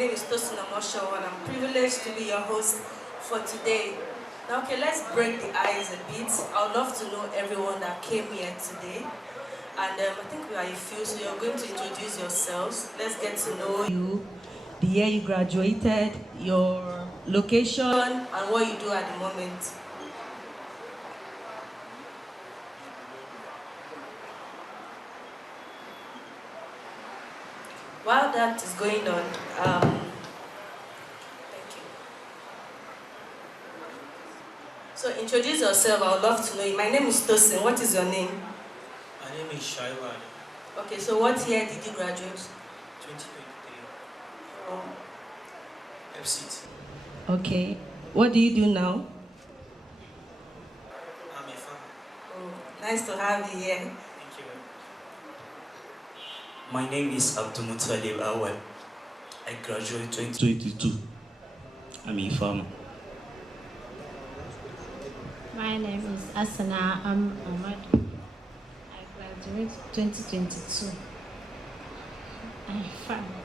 name is Tosin Omosho, and I'm privileged to be your host for today. Now, okay, let's break the ice a bit. I would love to know everyone that came here today. And I think we are a few, so you're going to introduce yourselves. Let's get to know you, the year you graduated, your location, and what you do at the moment. While that is going on, thank you. So introduce yourself. I would love to know you. My name is Tosin. What is your name? My name is Shaiwan. Okay, so what year did you graduate? 2023. Oh. FCT. Okay. What do you do now? I'm a farmer. Oh, nice to have you here. Thank you. My name is Abdulmutalib Awal. I graduated 2022. I'm a farmer. My name is Asana Ahmad. I graduated 2022. I'm a farmer.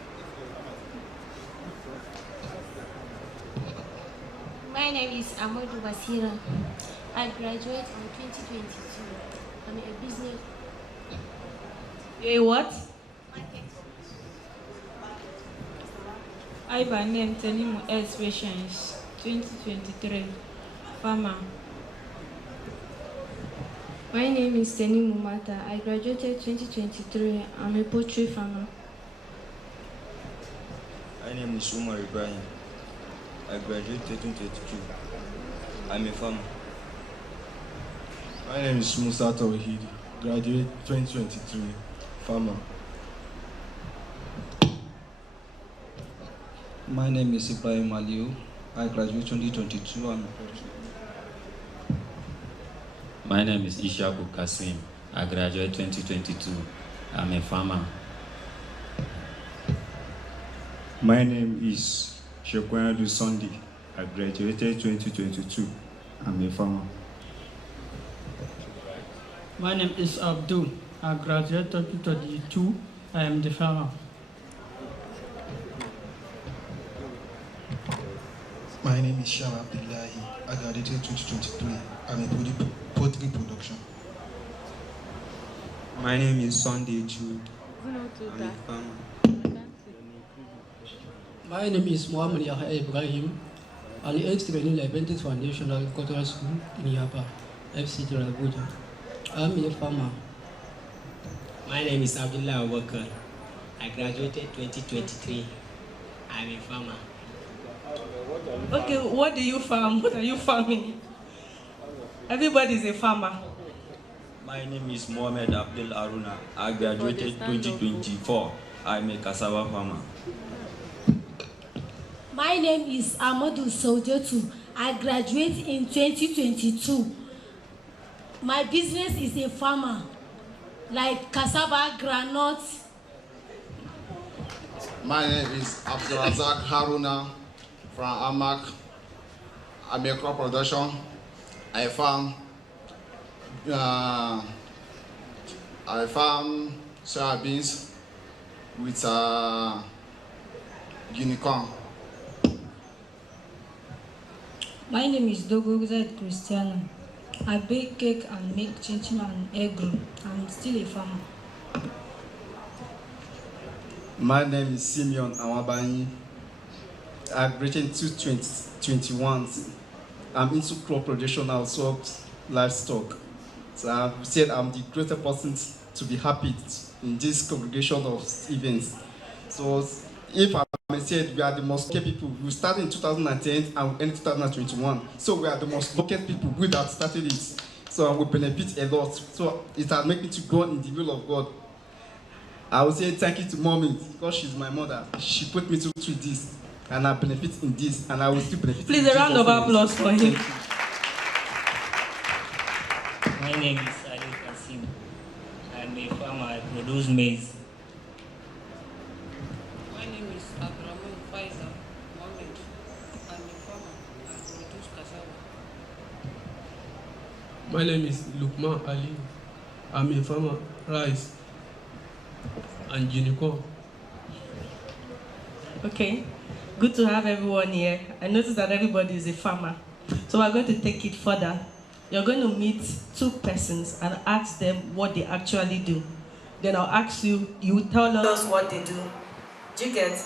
My name is Amadou Basira. I graduated in 2022. I'm a business. You a what? I by name Tenimu Expressions 2023 farmer. My name is Tenimu Mata. I graduated 2023. I'm a poultry farmer. My name is Umar Ibrahim. I graduated 2022. I'm a farmer. My name is Musa Tawhidi. Graduate 2023. Farmer. My name is Ibrahim Aliu. I graduated 2022. I'm a poultry. My name is Ishaku Kasim. I graduated 2022. I'm a farmer. My name is Shekwanadu Sunday. I graduated 2022. I'm a farmer. My name is Abdul. I graduated 2022. I am the farmer. My name is Shah Abdullahi. I graduated 2023. I'm a poultry production. My name is Sunday Jude. I'm a farmer. My name is Muhammad Yahya Ibrahim. I'm the ex Leventis Foundation Nigeria School in Yaba, FCT Abuja. I'm a farmer. My name is Abdullah Abubakar. I graduated 2023. I'm a farmer. Okay, what do you farm? What are you farming? Everybody's a farmer. My name is Mohamed Abdel Aruna. I graduated 2024. I'm a cassava farmer. My name is Amadou Soudiotu. I graduated in 2022. My business is a farmer, like cassava, granite. My name is Abdulrazak Haruna from Amak. I'm a crop production. I farm soybeans with unicorn. My name is Dogozet Cristiano. I bake cake and make chin-chin and egg roll. I'm still a farmer. My name is Simeon Awabani. I graduated in 2021. I'm into crop production, I also livestock. So I've said I'm the greatest person to be happy in this congregation of events. So if I said we are the most lucky people, we started in 2010 and we ended 2021. So we are the most lucky people who that started it. So I will benefit a lot. So it has made me to go in the will of God. I will say thank you to mommy because she's my mother. She put me through this and I benefit in this and I will still benefit. Please, a round of applause for him. My name is Ali Kasim. I'm a farmer. I produce maize. My name is Abdurrahman Faisal Mohammed. I'm a farmer. I produce cassava. My name is Lukman Ali. I'm a farmer, rice and unicorn. Okay, good to have everyone here. I noticed that everybody is a farmer. So we're going to take it further. You're going to meet two persons and ask them what they actually do. Then I'll ask you, you tell us what they do. Do you get?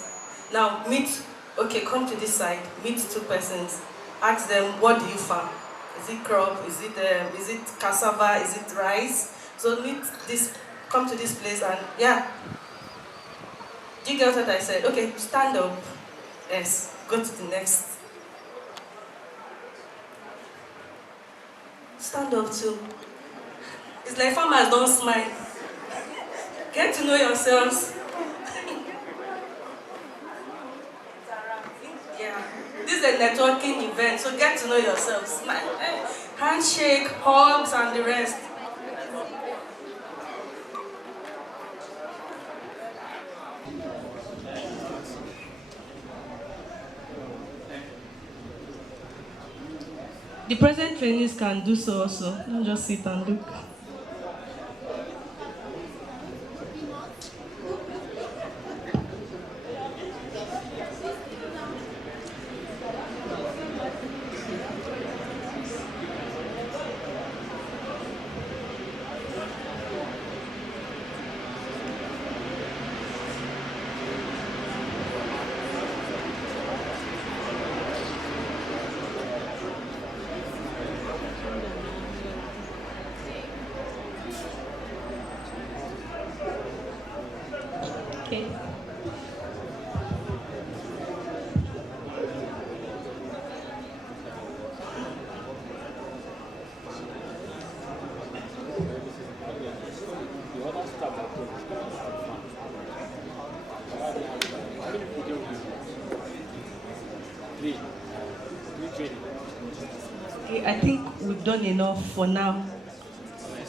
Now come to this side, meet two persons, ask them what do you farm? Is it crop? Is it cassava? Is it rice? So come to this place and yeah. Do you get what I said? Okay, stand up. Yes, go to the next. Stand up too. It's like farmers don't smile. Get to know yourselves. Yeah, this is a networking event, so get to know yourselves. Smile. Handshake, hugs, and the rest. The present trainees can do so also. Don't just sit and look. Okay. Okay, I think we've done enough for now.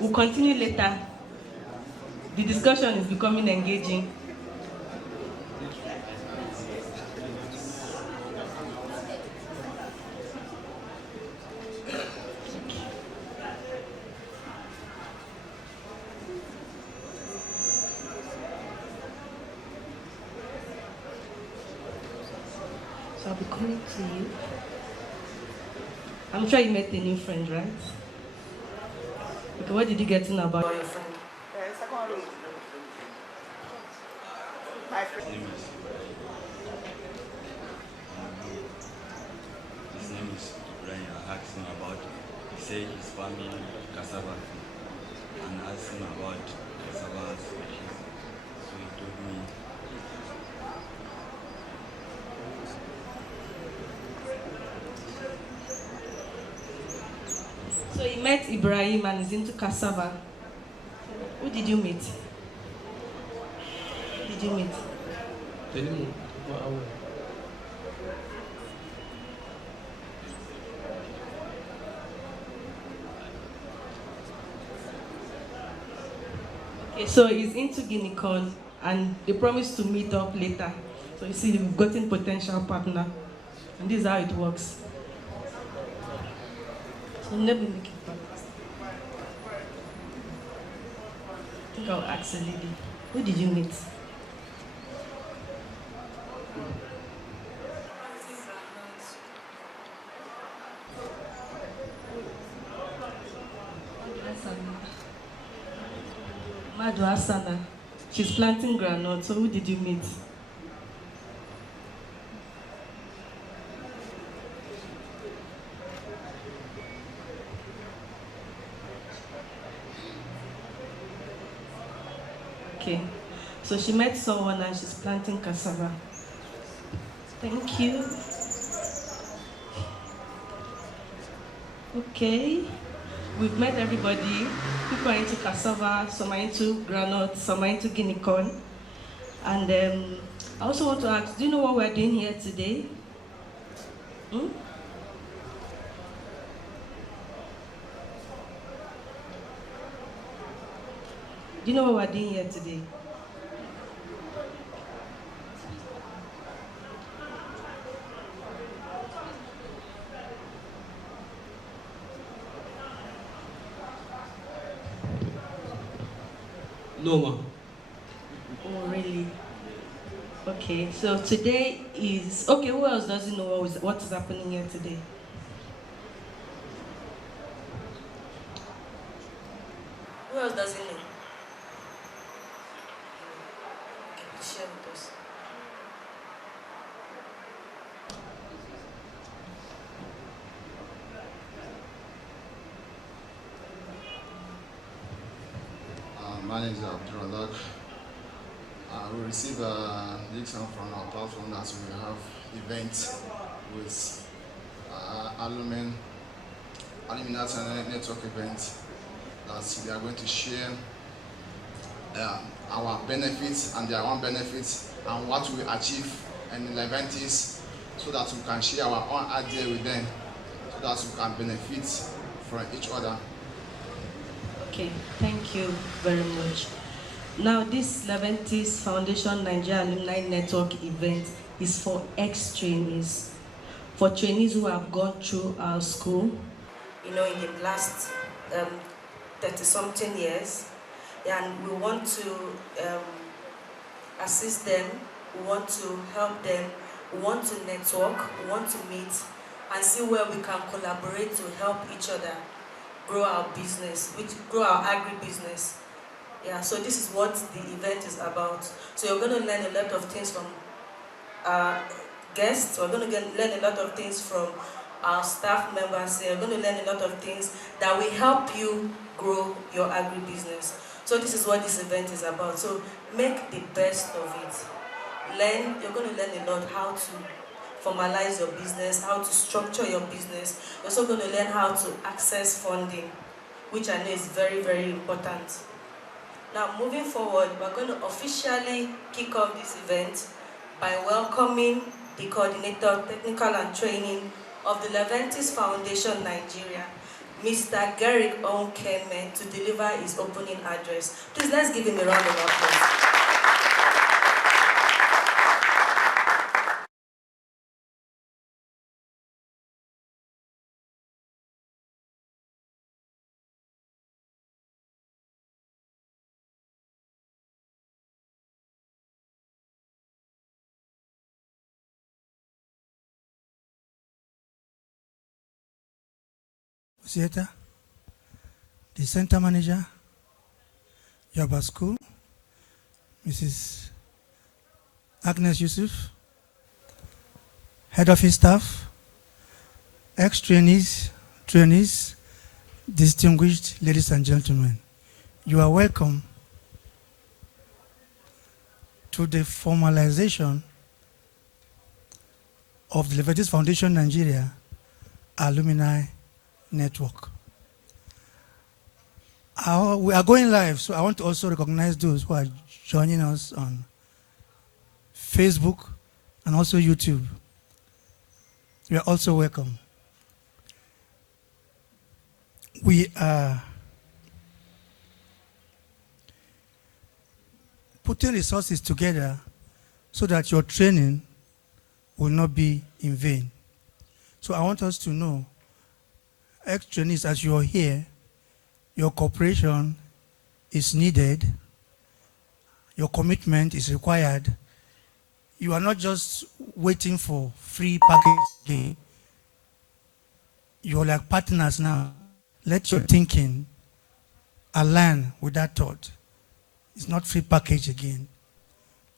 We'll continue later. The discussion is becoming engaging. So I'll be coming to you. I'm sure you met a new friend, right? Okay, what did you get to know about your friend? His name is Brian. I asked him about, he said he's farming cassava and asked him about cassava species. So he told me. So he met Ibrahim and is into cassava. Who did you meet? Who did you meet? Okay, so he's into guinea corn and they promised to meet up later. So you see, we've gotten potential partner. And this is how it works. So let me make it fast. I think I'll ask a lady. Who did you meet? Madu Asana. She's planting groundnut. So who did you meet? Okay, so she met someone and she's planting cassava. Thank you. Okay, we've met everybody. People are into cassava, some are into groundnut, some are into guinea corn. And I also want to ask, do you know what we're doing here today? Hmm? Do you know what we're doing here today? No, ma. Oh, really? Okay, so today is, okay, who else doesn't know what is happening here today? Who else doesn't know? Okay, please share with us. My name is Abdullah. We receive links from our platform that we have events with alumni network events that we are going to share our benefits and their own benefits and what we achieve in Leventis, so that we can share our own idea with them, so that we can benefit from each other. Okay, thank you very much. Now, this Leventis Foundation Nigeria Alumni Network event is for ex-trainees, for trainees who have gone through our school, in the last 30-something years, and we want to assist them, we want to help them, we want to network, we want to meet, and see where we can collaborate to help each other grow our business, grow our agri-business. Yeah, so this is what the event is about. So you're going to learn a lot of things from our guests. We're going to learn a lot of things from our staff members. You're going to learn a lot of things that will help you grow your agri-business. So this is what this event is about. So make the best of it. You're going to learn a lot how to formalize your business, how to structure your business. You're also going to learn how to access funding, which I know is very, very important. Now, moving forward, we're going to officially kick off this event by welcoming the Coordinator, Technical and Training of the Leventis Foundation Nigeria, Mr. Garrick Onkeme, to deliver his opening address. Please, let's give him a round of applause. Theater, the center manager, Yoba School, Mrs. Agnes Yusuf, head office staff, ex-trainees, trainees, distinguished ladies and gentlemen, you are welcome to the formalization of the Leventis Foundation Nigeria Alumni Network. We are going live, so I want to also recognize those who are joining us on Facebook and also YouTube. You are also welcome. We are putting resources together so that your training will not be in vain. So I want us to know, ex-trainees, as you are here, your cooperation is needed, your commitment is required. You are not just waiting for free package. You're like partners now. Let your thinking align with that thought. It's not free package again.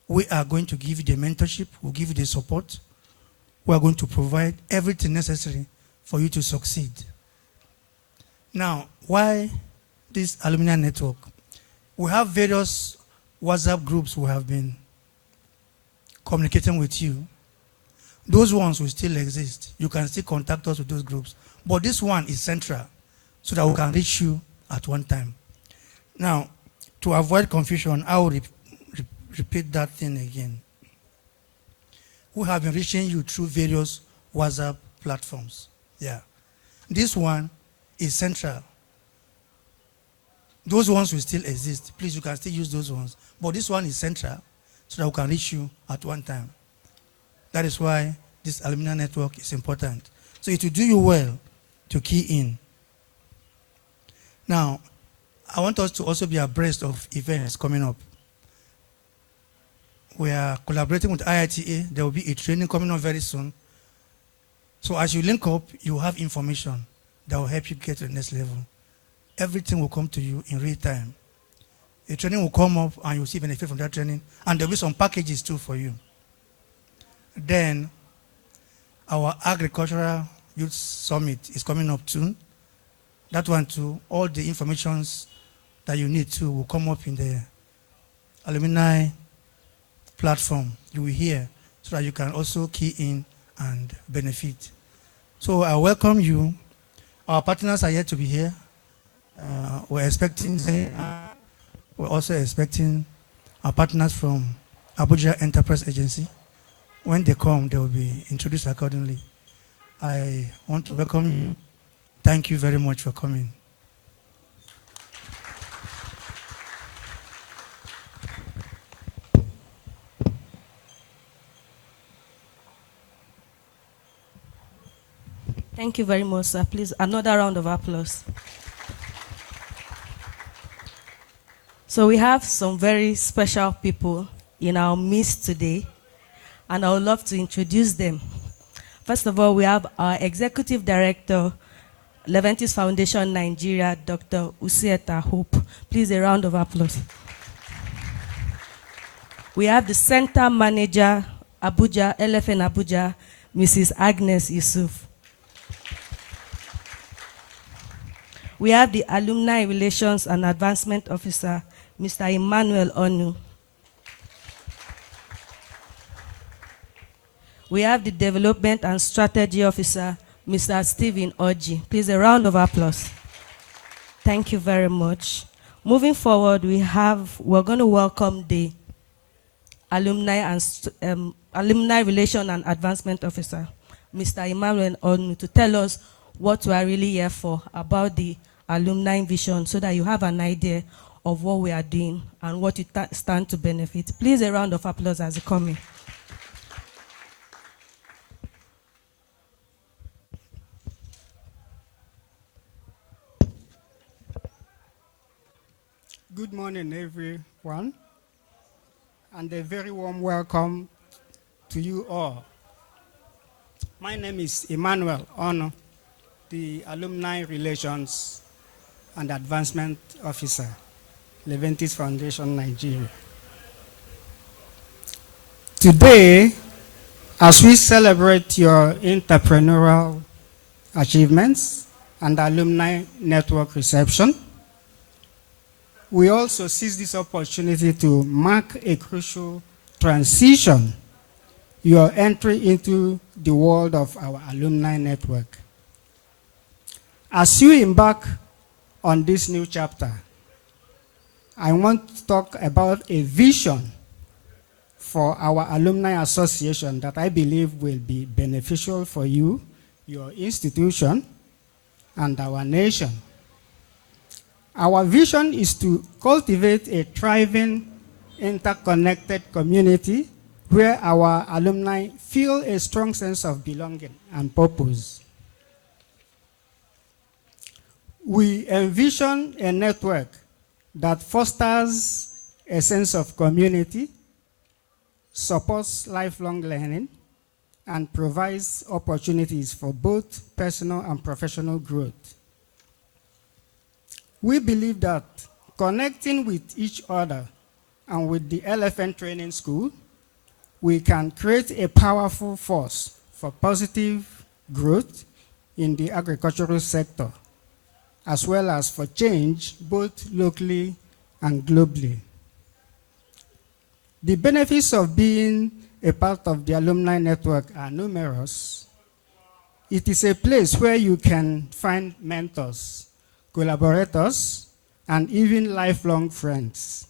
We are going to give you the mentorship, we'll give you the support. We are going to provide everything necessary for you to succeed. Now, why this alumni network? We have various WhatsApp groups we have been communicating with you. Those ones will still exist. You can still contact us with those groups. But this one is central so that we can reach you at one time. Now, to avoid confusion, I will repeat that thing again. We have been reaching you through various WhatsApp platforms. Yeah. This one is central. Those ones will still exist. Please, you can still use those ones. But this one is central so that we can reach you at one time. That is why this alumni network is important. So it will do you well to key in. Now, I want us to also be abreast of events coming up. We are collaborating with IITA. There will be a training coming up very soon. So as you link up, you have information that will help you get to the next level. Everything will come to you in real time. A training will come up and you'll see benefit from that training. And there'll be some packages too for you. Then our Agricultural Youth Summit is coming up soon. That one too, all the informations that you need to will come up in the alumni platform. You will hear so that you can also key in and benefit. So I welcome you. Our partners are yet to be here. We're also expecting our partners from Abuja Enterprise Agency. When they come, they will be introduced accordingly. I want to welcome you. Thank you very much for coming. Thank you very much, sir. Please, another round of applause. So we have some very special people in our midst today, and I would love to introduce them. First of all, we have our Executive Director, Leventis Foundation Nigeria, Dr. Usieta Hope. Please, a round of applause. We have the Center Manager, Abuja, LFN Abuja, Mrs. Agnes Yusuf. We have the Alumni Relations and Advancement Officer, Mr. Emmanuel Onu. We have the Development and Strategy Officer, Mr. Stephen Oji. Please, a round of applause. Thank you very much. Moving forward, we're going to welcome the Alumni Relation and Advancement Officer, Mr. Emmanuel Onu, to tell us what we are really here for about the alumni vision, so that you have an idea of what we are doing and what you stand to benefit. Please, a round of applause as you come in. Good morning, everyone, and a very warm welcome to you all. My name is Emmanuel Ono, the Alumni Relations and Advancement Officer, Leventis Foundation Nigeria. Today, as we celebrate your entrepreneurial achievements and alumni network reception, we also seize this opportunity to mark a crucial transition, your entry into the world of our alumni network. As you embark on this new chapter, I want to talk about a vision for our alumni association that I believe will be beneficial for you, your institution, and our nation. Our vision is to cultivate a thriving, interconnected community where our alumni feel a strong sense of belonging and purpose. We envision a network that fosters a sense of community, supports lifelong learning, and provides opportunities for both personal and professional growth. We believe that connecting with each other and with the LFN Training School, we can create a powerful force for positive growth in the agricultural sector, as well as for change both locally and globally. The benefits of being a part of the alumni network are numerous. It is a place where you can find mentors, collaborators, and even lifelong friends.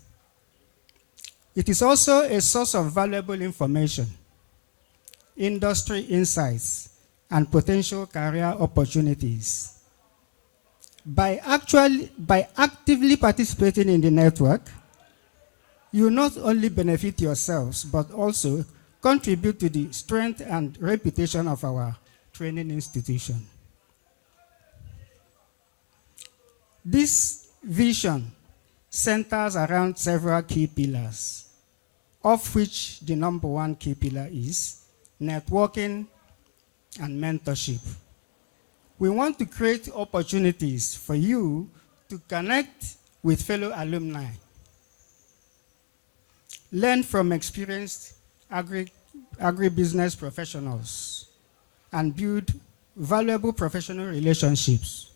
It is also a source of valuable information, industry insights, and potential career opportunities. By actively participating in the network, you not only benefit yourselves, but also contribute to the strength and reputation of our training institution. This vision centers around several key pillars. of which the number one key pillar is networking and mentorship. We want to create opportunities for you to connect with fellow alumni, learn from experienced agribusiness professionals, and build valuable professional relationships.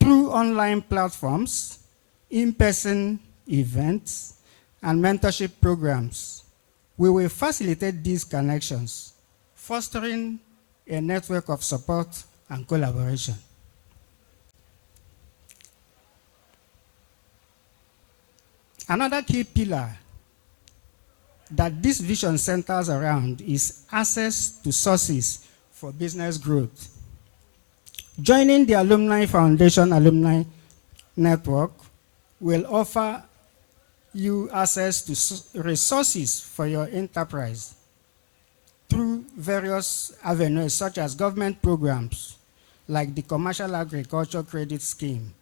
Through online platforms, in-person events, and mentorship programs, we will facilitate these connections, fostering a network of support and collaboration. Another key pillar that this vision centers around is access to sources for business growth. Joining the Alumni Foundation Alumni Network will offer you access to resources for your enterprise through various avenues such as government programs like the Commercial Agriculture Credit Scheme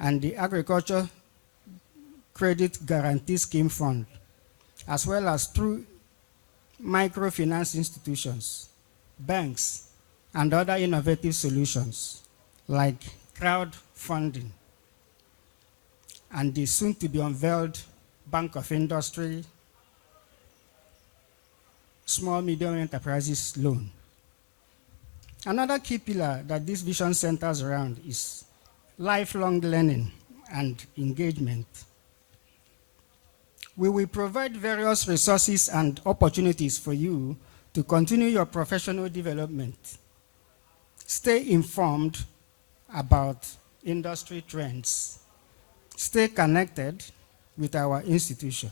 and the Agriculture Credit Guarantee Scheme Fund, as well as through microfinance institutions, banks, and other innovative solutions like crowdfunding and the soon-to-be unveiled Bank of Industry Small Medium Enterprises Loan. Another key pillar that this vision centers around is lifelong learning and engagement. We will provide various resources and opportunities for you to continue your professional development. Stay informed about industry trends. Stay connected with our institution.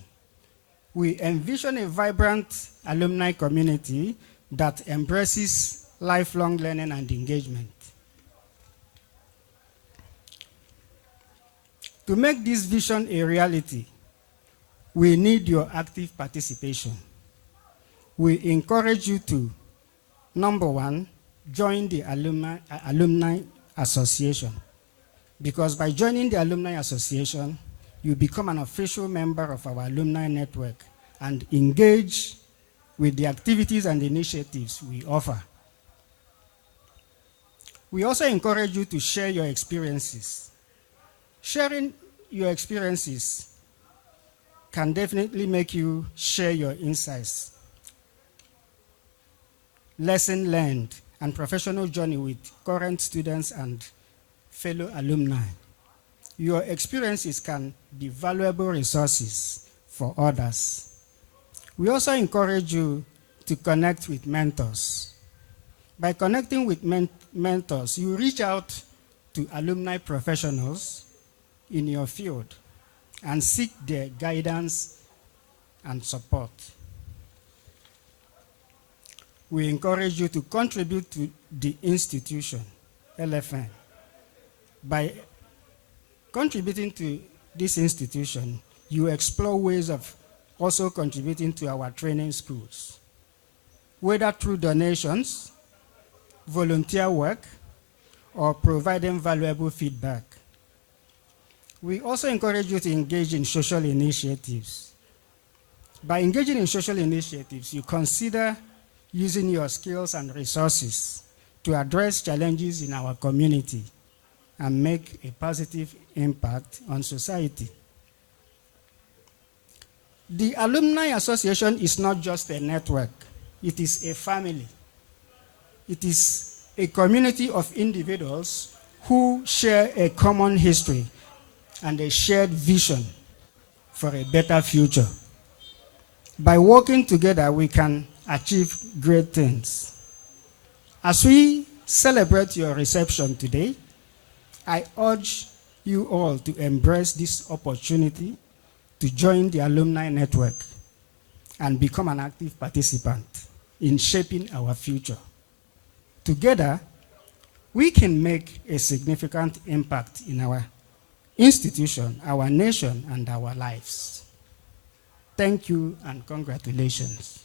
We envision a vibrant alumni community that embraces lifelong learning and engagement. To make this vision a reality, we need your active participation. We encourage you to, number one, join the Alumni Association. Because by joining the Alumni Association, you become an official member of our alumni network and engage with the activities and initiatives we offer. We also encourage you to share your experiences. Sharing your experiences can definitely make you share your insights, lesson learned, and professional journey with current students and fellow alumni. Your experiences can be valuable resources for others. We also encourage you to connect with mentors. By connecting with mentors, you reach out to alumni professionals in your field and seek their guidance and support. We encourage you to contribute to the institution, LFN. By contributing to this institution, you explore ways of also contributing to our training schools, whether through donations, volunteer work, or providing valuable feedback. We also encourage you to engage in social initiatives. By engaging in social initiatives, you consider using your skills and resources to address challenges in our community and make a positive impact on society. The Alumni Association is not just a network, it is a family. It is a community of individuals who share a common history and a shared vision for a better future. By working together, we can achieve great things. As we celebrate your reception today, I urge you all to embrace this opportunity to join the alumni network and become an active participant in shaping our future. Together, we can make a significant impact in our institution, our nation, and our lives. Thank you and congratulations.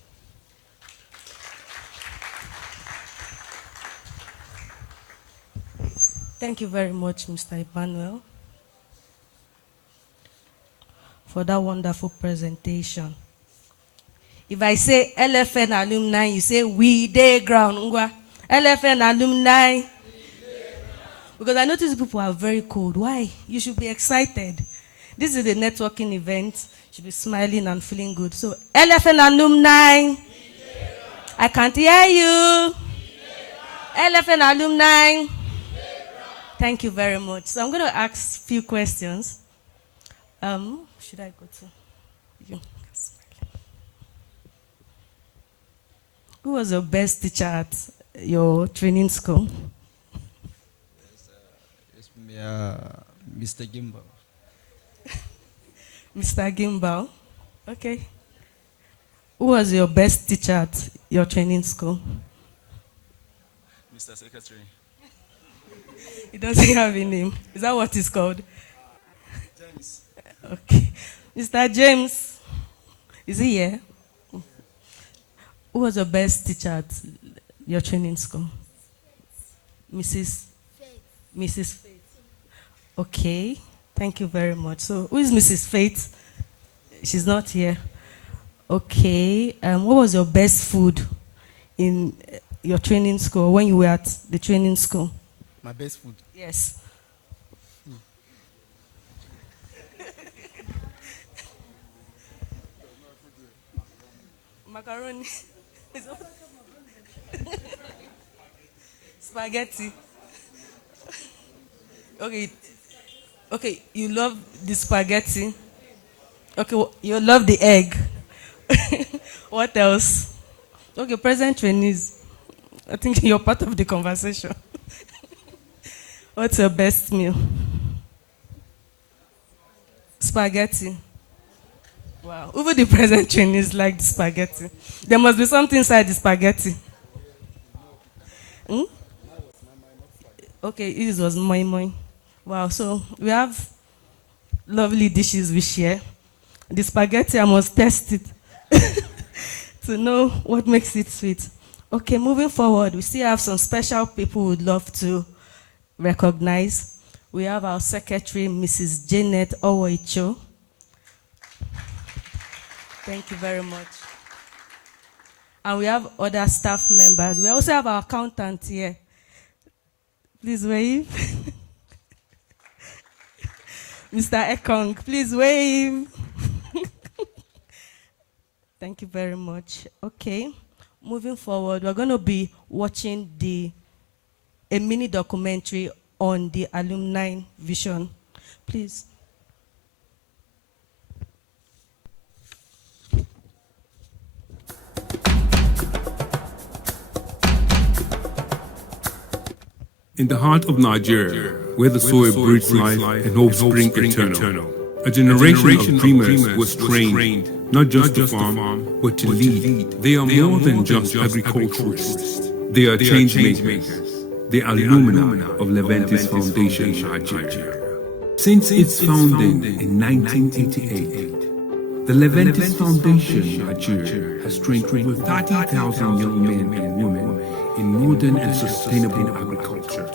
Thank you very much, Mr. Emmanuel. for that wonderful presentation. If I say LFN alumni, you say we dey ground. LFN alumni. Because I notice people are very cold. Why? You should be excited. This is a networking event. You should be smiling and feeling good. So, LFN alumni. I can't hear you. LFN alumni. Thank you very much. So I'm going to ask a few questions. Should I go to you? Who was your best teacher at your training school? Mr. Gimbal. Mr. Gimbal. Okay. Who was your best teacher at your training school? Mr. Secretary. He doesn't have a name. Is that what it's called? James. Okay. Mr. James. Is he here? Who was your best teacher at your training school? Mrs. Faith. Okay. Thank you very much. So, who is Mrs. Faith? She's not here. Okay. What was your best food in your training school when you were at the training school? My best food? Yes. Macaroni. Spaghetti. Okay, you love the spaghetti. Okay, you love the egg. What else? Okay, present trainees. I think you're part of the conversation. What's your best meal? Spaghetti. Wow. Even the present trainees like the spaghetti. There must be something inside the spaghetti. Okay, this was moi moi. Wow, so we have lovely dishes we share. The spaghetti, I must test it to know what makes it sweet. Okay, moving forward, we still have some special people we'd love to recognize. We have our secretary, Mrs. Janet Owoicho. Thank you very much. And we have other staff members. We also have our accountant here. Please wave. Mr. Ekong, please wave. Thank you very much. Okay, moving forward, we're going to be watching a mini documentary on the alumni vision. Please. In the heart of Nigeria, where the soil breathes life and hope spring eternal, a generation of dreamers was trained not just to farm, but to lead. They are more than just agriculturists. They are change makers, the alumni of Leventis Foundation Nigeria. Since its founding in 1988, the Leventis Foundation Nigeria has trained over 30,000 young men and women in modern and sustainable agriculture,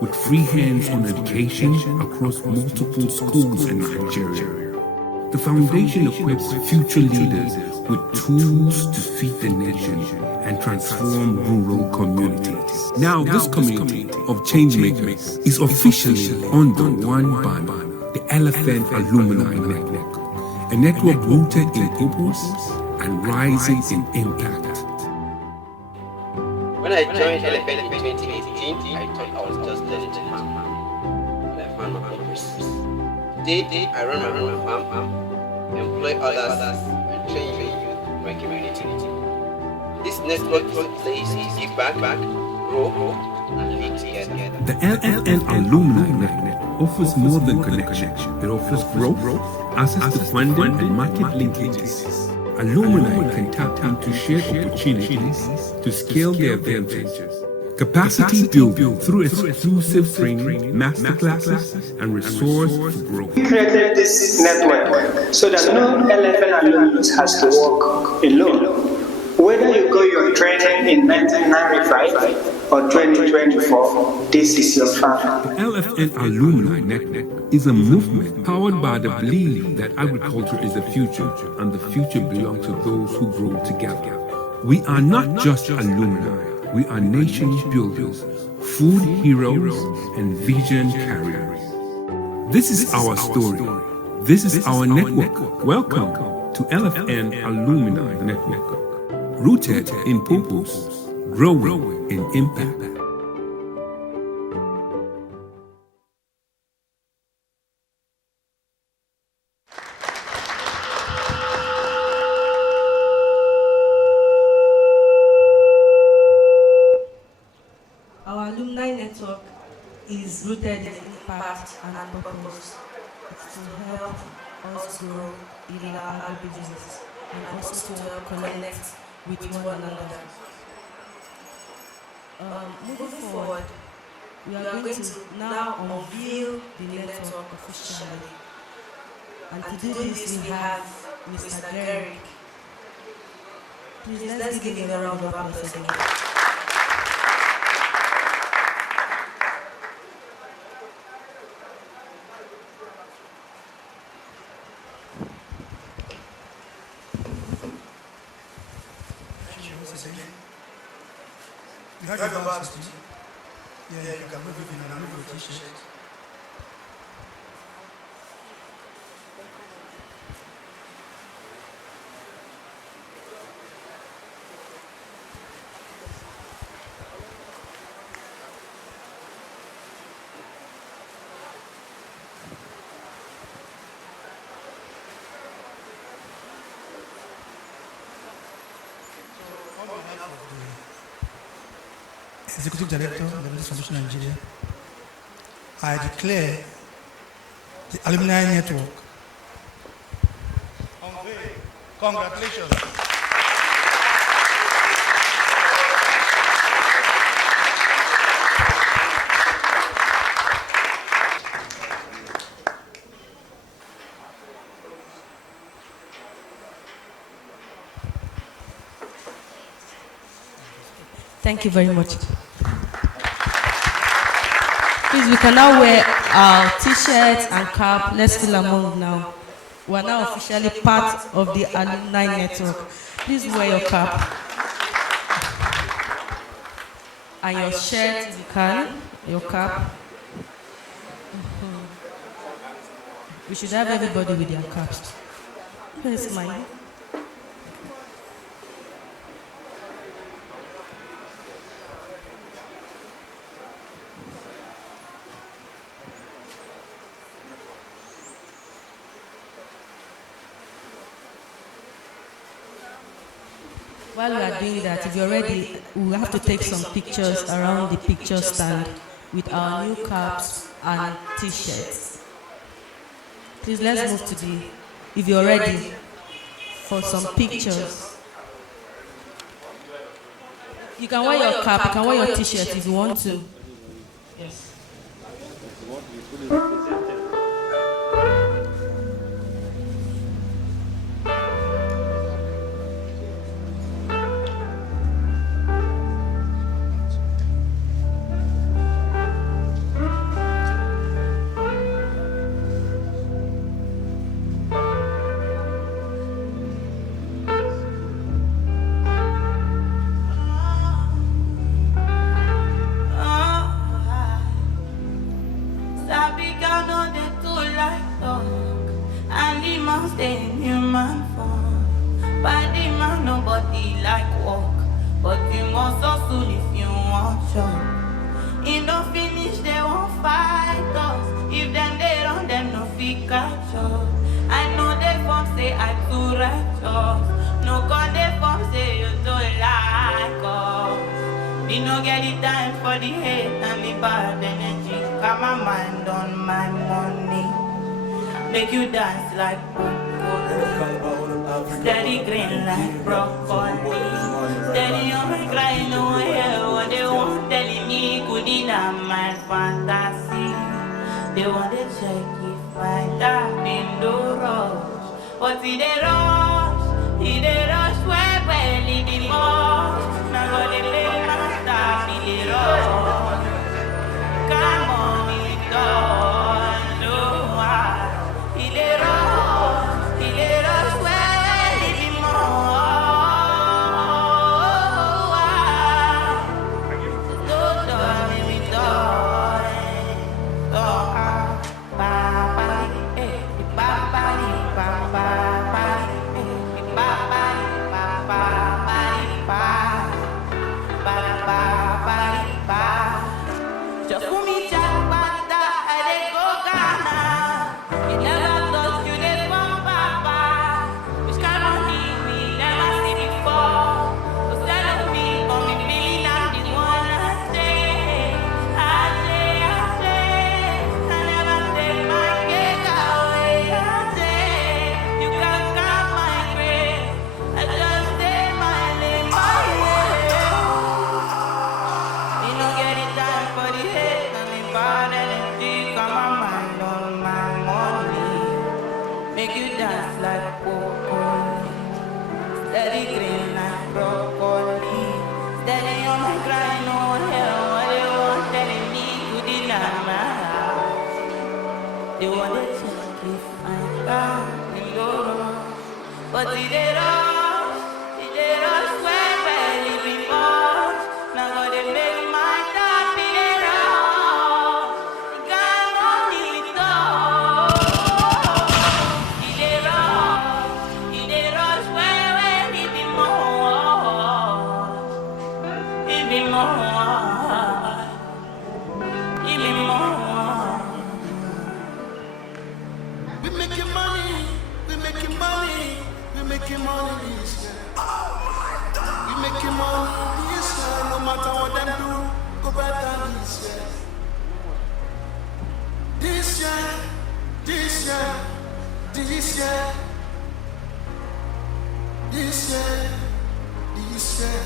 with free hands-on education across multiple schools in Nigeria. The foundation equips future leaders with tools to feed the nation and transform rural communities. Now, this community of changemakers is officially under one banner, the LFN Alumni Network, a network rooted in purpose and rising in impact. When I joined LFN in 2018, I thought I was just learning to farm, but I found my purpose. Today, I run my own farm, employ others, and train the youth in my community. This network is a place to give back, grow, and lead together. The LFN Alumni Network offers more than connection. It offers growth, access to funding, and market linkages. Alumni can tap into shared opportunities to scale their ventures. Capacity building through exclusive training, masterclasses, and resource for growth. We created this network so that no LFN alumnus has to work alone. Whether you got your training in 1995 or 2024, this is your farm. The LFN Alumni Network is a movement powered by the belief that agriculture is the future and the future belongs to those who grow together. We are not just alumni, we are nation builders, food heroes, and vision carriers. This is our story. This is our network. Welcome to LFN Alumni Network. Rooted in purpose, growing in impact. Our alumni network is rooted in impact and purpose. It's to help us grow in our agribusiness and also to help connect with one another. Moving forward, we are going to now unveil the network officially. And to do this, we have Mr. Derek. Please let's give him a round of applause again. You have your bags with you? Yeah, you can move it in and move your t-shirt. Executive Director, Leventis Foundation Nigeria, I declare the Alumni Network. Congratulations. Thank you very much. Please, we can now wear our t-shirts and cap. Let's feel among now. We are now officially part of the alumni network. Please wear your cap. And your shirt, you can. Your cap. We should have everybody with their caps. Where's mine? While we are doing that, if you're ready, we have to take some pictures around the picture stand with our new caps and t-shirts. Please, let's move to the, if you're ready, for some pictures. You can wear your cap, you can wear your t-shirt if you want to. Yes. Make you dance like steady green like broccoli. Steady on my crying, no hear what they want telling me could deny my fantasy. They want to check if I tap in the rush. But see they rush where belly the make you dance like broccoli. Steady green like broccoli. Steady on my grind, no hell, what they want telling me to deny my house. They want to check if I'm back in love, but they rush where living much. Now gonna make my time be rush. Got money they rush where living more. Give me more. Give me more. We making money, we making money, we making money this year. We making money this year, no matter what them do, go better this year. This year, this year, this year, this year, this year,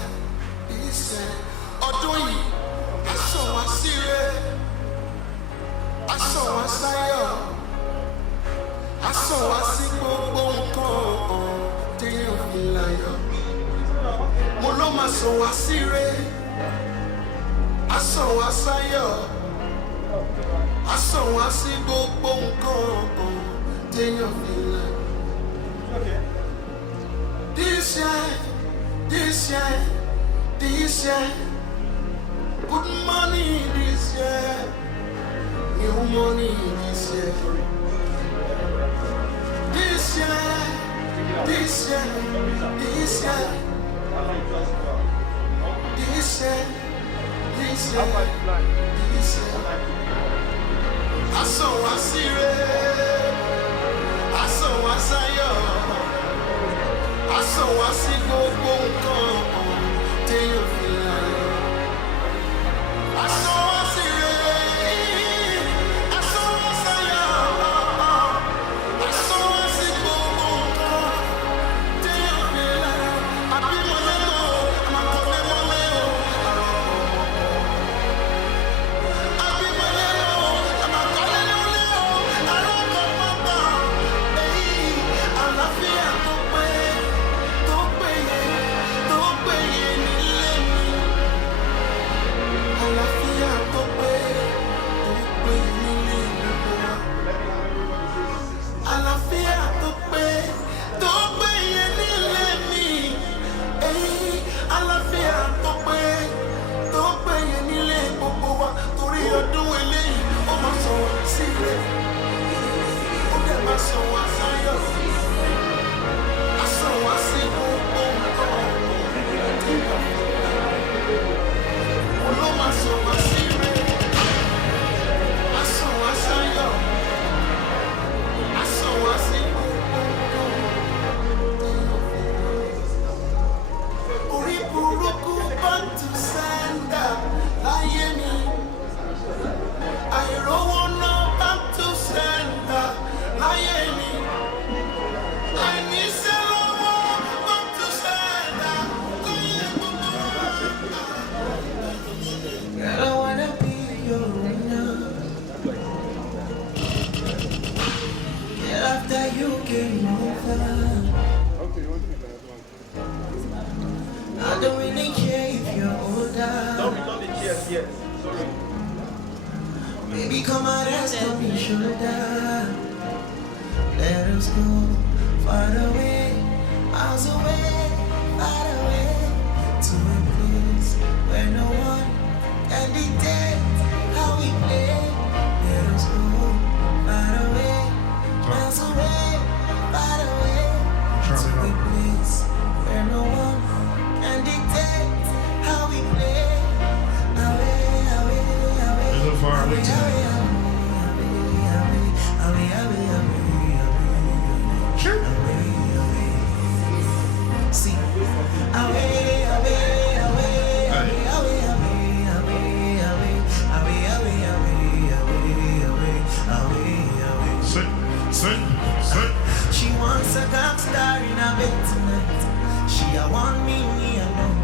this year. Odoyi, I saw a serious, I saw a sayo. I saw a single do you feel like Moloma saw a sire. I saw a sayo. I saw a single do you feel like this year, this year, this year, good money this year, new money this year. This year, this year, this year, this year, this year, this year. I saw a sire, I saw a sayo, I saw a single do you feel like I saw a sire, I saw a sayo. I don't really care if you're older. Don't be cheers, yes. Sorry. Baby, come and rest on my shoulder. Let us go far away, miles away, far away, to a place where no one can dictate how we play. Let us go far away, miles away, far away, to a place where no one can dictate how we play. Away, away, away, away, away, away, away, away. See, away, away, away, away, away, away, away, away, away. She wants a dark star in her bed tonight. She a want me alone.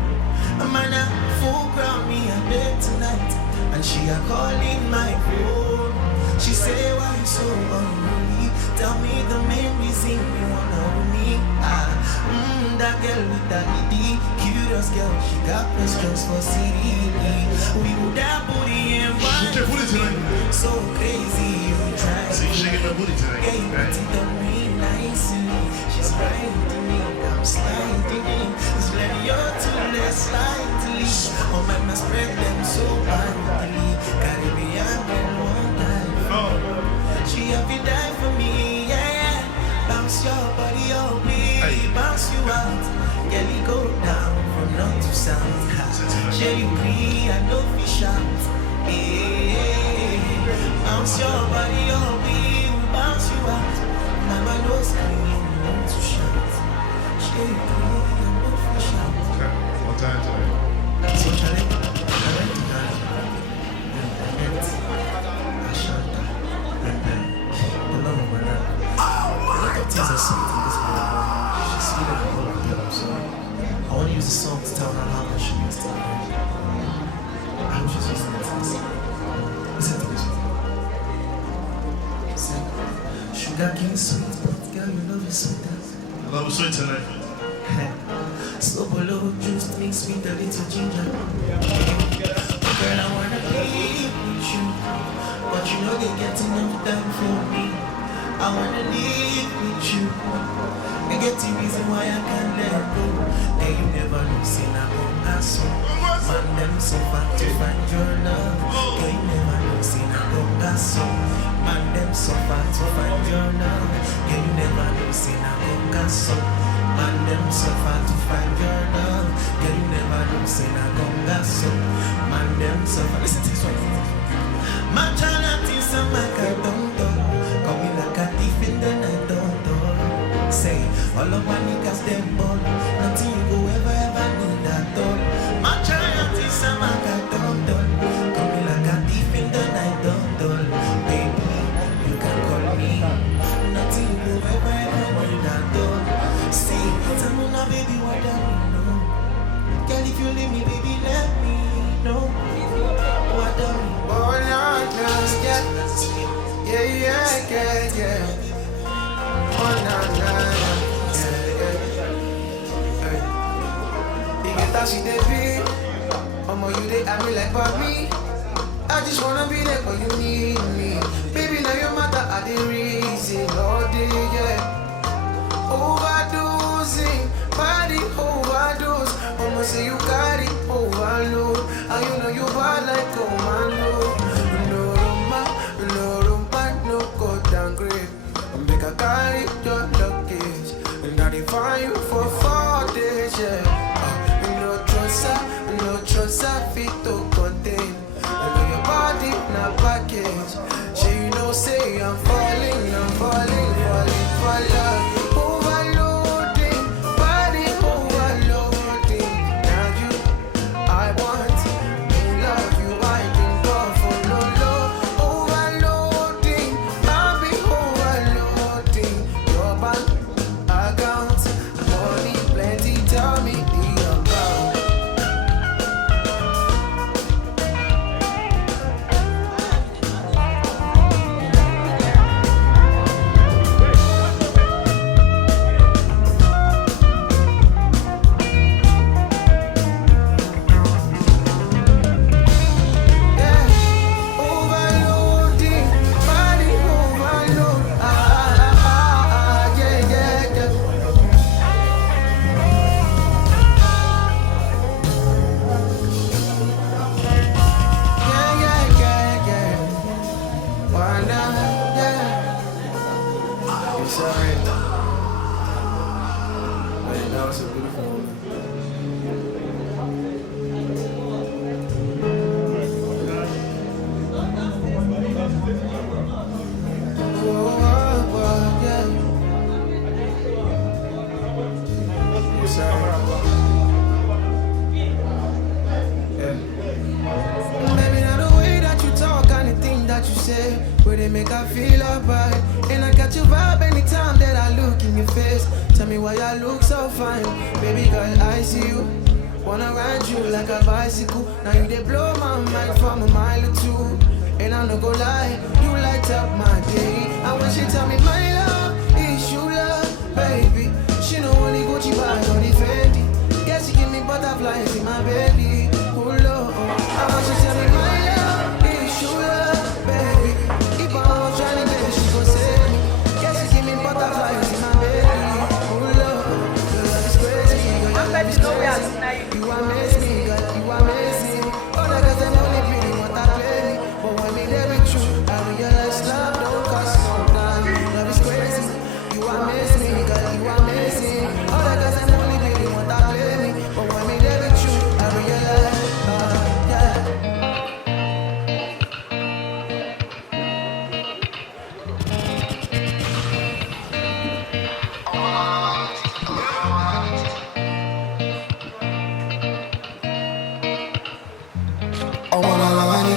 A man a full ground me a bed tonight. And she a calling my phone. She say, why you so unruly? Tell me the memories girl with that ED, curious girl, she got questions for CD. We would that booty and wine. So crazy, we try. So you shaking my booty tonight? Yeah, you put it on me nicely. She's riding me, I'm sliding in. It's ready to let slightly. Oh man, I spread them so widely. Caribbean girl won't die. She have to die for me, yeah. Bounce your body on me, bounce you out. Girl, you go down from north to south. Share you agree, I know fish out. Bounce your body on me, bounce you out. Mama knows screaming, want to shout. Share you agree, I know fish out. One time tonight. So Charlie, I went to Ghana. I shot her. The love of my life. Things are sweet in this world. She's sweeter than all of them, so I want to use the song to tell her how much she means to me. I hope she's listening to this. Listen to this. Say, sugar cane sweet, but girl, your love is sweetest. Love is sweet tonight. So below juice mixed with a little ginger. Girl, I wanna live with you, but you know they get enough time for me. I wanna live with you. I get the reason why I can't let go. Yeah, you never know, say I won't pass on. Man, them so far to find your love. Yeah, you never know, say I won't pass on. Man, them so far to find your love. Yeah, you never know, say I won't pass on. Man, them so far to find your love. Yeah, you never know, say I won't pass on. Man, them so far. Listen to this one. My child is a macaron. Coming like a thief in the night, say, all of my niggas, them born. Nothing you go ever need at all. My giant is a macaron. Coming like a thief in the night, baby, you can call me. Nothing you go ever need at all. See, Tamuna, baby, what do you know? Girl, if you leave me, baby, let me know. What do you know? Oh, no, yeah. Oh, you get that shit, baby. You they at me like Bobby. I just wanna be there when you need me. Baby, now your mother are the reason all day, yeah. Overdosing, body overdose. Say you got it overload. And you know you bad like commando. No go down grade. Make a carry your luggage. And I define you for 4 days, yeah. No trust, I fit to contain. And know your body not package. So you know, say I'm falling for love. Overloading, body overloading. Now you, I want to love you. I can go for no. Overloading, I'll be overloading. Your bank account, money plenty. Tell me the amount. Where they make I feel alright. And I got your vibe anytime that I look in your face. Tell me why I look so fine. Baby girl, I see you. Wanna ride you like a bicycle. Now you they blow my mind from a mile or two. And I'm not gonna lie, you light up my day. And when she tell me my love is you love, baby, she know only Gucci bag on the face.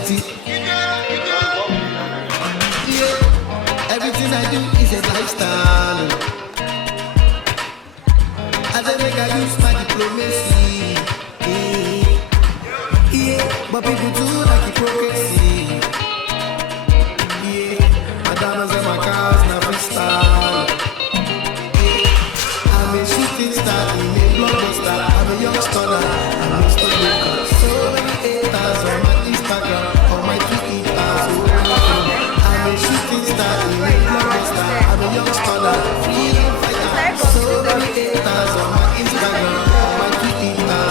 Yeah, everything I do is a lifestyle. As I make I use my diplomacy. Yeah, but people do like hypocrisy. Yeah, my diamonds and my cars now freestyle. Yeah, I'm a shooting star, I'm a blockbuster, I'm a young stunner, I'm a stockbroker. So many haters on my Instagram, on my Twitter. I'm a shooting star, I'm a blockbuster, I'm a young stunner, freedom fighter. So many haters on my Instagram, on my Twitter.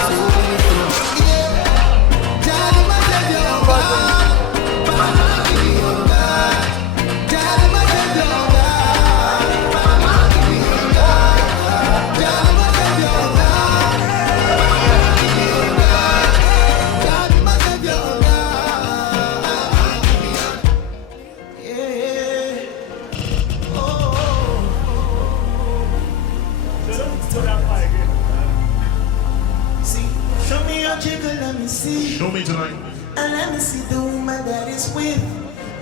Show me tonight. And let me see the woman that is with.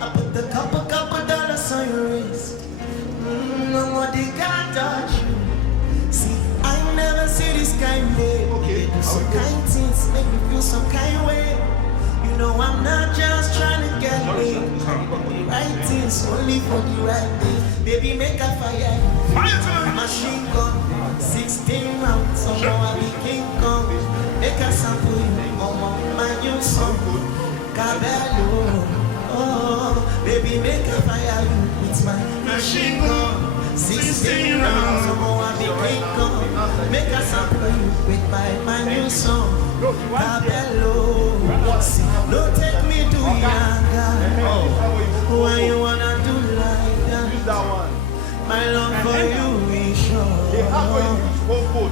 I put the couple dollars on your wrist. No more they can't touch you. See, I never see this kind of way. Okay. Do some kind things, make me feel some kind of way. You know I'm not just trying to get laid. The right things only for the right day. Baby, make a fire. Machine gun, 16 rounds. So now I be King Kong. Make a sample you, my new song. Cabello, oh, baby, make a fire you with my machine gun. 16 rounds, so now I be King Kong. Make a sample you with my new song. Cabello, see, don't take me to Yanga. Why you wanna do like that? My love for you is sure.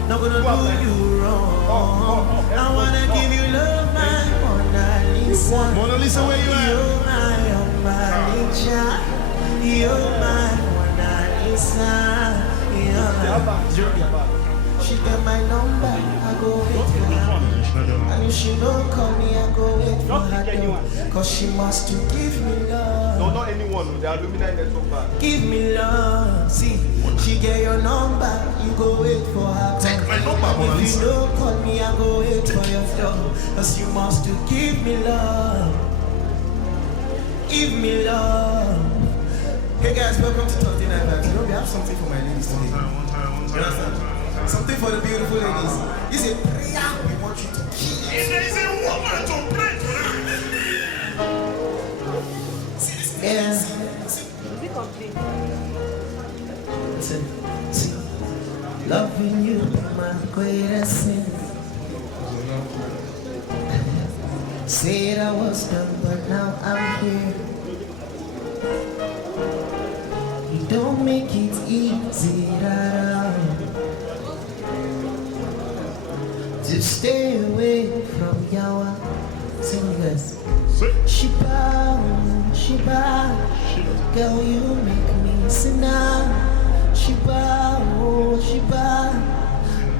Not gonna do you wrong. I wanna give you love, my Mona Lisa. Mona Lisa, where you at? You're my Lisa. You're my Mona Lisa. She got my number, I go wait for her. And if she don't call me, I go wait for her. Cause she must to give me love. No, not anyone, the alumni network back. Give me love. See, she get your number, you go wait for her. Take my number, if you don't call me, I go wait for your phone. Cause you must to give me love. Give me love. Hey guys, welcome to 39 Vibes. You know, we have something for my ladies today. You understand? Something for the beautiful ladies. It's a prayer we want you to keep. There is a woman to pray for her. Yeah. Listen, see, loving you, my greatest sin. Said I was done, but now I'm here. You don't make it easy at all to stay away from Yawa. Sing you guys. Shiba, girl, you make me sinner. Shiba, oh Shiba,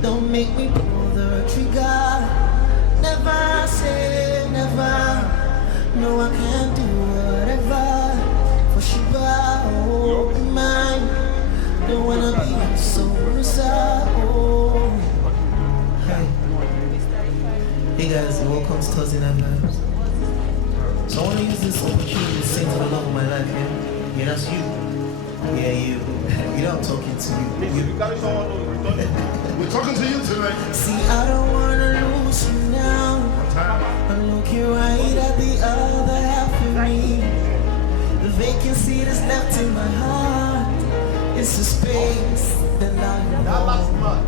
don't make me pull the trigger. Never say never. No, I can't do whatever for Shiba, oh be mine. Don't wanna be your soul, oh. Hey guys, welcome to Thursday Night Vibes. So I want to use this opportunity to say to the love of my life, yeah? Yeah, that's you. Yeah, you. You know I'm talking to you. We're talking to you tonight. See, I don't want to lose you now. I'm looking right at the other half of me. The vacancy that's left in my heart. It's the space that I want.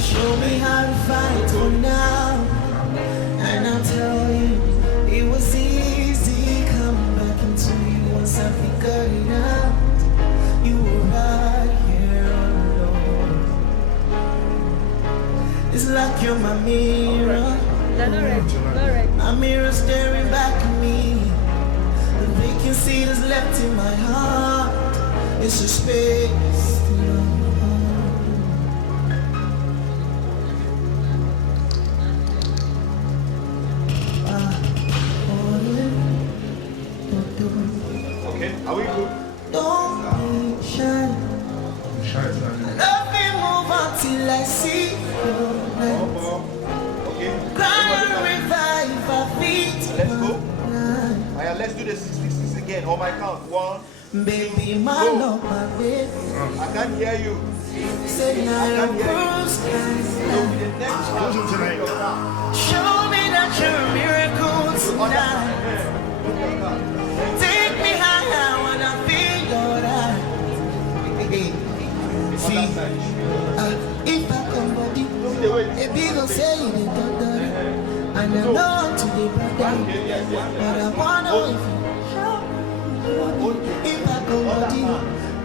Show me how to fight for now. And I'll tell you, it was easy coming back into you once I figured it out. You were right here alone. It's like you're my mirror. My mirror staring back at me. The vacancy that's left in my heart. It's a space. Let me move until I see your light. Cry and revive our feet. Let's go. Let's do the 66 again. On my count. 1, baby, my go. love, my baby. I can't hear you. Say now your bruise can show me that you're a miracle tonight. Take me higher when I feel alright. See, if I come body, a big gon' say you the doctor. And I know to the brother, but I wanna know if I come body,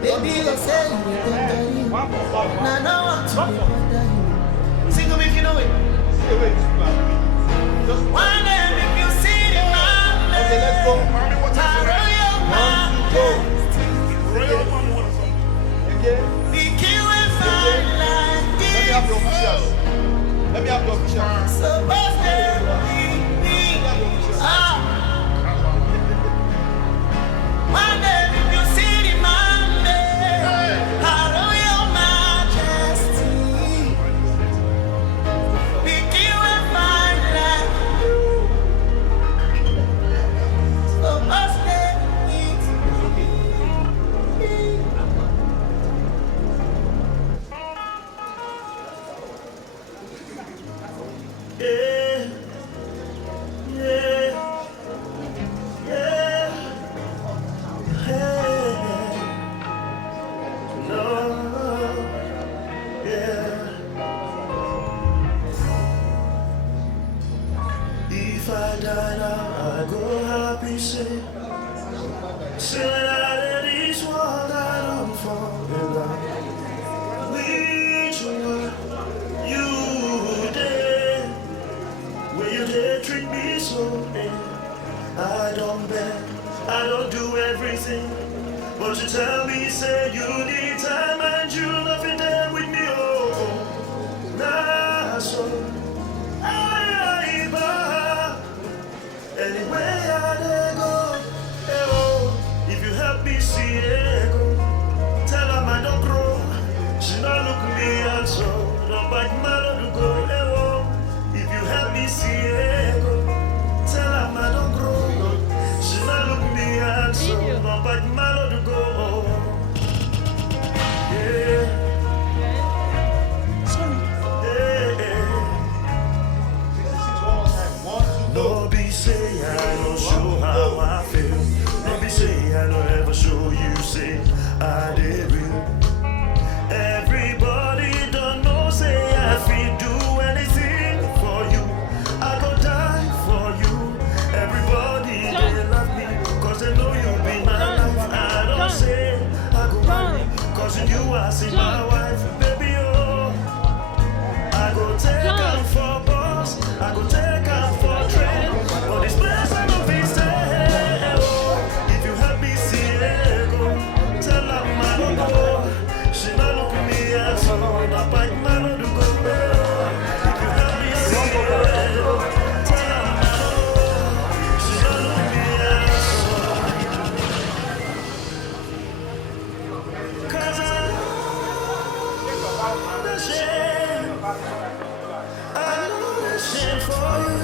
baby gon' say you the doctor. And I know to the brother. Sing them if you know it. Just one day if you see the man. Okay, let's go. Mommy, what's up? Royal man, what's up? Again. Let me have your officials. Let me have your officials. So birthday, one day if you see the man, our Royal Majesty, we kill and find like you. So birthday, if I die now, I go happy, say that it is what I don't fall in love. Which one you did, where you did treat me so, I don't beg, I don't do everything, but you tell me, say you need time and you nothing there with me, oh, nah, so anyway, I go, if you help me see it, tell her I don't grow. She not look me and so don't bite my to go. If you help me see it, tell her I don't grow. She not look me and so don't bite my to go. Yeah. No be say I don't show how I feel. No be say I don't ever show you say I did real. Everybody don't know say I feel do anything for you. I go die for you. Everybody they love me cause they know you be my life. I don't say I go marry cause in you I see my wife. Baby oh, I go take her for boss. I go take her for train. But this place I don't feel stay. Oh, if you help me see it, go tell her my don't go. She not look at me and so I bite my don't go. If you help me see it, go tell her my don't go. She not look at me and so. Cause I know the shame. I know the shame for you.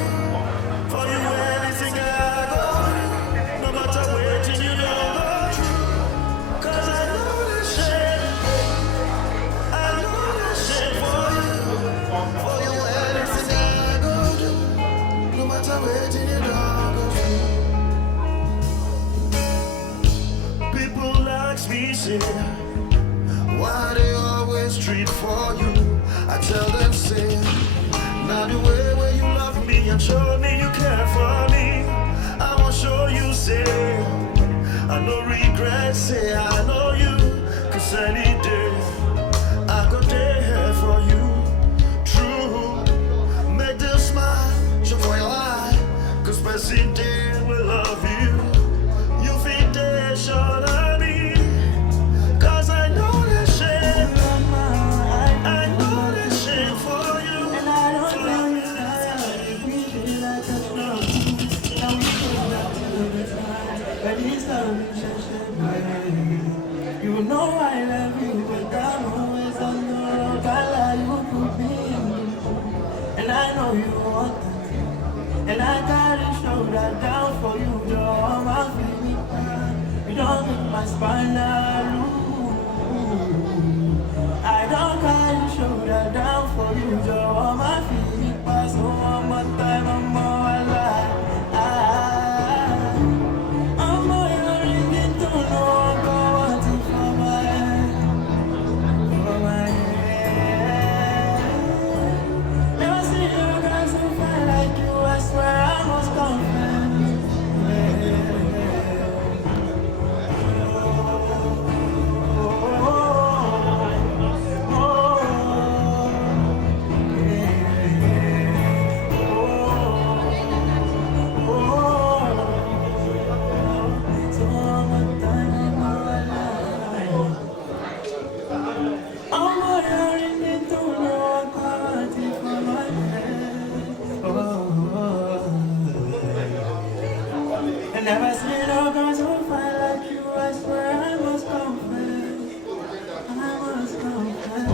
For you anything I go through, no matter waiting you don't go through. Cause I know the shame, I know the shame for you anything I go through, no matter waiting you don't go through. People ask me, say, why they always treat for you? I tell them, say, now the way where you love me and show me you care for me, I won't show you, say, I no regret, say, I know you, cause any day, I go there for you, true, make them smile, show for your eye, cause person day will love you, you feel there, sure of me, cause I know the shame, I know the shame. spinal. I don't carry shoulder down for you, Joe. All my feet pass one more time, I'm more alive. I'm more ringing to know God for my head. For my head. Never seen a girl so fine like you, I swear I must confess. Never seen a girl so fine like you, I swear I must confess. I must confess.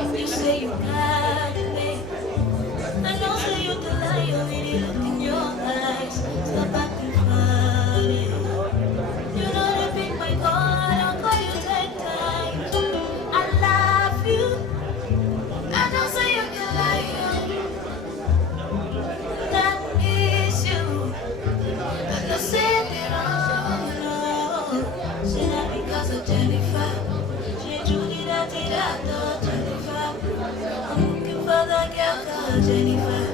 If you say you got me, I know say you the lie, you really look in your eyes. Stop acting funny. You know they pick my call, I don't call you 10 times. I love you. I know say you the lie, that is you. I know say it all, no. Say that because of Jennifer. She truly that Jennifer. I'm looking for that girl called Jennifer.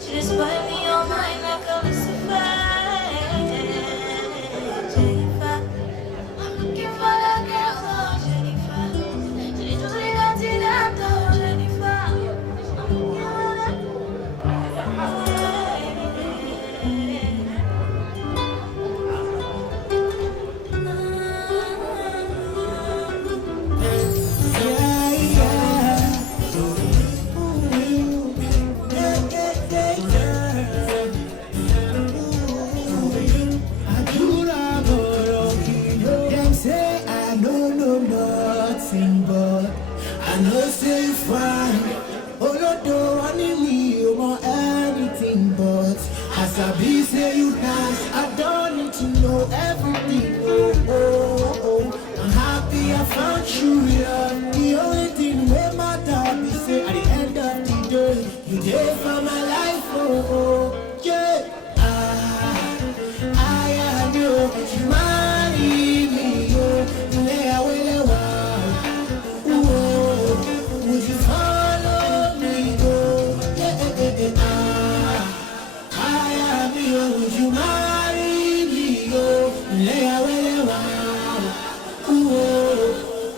She just spoiled me all mine like a Lucifer. Jennifer. I'm looking for that girl called Jennifer. She just truly that Jennifer. I'm looking for that. Them say I don't know nothing, but I know say fine. Oh Lord, I need me, you want anything, but as I be say you dance, I don't need to know everything. Oh, I'm happy I found true love. The only thing that matter be say at the end of the day, you there for my life. Oh, yeah. I know that you marry me. Would you follow me? I am you. Would you marry me?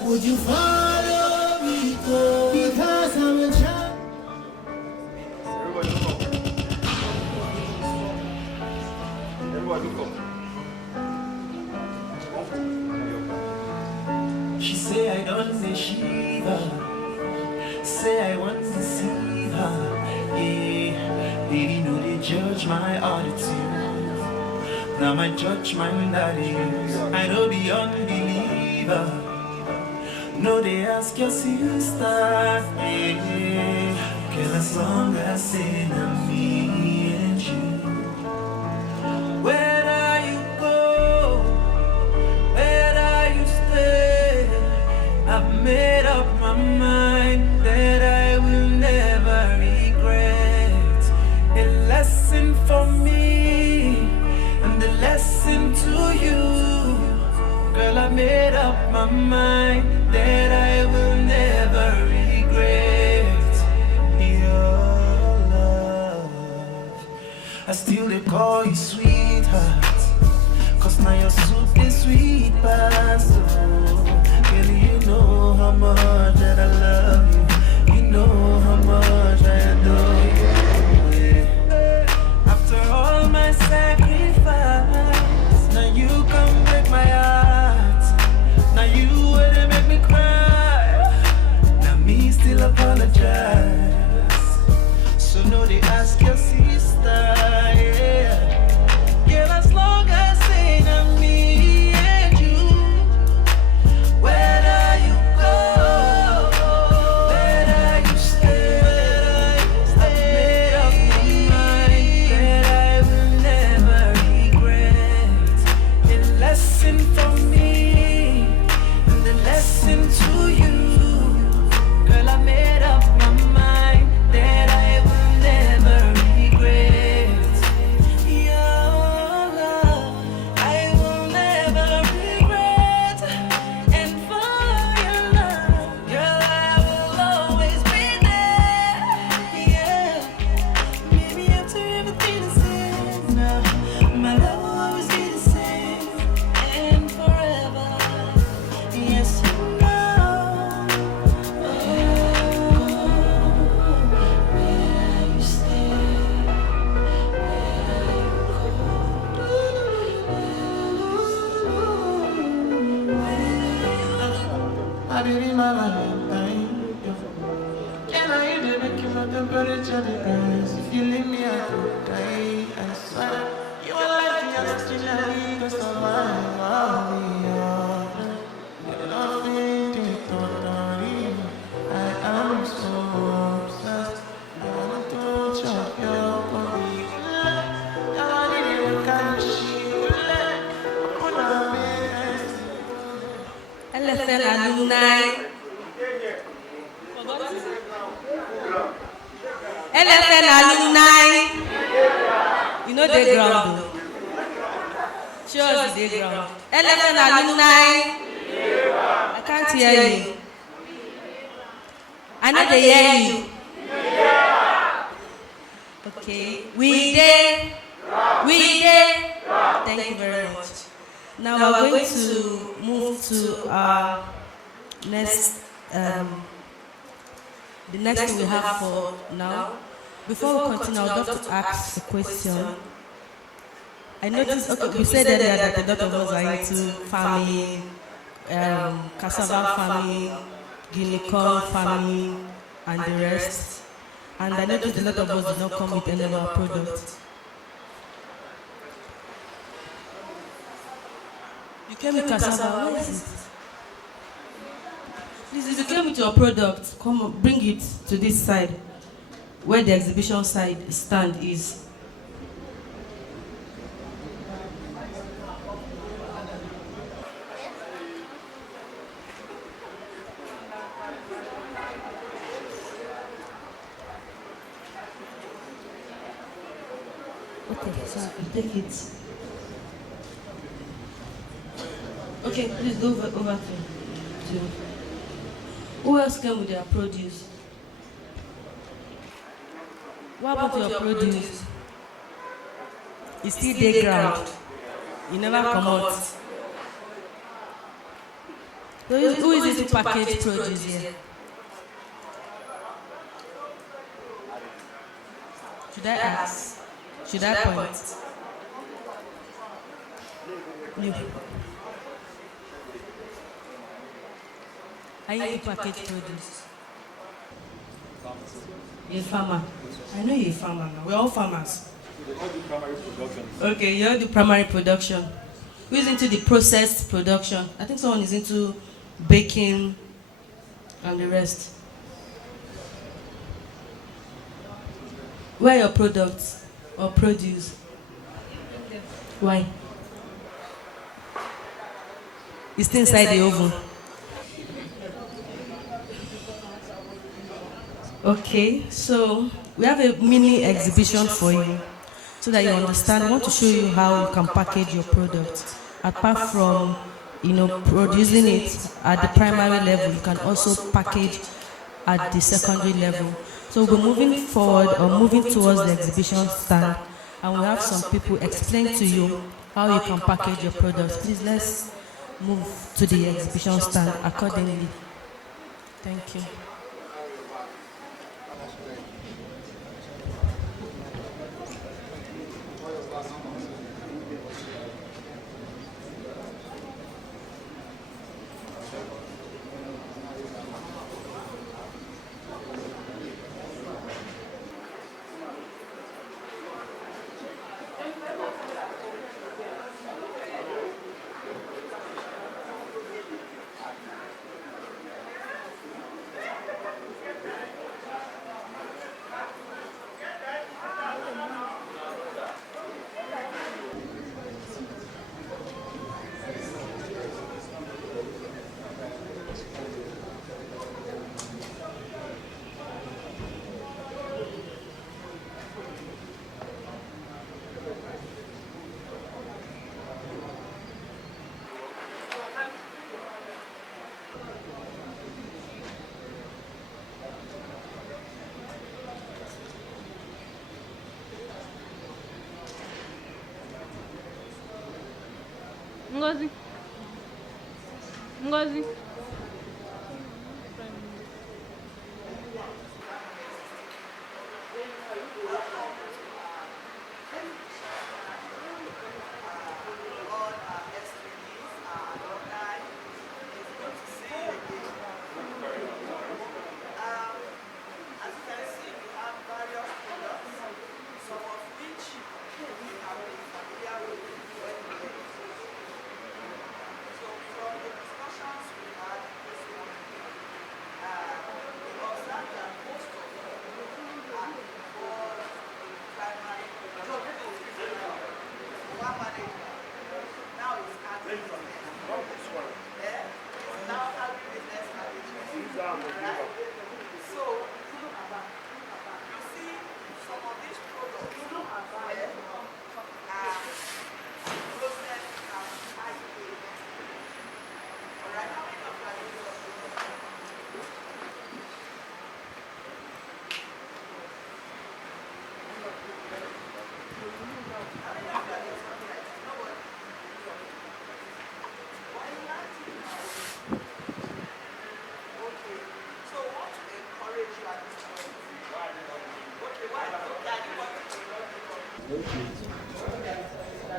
Would you follow me? Because I'm a child. Everybody look up. She say I don't say Shiva. Say I want to see her. Yeah, they know they judge my attitude. Now my judgment that is, I know the unbeliever. No, they ask your sister. Yeah, girl, as long as say na me and you. Where you go? Where you stay? I've made up my mind that I will never regret. A lesson for me and a lesson to you. Girl, I made up my mind that I will never regret your love. I still they call you sweetheart, 'cause now your soup is sweet past. Girl, you know how much that I love you. You know how much I adore you. Yeah. After all my sacrifice, now you come break my heart. Now you would make me cry. Now me still apologize. So no, they ask your sister, yeah. Girl, as long as My baby, my Valentine. Can I hear the making my temperature rise? If you leave me, I could die. I swear, you are like the oxygen, because of my you love me totally. I am so obsessed. I want to chop your body. I need you, can she LFN alumni. LFN alumni. You know the ground though. Show us the ground. LFN alumni. I can't hear you. I know they hear you. Okay. We did. Thank you very much. Now we're going to move to our next, the next thing we have for now. Before we continue, I would love to ask a question. I noticed, okay, we said earlier that a lot of us are into farming, cassava farming, guinea corn farming, and the rest. And I noticed a lot of us did not come with any of our products. You came with cassava, where is it? Please, if you came with your product, come on, bring it to this side, where the exhibition side stand is. Okay, so I'll take it. Okay, please go over to. Who else came with their produce? What about your produce? It's still day ground. You never come out. So who is it to package produce here? Should I ask? Should I point? You. Are you a package produce? You're a farmer. I know you're a farmer now. We're all farmers. Okay, you're the primary production. Who is into the processed production? I think someone is into baking and the rest. Where are your products or produce? Why? It's still inside the oven. Okay, so we have a mini exhibition for you so that you understand. I want to show you how you can package your product. Apart from, producing it at the primary level, you can also package at the secondary level. So we're moving forward or moving towards the exhibition stand, and we have some people explain to you how you can package your products. Please, let's move to the exhibition stand accordingly. Thank you. Ngozi. Ngozi.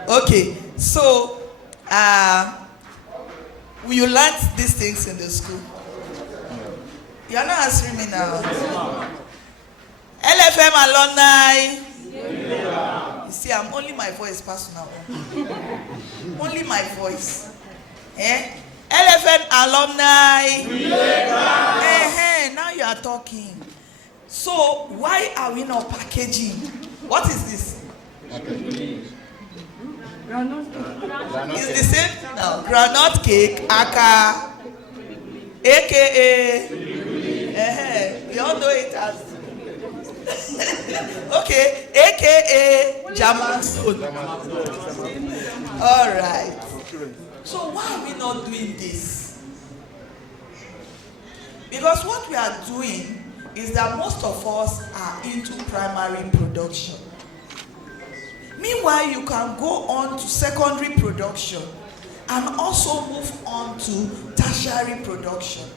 Okay, so you learned these things in the school. You're not answering me now. LFM alumni. You see, I'm only my voice personal. Only my voice. LFM alumni. Now you are talking. So why are we not packaging? What is this? It's the same now. Granite cake, aka, we all know it as. Okay, aka German stone. All right. So why are we not doing this? Because what we are doing is that most of us are into primary production. Meanwhile, you can go on to secondary production and also move on to tertiary production.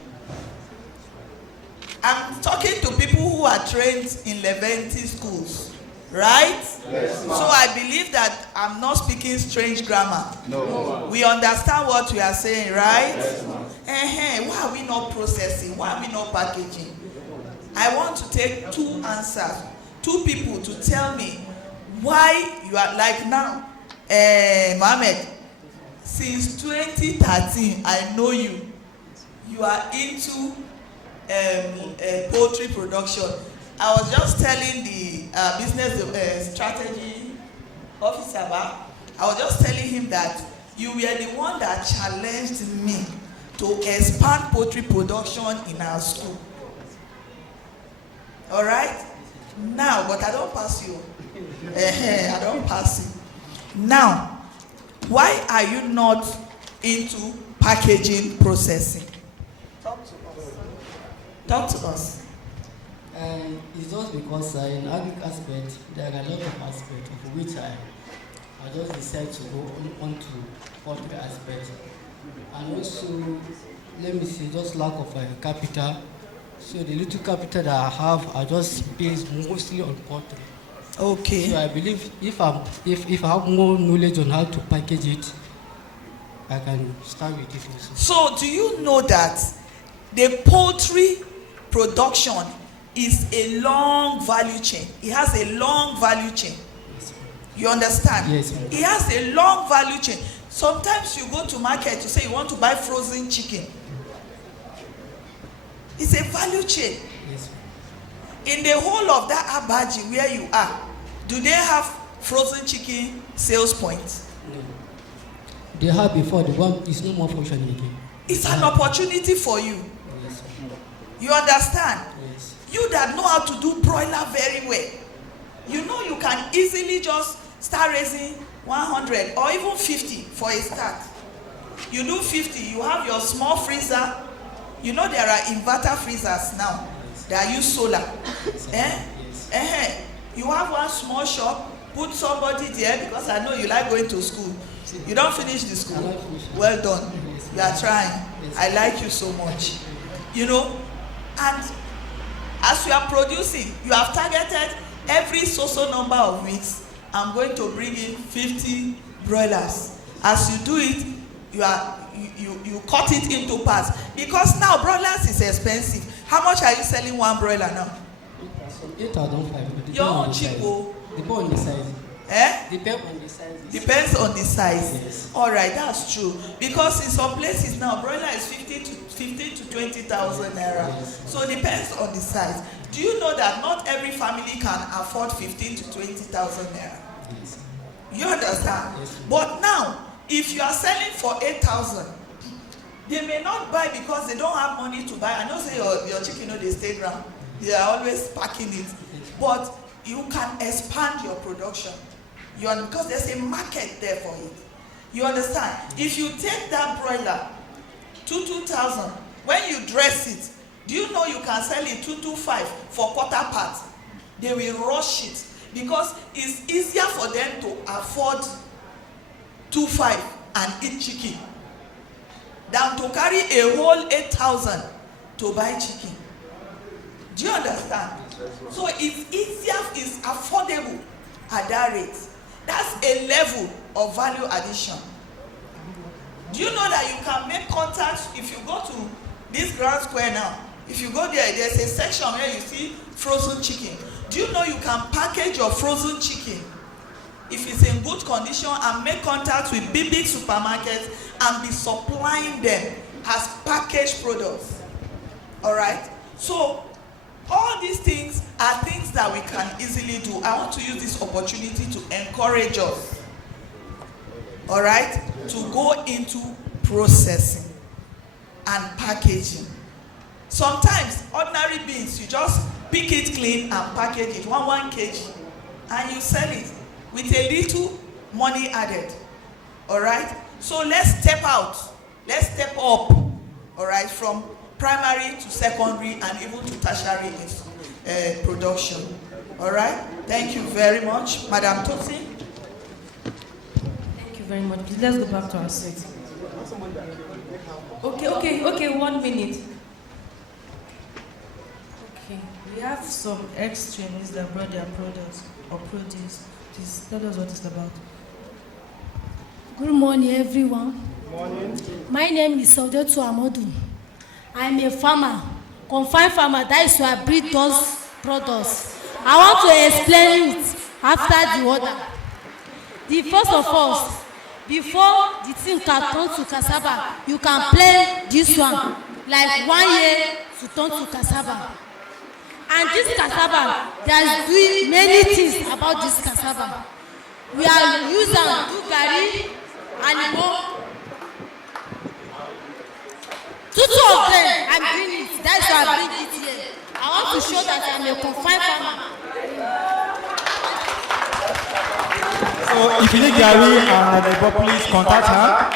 I'm talking to people who are trained in Leventis schools, right? Yes, so I believe that I'm not speaking strange grammar. No. We understand what we are saying, right? Yes, why are we not processing? Why are we not packaging? I want to take two answers, two people to tell me why you are like now, Mohammed. Since 2013, I know you. You are into poultry production. I was just telling the business strategy officer I was just telling him that you were the one that challenged me to expand poultry production in our school. All right? Now, but I don't pass you. I don't pass you. Now, why are you not into packaging processing? Talk to us. It's just because in agric aspect, there are a lot of aspects of which I just decided to go on to poultry aspect. And also, let me say, just lack of capital. So the little capital that I have, I just based mostly on poultry. Okay. So I believe if I have more knowledge on how to package it, I can start with it also. So do you know that the poultry production is a long value chain? It has a long value chain. Yes, you understand? Yes, ma'am. It has a long value chain. Sometimes you go to market, you say you want to buy frozen chicken. It's a value chain. Yes, in the whole of that Abaji where you are, do they have frozen chicken sales points? No. They have before, the one is no more functioning again. It's an opportunity for you. Yes, you understand? Yes. You that know how to do broiler very well, you know you can easily just start raising 100 or even 50 for a start. You do 50, you have your small freezer. You know there are inverter freezers now that use solar. You have one small shop, put somebody there, because I know you like going to school. You don't finish the school. Well done. You are trying. I like you so much. You know, and as you are producing, you have targeted every so number of weeks. I'm going to bring in 50 broilers. As you do it, you cut it into parts, because now broilers is expensive. How much are you selling one broiler now? 8,500. Your own cheap. Depends on the size. Depends on the size. Depends on the size. Yes. All right, that's true. Because in some places now, broiler is 15 to 20,000 naira. Yes. So it depends on the size. Do you know that not every family can afford 15 to 20,000 naira? Yes. You understand? Yes. But now, if you are selling for 8,000, They may not buy because they don't have money to buy. I know say your chicken they stay ground. They are always packing it. But you can expand your production. Because there's a market there for it. You understand? If you take that broiler to 2,000, when you dress it, do you know you can sell it 225 for quarter part? They will rush it because it's easier for them to afford 2.5 and eat chicken than to carry a whole 8,000 to buy chicken. Do you understand? So it's easier, it's affordable at that rate. That's a level of value addition. Do you know that you can make contacts if you go to this Grand Square now? If you go there, there's a section where you see frozen chicken. Do you know you can package your frozen chicken if it's in good condition and make contact with big supermarkets and be supplying them as packaged products? All right? So all these things are things that we can easily do. I want to use this opportunity to encourage us, all right, to go into processing and packaging. Sometimes ordinary beans, you just pick it clean and package it, 1 kg, and you sell it with a little money added. All right? So let's step out. Let's step up, all right, from primary to secondary and even to tertiary production. All right? Thank you very much. Madam Tosi. Thank you very much. Please, let's go back to our seat. Okay, 1 minute. Okay, we have some extremists that brought their products or produce. Please tell us what it's about. Good morning, everyone. Morning. My name is Saudetu Amodu. I'm a farmer, confined farmer. That is why I breed those products. I want to explain it after the order. The first of all, before the thing can turn to cassava, you can play this one, like 1 year to turn to cassava. And this cassava, there is doing many things about this cassava. We are using do gari and more. Two of them, I'm doing it. That's why I bring it here. I want to show that I'm a confined farmer. So if you need Gary and the please contact her.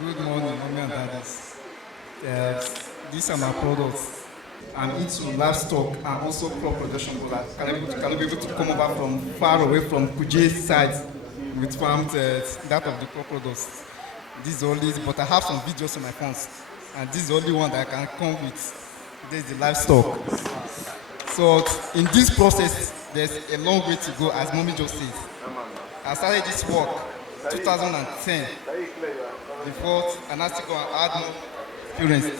Good morning, mommy and daddies. These are my products. I'm into livestock and also crop production, but I can be able to come over from far away from Kuje's side with farmed that of the crop products. This is only, but I have some videos on my phones, and this is the only one that I can come with. This is the livestock. So in this process, there's a long way to go, as mommy just said. I started this work 2010 before and I still add more experience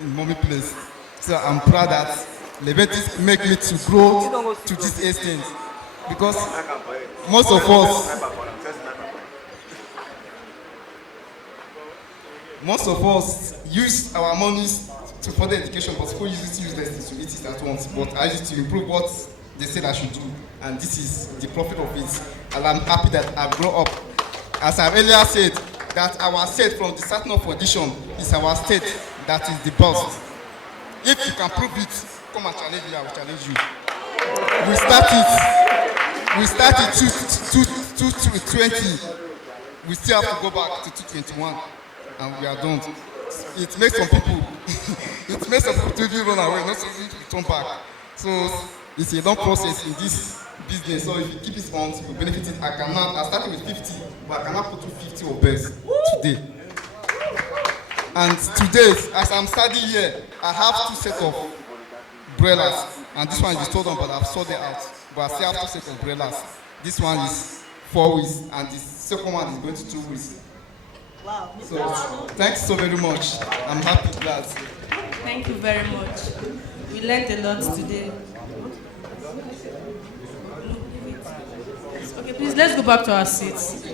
in mommy place. So I'm proud that Leventis make me to grow to this extent, because most of us use our monies to further education, but people use it uselessly to eat it at once. But I use it to improve what they said I should do, and this is the profit of it. And I'm happy that I've grown up. As I earlier said, that our state from the starting of audition is our state that is the best. If you can prove it, come and challenge me, I will challenge you. We started 220. We still have to go back to 221, and we are done. It makes some people, to even run away, not to return back. So it's a long process in this business. So if you keep it on, you will benefit it. I started with 50, but I cannot put 250 or best today. And today, as I'm studying here, I have 2 sets of umbrellas, and this one is sold on, but I've sold it out. But I still have 2 sets of umbrellas. This one is 4 weeks, and the second one is going to 2 weeks. Wow. So thanks so very much. I'm happy, glad. Thank you very much. We learned a lot today. Okay, please, let's go back to our seats.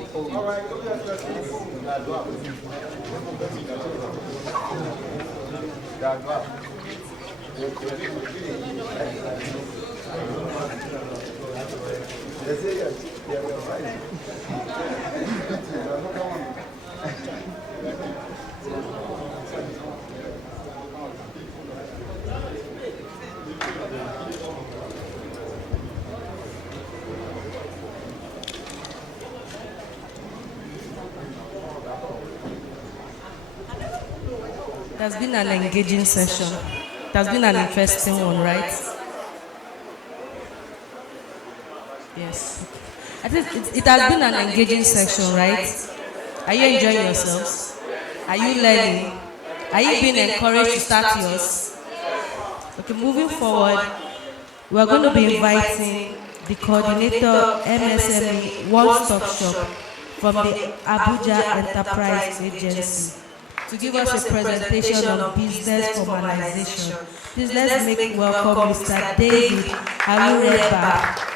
It has been an engaging session. It has been an interesting one, right? Yes. I think it has been an engaging session, right? Are you enjoying yourselves? Are you learning? Are you being encouraged to start yours? Okay, moving forward, we are going to be inviting the coordinator MSME One-Stop Shop from the Abuja Enterprise Agency to give us a presentation on business formalization. Please let's make welcome Mr. David Arureba.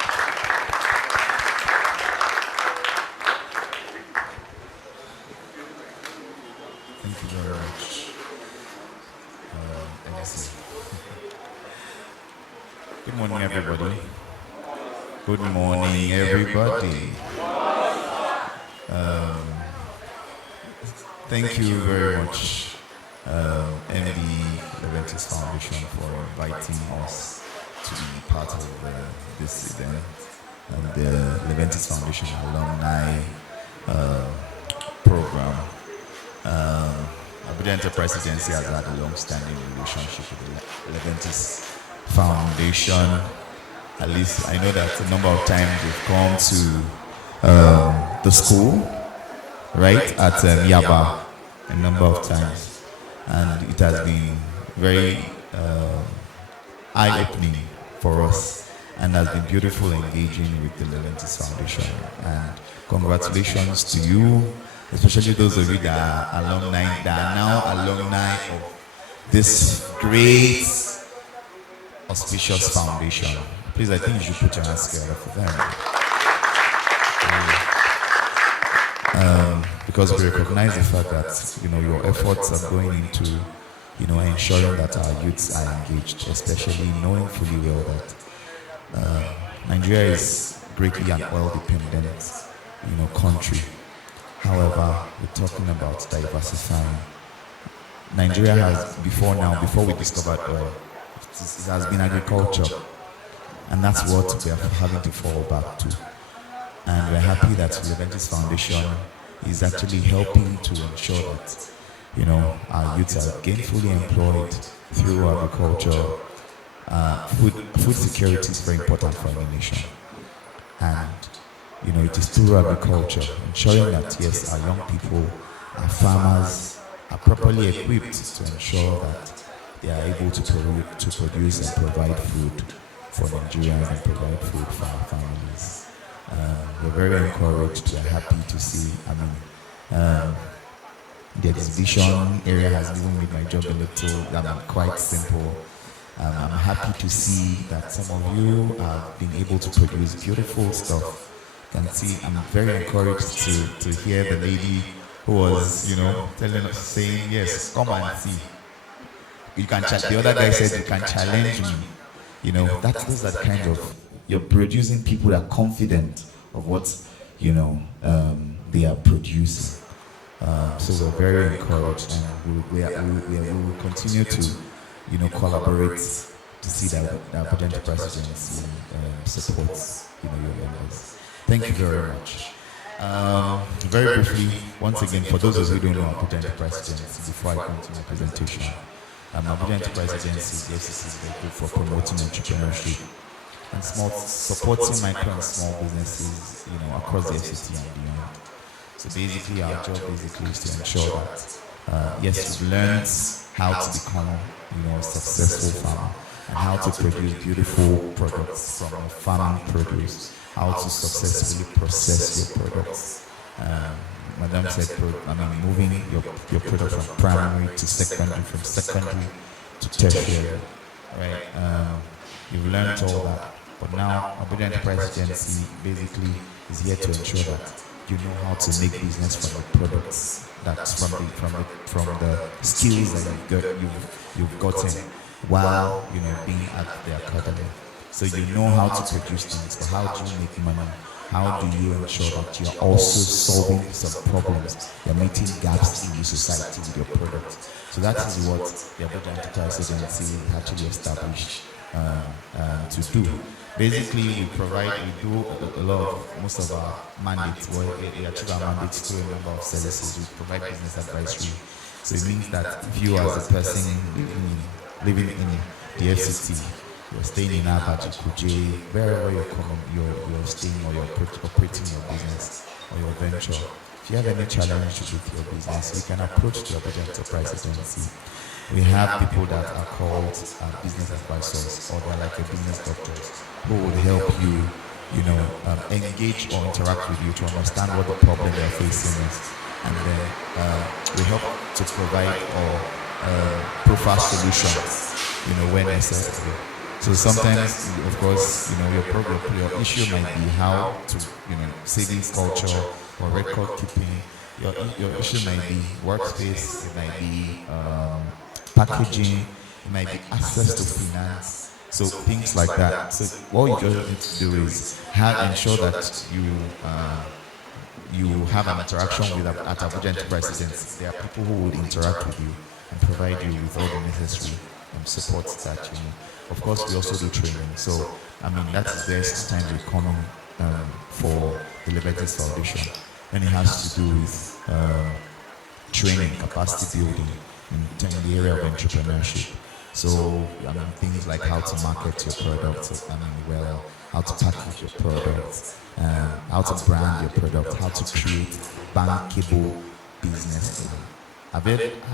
Thank you very much. Good morning, everybody. Good morning, everybody. Thank you very much, MD Leventis Foundation, for inviting us to be part of this event, and the Leventis Foundation Alumni program. Abuja Enterprise Agency has had a long-standing relationship with the Leventis Foundation. At least I know that a number of times we've come to the school, right, at Yaba, a number of times, and it has been very eye-opening for us, and has been beautiful engaging with the Leventis Foundation. And congratulations to you, especially those of you that are alumni, that are now alumni of this great, auspicious foundation. Please, I think you should put your hands together for them. Because we recognize the fact that, you know, your efforts are going into, you know, ensuring that our youths are engaged, especially knowing fully well that Nigeria is greatly an oil-dependent, you know, country. However, we're talking about diversifying. Nigeria has, before we discovered oil, it has been agriculture, and that's what we are having to fall back to. And we're happy that the Leventis Foundation is actually helping to ensure that, you know, our youths are gainfully employed through agriculture. Food security is very important for any nation, and you know, it is through agriculture, ensuring that yes, our young people, our farmers are properly equipped to ensure that they are able to produce and provide food for Nigerians and provide food for our families. We're very encouraged. We're happy to see. The exhibition area has even made my job a little quite simple. I'm happy to see that some of you have been able to produce beautiful stuff. You can see, I'm very encouraged to hear the lady who was, you know, telling us, saying, yes, come and see. You can the other guy said, you can challenge me. You know, those are kind of, you're producing people that are confident of what, you know, they are producing. So we're very encouraged, and we will continue to, you know, collaborate to see that the Abuja Enterprise Agency supports, you know, your members. Thank you very much. Very briefly, once again, for those of you who don't know Abuja Enterprise Agency, before I come to my presentation, Abuja Enterprise Agency, the FCC, is very good for promoting entrepreneurship and supporting micro and small businesses, you know, across the FCC and beyond. So basically, our job basically is to ensure that, yes, we've learned how to become, you know, a successful farmer, and how to produce beautiful products from farming produce, how to successfully process your products. Madam said, moving your product from primary to secondary, from secondary to tertiary, right? You've learned all that, but now Abuja Enterprise Agency basically is here to ensure that you know how to make business from the products, that's from the skills that you've gotten while, you know, being at the academy. So you know how to produce things, but how do you make money how do you ensure that you're also solving some problems, you're meeting gaps in the society with your product. So that is what the Abuja Enterprise Agency actually established to do. Basically, we do a lot of, most of our mandates, we achieve our mandates through a number of services. We provide business advisory. So it means that if you as a person living in the FCT, you're staying in Abaji, Kuje, wherever you're staying or you're operating your business or your venture, if you have any challenge with your business, you can approach the Abuja Enterprise Agency. We have people that are called business advisors, or they're like a business doctors, who will help you, engage or interact with you to understand what the problem they're facing is. And then we help to provide or profile solutions, when necessary. So sometimes, of course, your issue might be how to, savings culture or record keeping. Your issue might be workspace, it might be packaging, it might be access to finance, so things like that. So what you just need to do is ensure that you have an interaction with at Abuja Enterprise Agency. There are people who would interact with you and provide you with all the necessary support that you need. Of course, we also do training. So, that is where sometimes we come for the Leventis Foundation, and it has to do with training, capacity building in the area of entrepreneurship. So, things like how to market your product, how to package your product, how to brand your product, how to create bankable business plan. How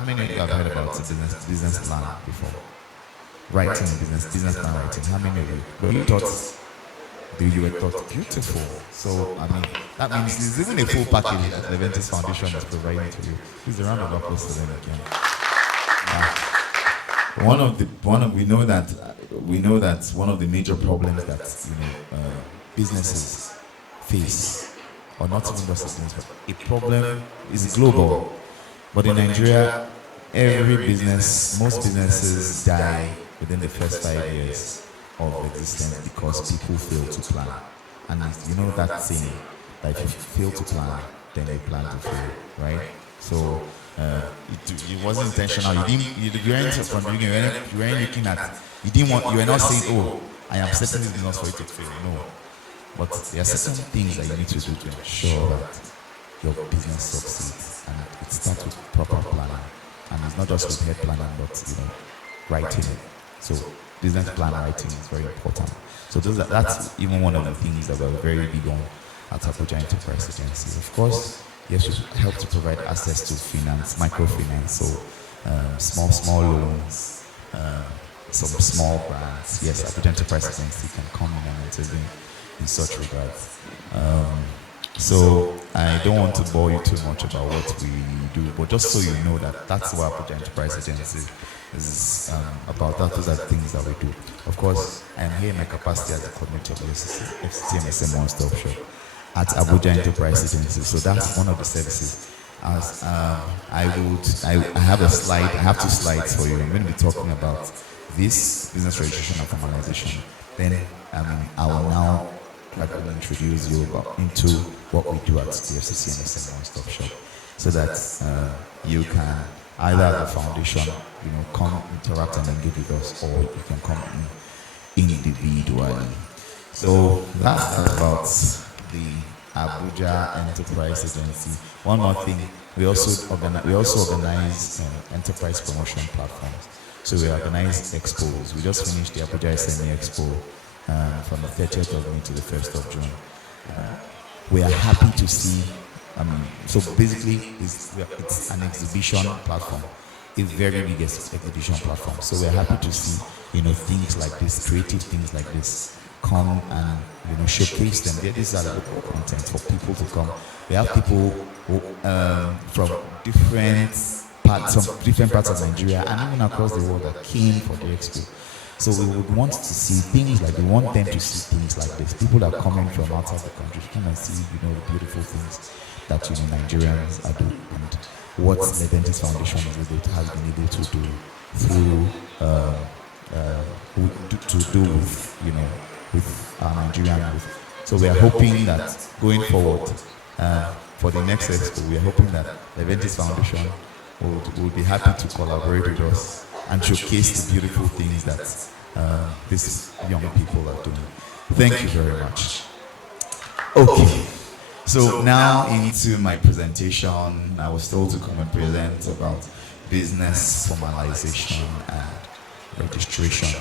many of you have heard about the business plan before? Writing business plan writing. How many of you? But you were taught beautiful. So that means there's even a full package that the Leventis Foundation is providing to you. Please a round of applause for them again. We know that one of the major problems that businesses face, or not even just business, but a problem is global. But in Nigeria, most businesses die within the first 5 years of existence because people fail to plan. And that saying, that if you fail to plan, then you plan to fail, right? So it wasn't intentional. You weren't from the beginning. You weren't looking at. You were not saying, "Oh, I am setting this business for it to fail." No, but there are certain things that you need to do to ensure that your business succeeds, and it starts with proper planning. And it's not just with head planning, but writing. So business plan writing is very important. So that's even one of the things that we're very big on at Abuja Enterprise Agency. Of course, yes, we help to provide access to finance, microfinance, so small loans, some small grants. Yes, Abuja Enterprise Agency can come in and intervene in such regards. So I don't want to bore you too much about what we do, but just so you know that's what Abuja Enterprise Agency is about. Those are the things that we do. Of course, I am here in my capacity as the coordinator of the FCT MSM One Stop Shop at Abuja Enterprise Agency. So that's one of the services. As I have a slide. I have 2 slides for you. I'm going to be talking about this business registration and formalization. Then I will now introduce you into what we do at the FCT MSM One Stop Shop, so that you can either at the foundation, come interact and engage with us, or you can come in individually. So that's about the Abuja Enterprise Agency. One more thing, we also organize enterprise promotion platforms. So we organize expos. We just finished the Abuja SME Expo from the 30th of May to the 1st of June. We are happy to see. So basically, it's an exhibition platform, a very big exhibition platform. So we're happy to see, things like this, creative things like this, come and showcase them. These are local content for people to come. We have people from different parts of Nigeria and even across the world that came for the expo. So we would want to see things like, we want them to see things like this. People that are coming from outside the country come and see, the beautiful things that Nigerians are doing, and what Leventis Foundation has been able to do through with our Nigerian youth So we are hoping that going forward, for the next expo, we are hoping that the Leventis Foundation will be happy to collaborate with us and showcase the beautiful things that these young people are doing. Thank you very much. Okay, so now into my presentation. I was told to come and present about business formalization and registration.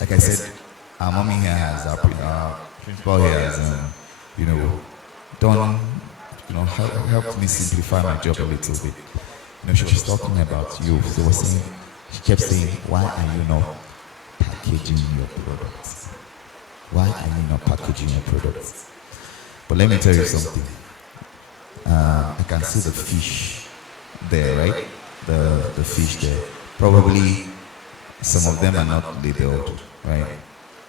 Like I said, our mommy here has, our principal here has, helped me simplify my job a little bit. She was talking about you. She kept saying, why are you not packaging your products? Why are you not packaging your products? But let me tell you something. I can see the fish there, right? The fish there. Probably some of them are not labeled, right?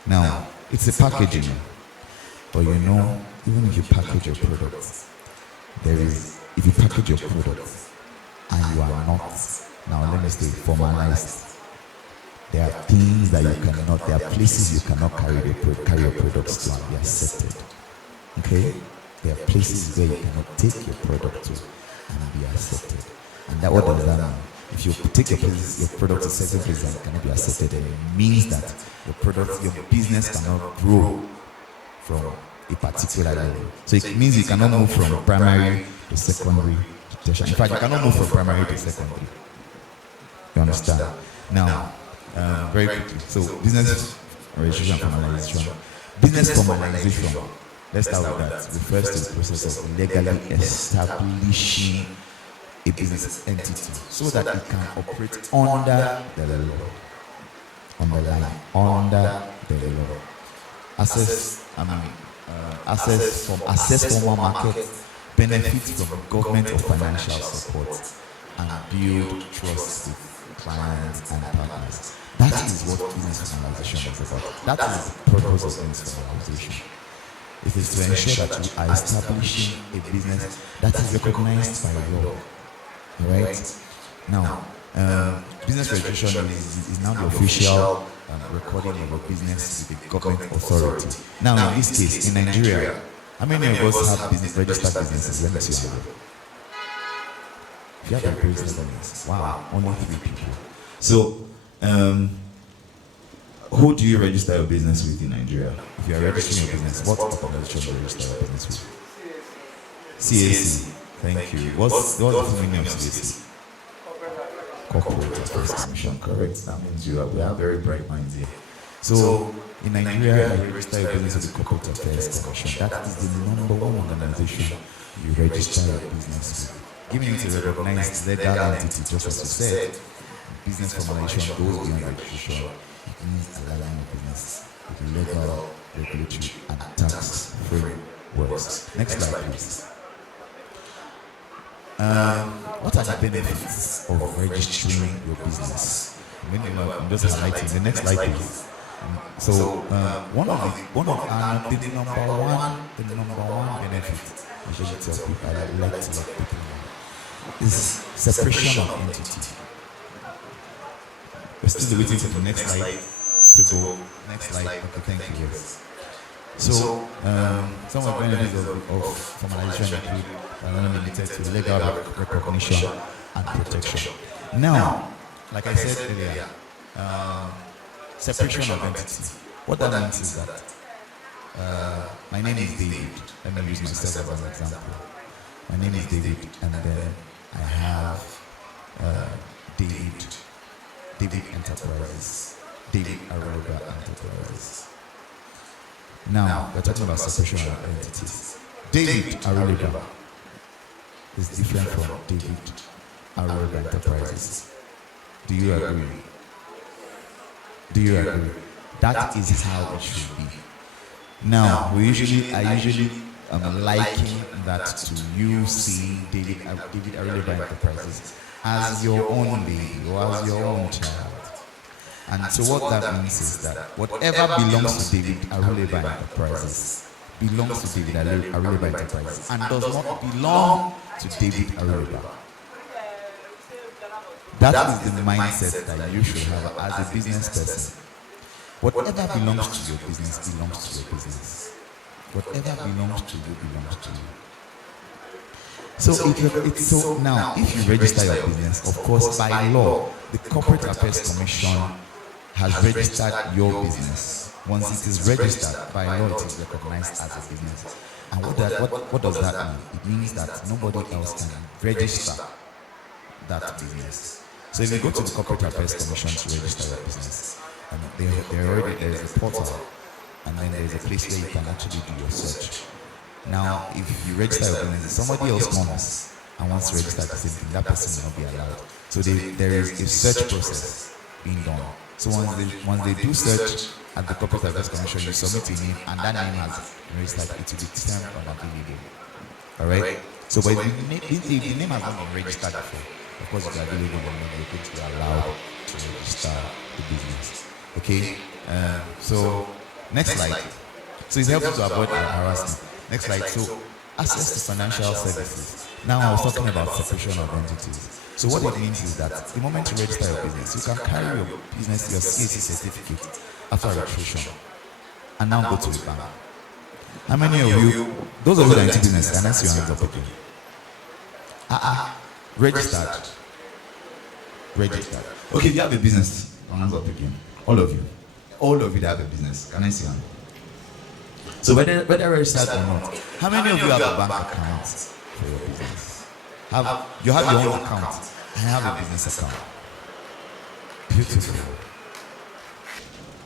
Now, it's a packaging. But even if you package your products, if you package your products and you are not, now let me say, formalized, there are things that you cannot, there are places you cannot carry your products to and be accepted. Okay? There are places where you cannot take your product to and be accepted. And what does that mean? If you take your product to certain places and cannot be accepted, then it means that your business cannot grow from a particular level. So it means you cannot move from primary to secondary to tertiary. In fact, you cannot move from primary to secondary. You understand? Now, very quickly. So business registration and formalization. Business formalization, let's start with that, refers to the process of legally establishing a business entity so that it can operate under the law. Under the law. Access formal market, benefit from government or financial support, and build trust with clients and partners. That is what business formalization is about. That is the purpose of business formalization. It is to ensure that you are establishing a business that is recognized by law. Right? Now, business registration is now the official recording of a business with a government authority. Now, in this case, in Nigeria, how many of us have registered businesses? Let me see your hand. If you have a registered business, wow, only 3 people. So, who do you register your business with in Nigeria? If you are registering your business, what organization do you register your business with? CAC. Thank you. What's the meaning of CAC? Corporate Affairs Commission. Correct. That means we have very bright minds here. So, in Nigeria, you register your business with the Corporate Affairs Commission. That is the #1 organization you register your business with. Giving it a recognized legal entity, just as you said, business formalization goes beyond registration. It means aligning your business with legal, regulatory, and tax frameworks. Next slide, please. What are the benefits of registering your business? I'm just highlighting the next slide, please. So the number one benefit, I should tell people, I like to let people know, is separation of entity. We're still waiting for the next slide to go. Next slide. Okay, thank you. Yes. So some of the benefits of formalization include limited to legal recognition and protection. Now, like I said earlier, separation of entity. What that means is that my name is David. Let me use myself as an example. My name is David, and then I have David Enterprises, David Aruba Enterprises. Now, we're talking about separation of entities. David Aruba is different from David Aruba Enterprises. Do you agree? Do you agree? That is how it should be. Now, I usually liken that to you seeing David Aruba Enterprises as your own baby or as your own child. And so what that means is that whatever belongs to David Aruba Enterprises belongs to David Aruba Enterprises and does not belong to David Aruba. That is the mindset that you should have as a business person. Whatever belongs to your business belongs to your business. Whatever belongs to you belongs to you. So now, if you register your business, of course, by law, the Corporate Affairs Commission has registered your business. Once it is registered, by law, it is recognized as a business. And what does that mean? It means that nobody else can register that business. So if you go to the Corporate Affairs Commission to register your business, there is a portal, and then there is a place where you can actually do your search. Now, if you register your business, somebody else comes and wants to register the same thing, that person will not be allowed. So there is a search process being done. So once they do search at the Corporate Affairs Commission, you submit a name, and that name has been registered. It will be stamped on a DVD. Alright? So but if the name has not been registered before, of course it's available, and then you're going to be allowed to register the business. Okay? So next slide. So it's helpful to avoid harassment. Next slide. So access to financial services. Now I was talking about separation of entities. So what it means is that the moment you register your business, you can carry your business, your CAC certificate after registration, and now go to the bank. How many of you, those of you that are into business, can I see your hands up again? Registered. Registered. Okay, if you have a business, hands up again. All of you. All of you that have a business, can I see your hand? So whether registered or not, how many of you have a bank account for your business? You have your own account. I have a business account. Beautiful.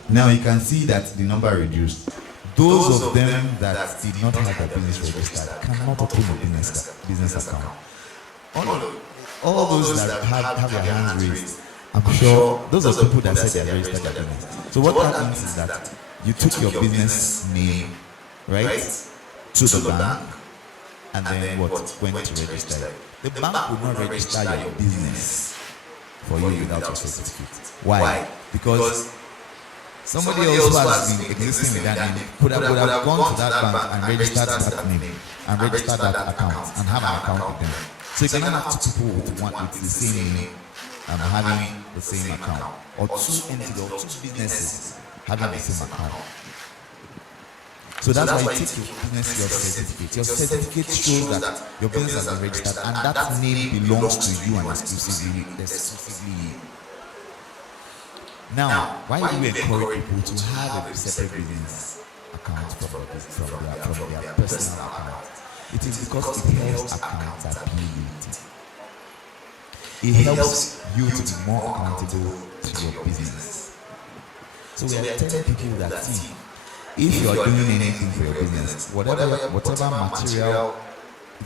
Now you can see that the number reduced. Those of them that did not have their business registered cannot open a business account. All those that have their hands raised, I'm sure those are people that said they had registered their business. So what that means is that you took your business name, right, to the bank, and then went to register it. The bank would not register your business for you without your certificate. Why? Because somebody else who has been existing with that name would have gone to that bank and registered that name and registered that account and have an account with them. So you cannot have two people with the same name and having the same account, or two entities or two businesses having the same account. So that's why you take your business, your certificate. Your certificate shows that your business has been registered and that name belongs to you and exclusively you. Now, why do we encourage people to have a separate business account from their personal account? It is because it helps accountability. It helps you to be more accountable to your business. So we are telling people that, see, if you are doing anything for your business, whatever material,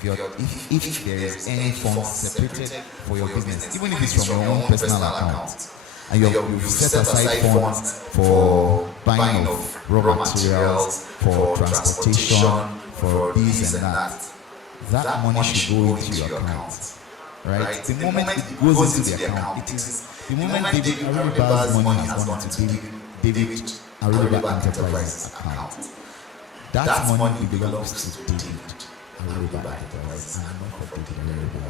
if there is any funds separated for your business, even if it's from your own personal account, and you've set aside funds for buying of raw materials, for transportation, for this and that money should go into your account, right? The moment it goes into the account, it is the moment David Aruba's money has gone into David Aruba Enterprise account. That money belongs to David Aruba Enterprise and not for David Aruba.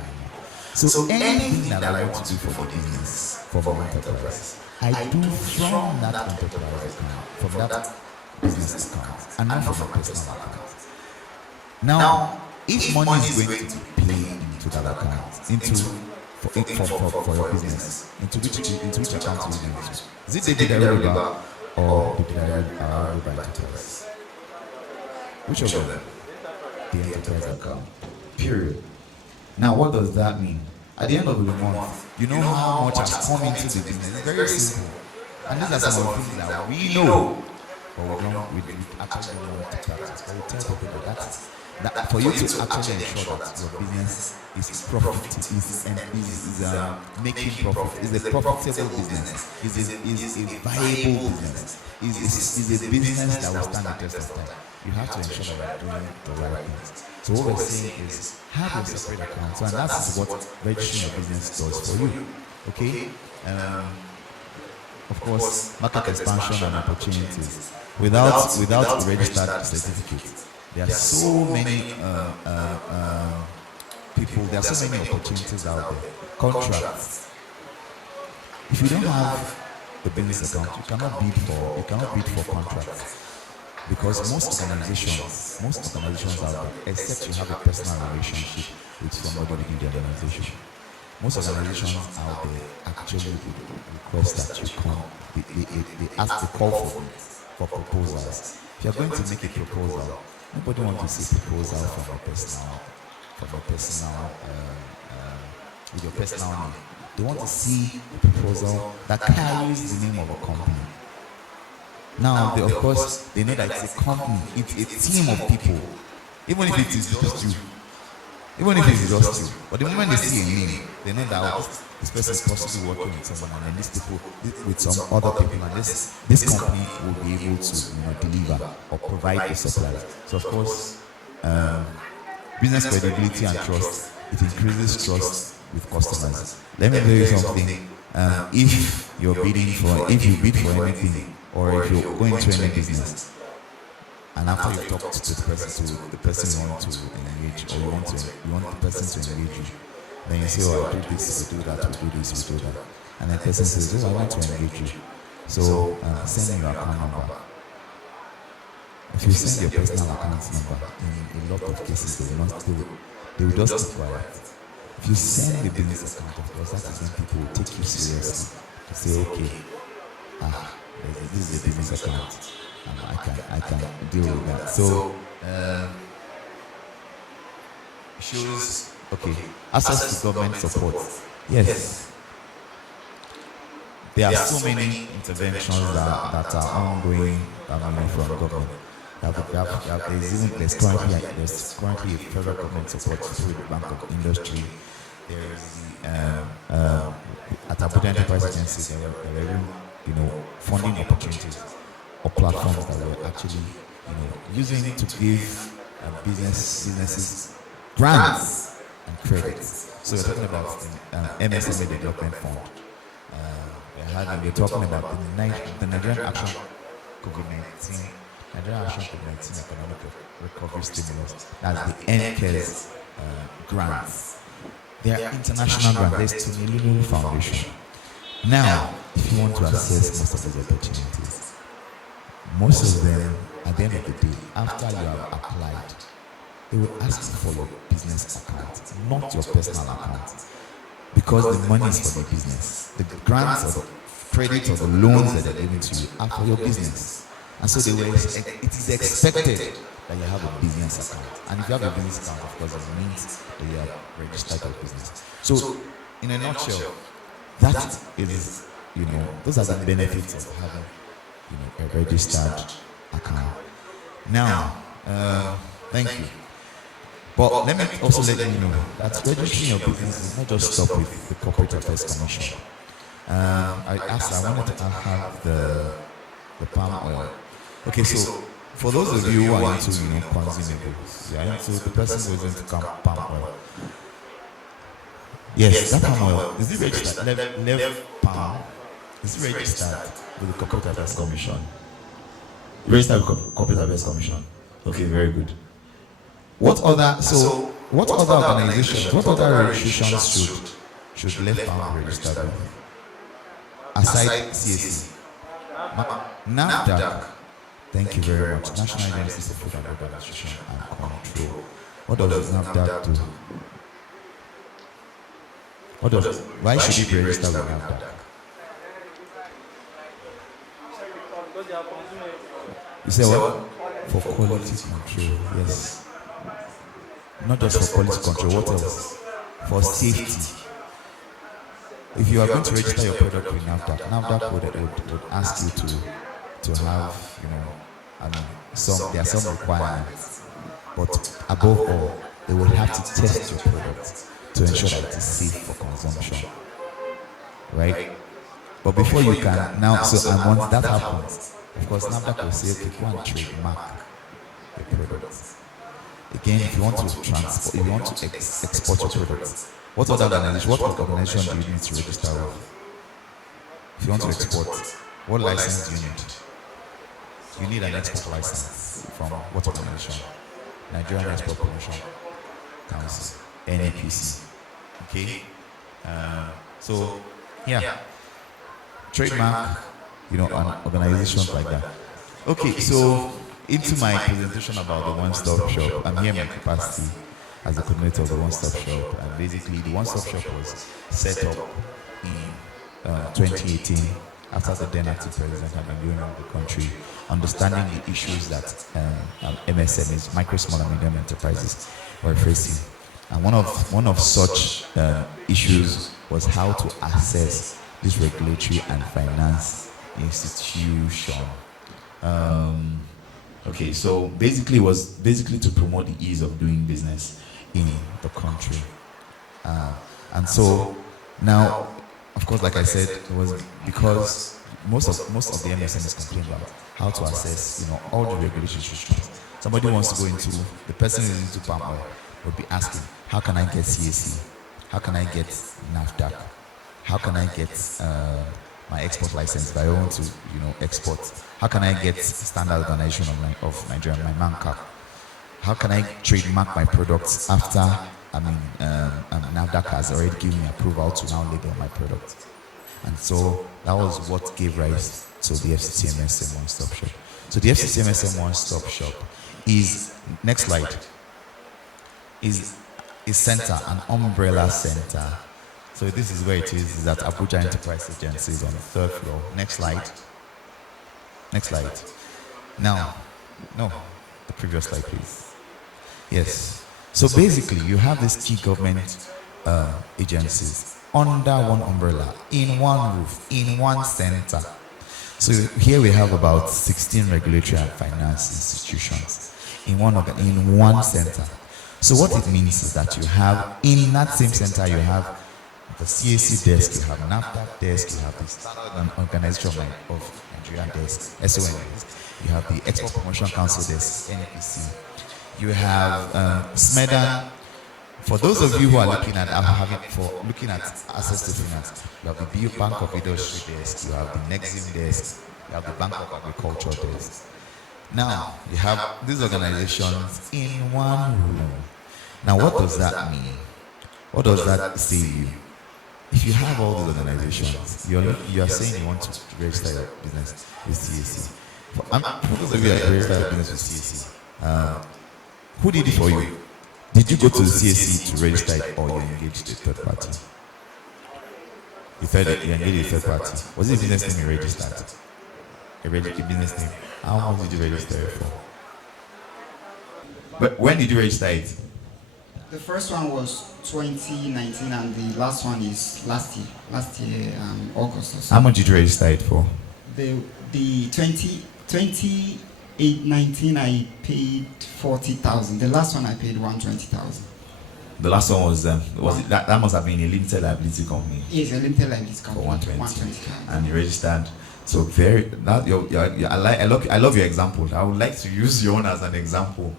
So anything that I want to do for the business, for my enterprise, I do from that enterprise account, from that business account, and not from my personal account. Now, if money is going to be paid into that account, for your business, into which account will you use? Is it David Aruba or David Aruba Enterprise? Which of them? The enterprise account. Period. Now, what does that mean? At the end of the month, you know how much has come into the business. It's very simple. And these are some of the things that we know, but we actually don't want to practice. But we tell people that for you to actually ensure that your business is profitable, is making profit, is a profitable business, is a viable business, is a business that will stand the test of time. You have to ensure that you're doing the right things. So what we're saying is, have a separate account. So, and that's what registering your business does for you. Okay? Of course, market expansion and opportunities. Without a registered certificate, there are so many people, there are so many opportunities out there. Contracts. If you don't have a a business account, you cannot bid for contracts. Because most organizations out there, except you have a personal relationship with somebody within the organization, most organizations out there actually request that you come. They call for proposals. If you're going to make a proposal, nobody wants to see a proposal from your personal name. They want to see a proposal that carries the name of a company. Now, of course, they know that it's a company, it's a team of people, even if it is just you. But the moment they see a name, they know that this person is possibly working with someone, and these people with some other people, and this company will be able to deliver or provide the supplies. So, of course, business credibility and trust, it increases trust with customers. Let me tell you something. If you bid for anything, or if you're going to any business, and after you talk to the person you want to engage, or you want the person to engage you, then you say, oh, I do this, we do that, we do this, we do that. And the person says, oh, I want to engage you. So send me your account number. If you send your personal account number, in a lot of cases, they will just keep quiet. If you send the business account, of course, that is when people will take you seriously to say, okay, this is the business account. I can deal with that. So shows access to government support. Yes, there are so many interventions that are ongoing from government. There's currently a federal government support through the Bank of Industry. There is at Abuja Enterprise Agency, there are funding opportunities or platforms that we're actually using to give businesses grants and credits. So we're talking about MSME Development Fund. We're talking about the Nigerian Action COVID-19 Economic Recovery Stimulus. That's the NCARES grants. They are international grants. There's the Leventis Foundation. Now, if you want to access most of these opportunities, most of them, at the end of the day, after you have applied, they will ask for your business account, not your personal account. Because the money is for the business. The grants or the credit or the loans that they're giving to you are for your business. And so it is expected that you have a business account. And if you have a business account, of course, it means that you have registered your business. So, in a nutshell, that is, those are the benefits of having, a registered account. Now, thank you. But let me also let you know that registering your business is not just stop with the Corporate Affairs Commission. I wanted to have the palm oil. Okay, so for those of you who are into consumables, the person who is into palm oil. Yes, that palm oil, is it registered? Lev palm, is it registered with the Corporate Affairs Commission? Registered with the Corporate Affairs Commission. Okay, very good. What other organizations, what other registrations should Lev palm be registered with? Aside CAC. NAFDAC. Thank you very much. National Agency for Food and Drug Administration and Control. What does NAFDAC do? Why should it be registered with NAFDAC? You say what? For quality control, yes. Not just for quality control, what else? For safety. If you are going to register your product with NAFDAC would ask you to have, there are some requirements. But above all, they will have to test your product to ensure that it is safe for consumption. Right? But before you can and once that happens, of course, NAFDAC will say, okay, go and trademark your product. Again, if you want to export your product, what organization do you need to register with? If you want to export, what license do you need? You need an export license from what organization? Nigerian Export Promotion Council, NAPC. Okay? Trademark, and organizations like that. Okay, so into my presentation about the one-stop shop. I'm here in my capacity as the coordinator of the one-stop shop, and basically the one-stop shop was set up in 2018 after the then acting president had been doing in the country, understanding the issues that MSMEs, micro, small and medium enterprises, were facing. And one of such issues was how to access this regulatory and finance institution. Okay, so basically it was to promote the ease of doing business in the country. And so now, of course, like I said, it was because most of the MSMEs complain about how to access, all the regulatory restrictions. Somebody wants to go into, the person who is into palm oil would be asking, how can I get CAC? How can I get NAFDAC? How can I get my export license if I want to, export? How can I get standard organization of Nigeria, my MANCAP? How can I trademark my products after, NAFDAC has already given me approval to now label my product? And so that was what gave rise to the FCTMSM One-Stop Shop. So the FCTMSM One-Stop Shop is, next slide, is a center, an umbrella center. So this is where it is at Abuja Enterprise Agencies on the 3rd floor. Next slide. Next slide. Now, no, the previous slide, please. Yes. So basically, you have these key government agencies under one umbrella, in one roof, in one center. So here we have about 16 regulatory and finance institutions in one center. So what it means is that you have, in that same center, you have the CAC desk, you have NAFDAC desk, you have the Standard Organization of Nigeria desk, SON desk, you have the Export Promotion Council desk, NPC, you have SMEDAN. For those of you who are looking at access to finance, you have the Bank of Industry desk, you have the Nexim desk, you have the Bank of Agriculture desk. Now, you have these organizations in one room. Now, what does that mean? What does that say to you? If you have all these organizations, you are saying you want to register your business with CAC. For those of you that register your business with CAC, who did it for you? Did you go to the CAC to register it, or you engaged a third party? You engaged a third party. Was it a business name you registered? A business name. How much did you register it for? But when did you register it? The first one was 2019 and the last one is last year, August or so. How much did you register it for? The 2019 I paid 40,000. The last one I paid 120,000. The last one was it that must have been a limited liability company? Yes, a limited liability company. For 120,000. And you registered. So I love your example. I would like to use your own as an example.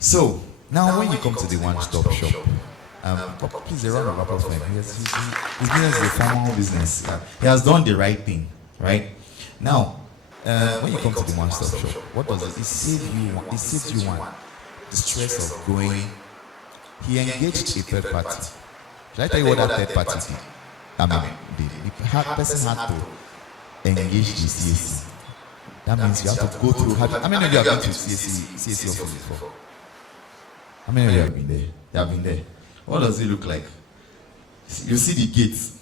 So now when you come to the one-stop shop, please a round of applause for him. His business is a formal business. He has done the right thing, right? Now, when you come to the one-stop shop, what does it? It saves you the stress of going. He engaged a third party. Should I tell you what that third party did? The person had to engage the CAC. That means you have to go through. How many of you have been to CAC office before? How many of you have been there? You have been there. What does it look like? You see the gates.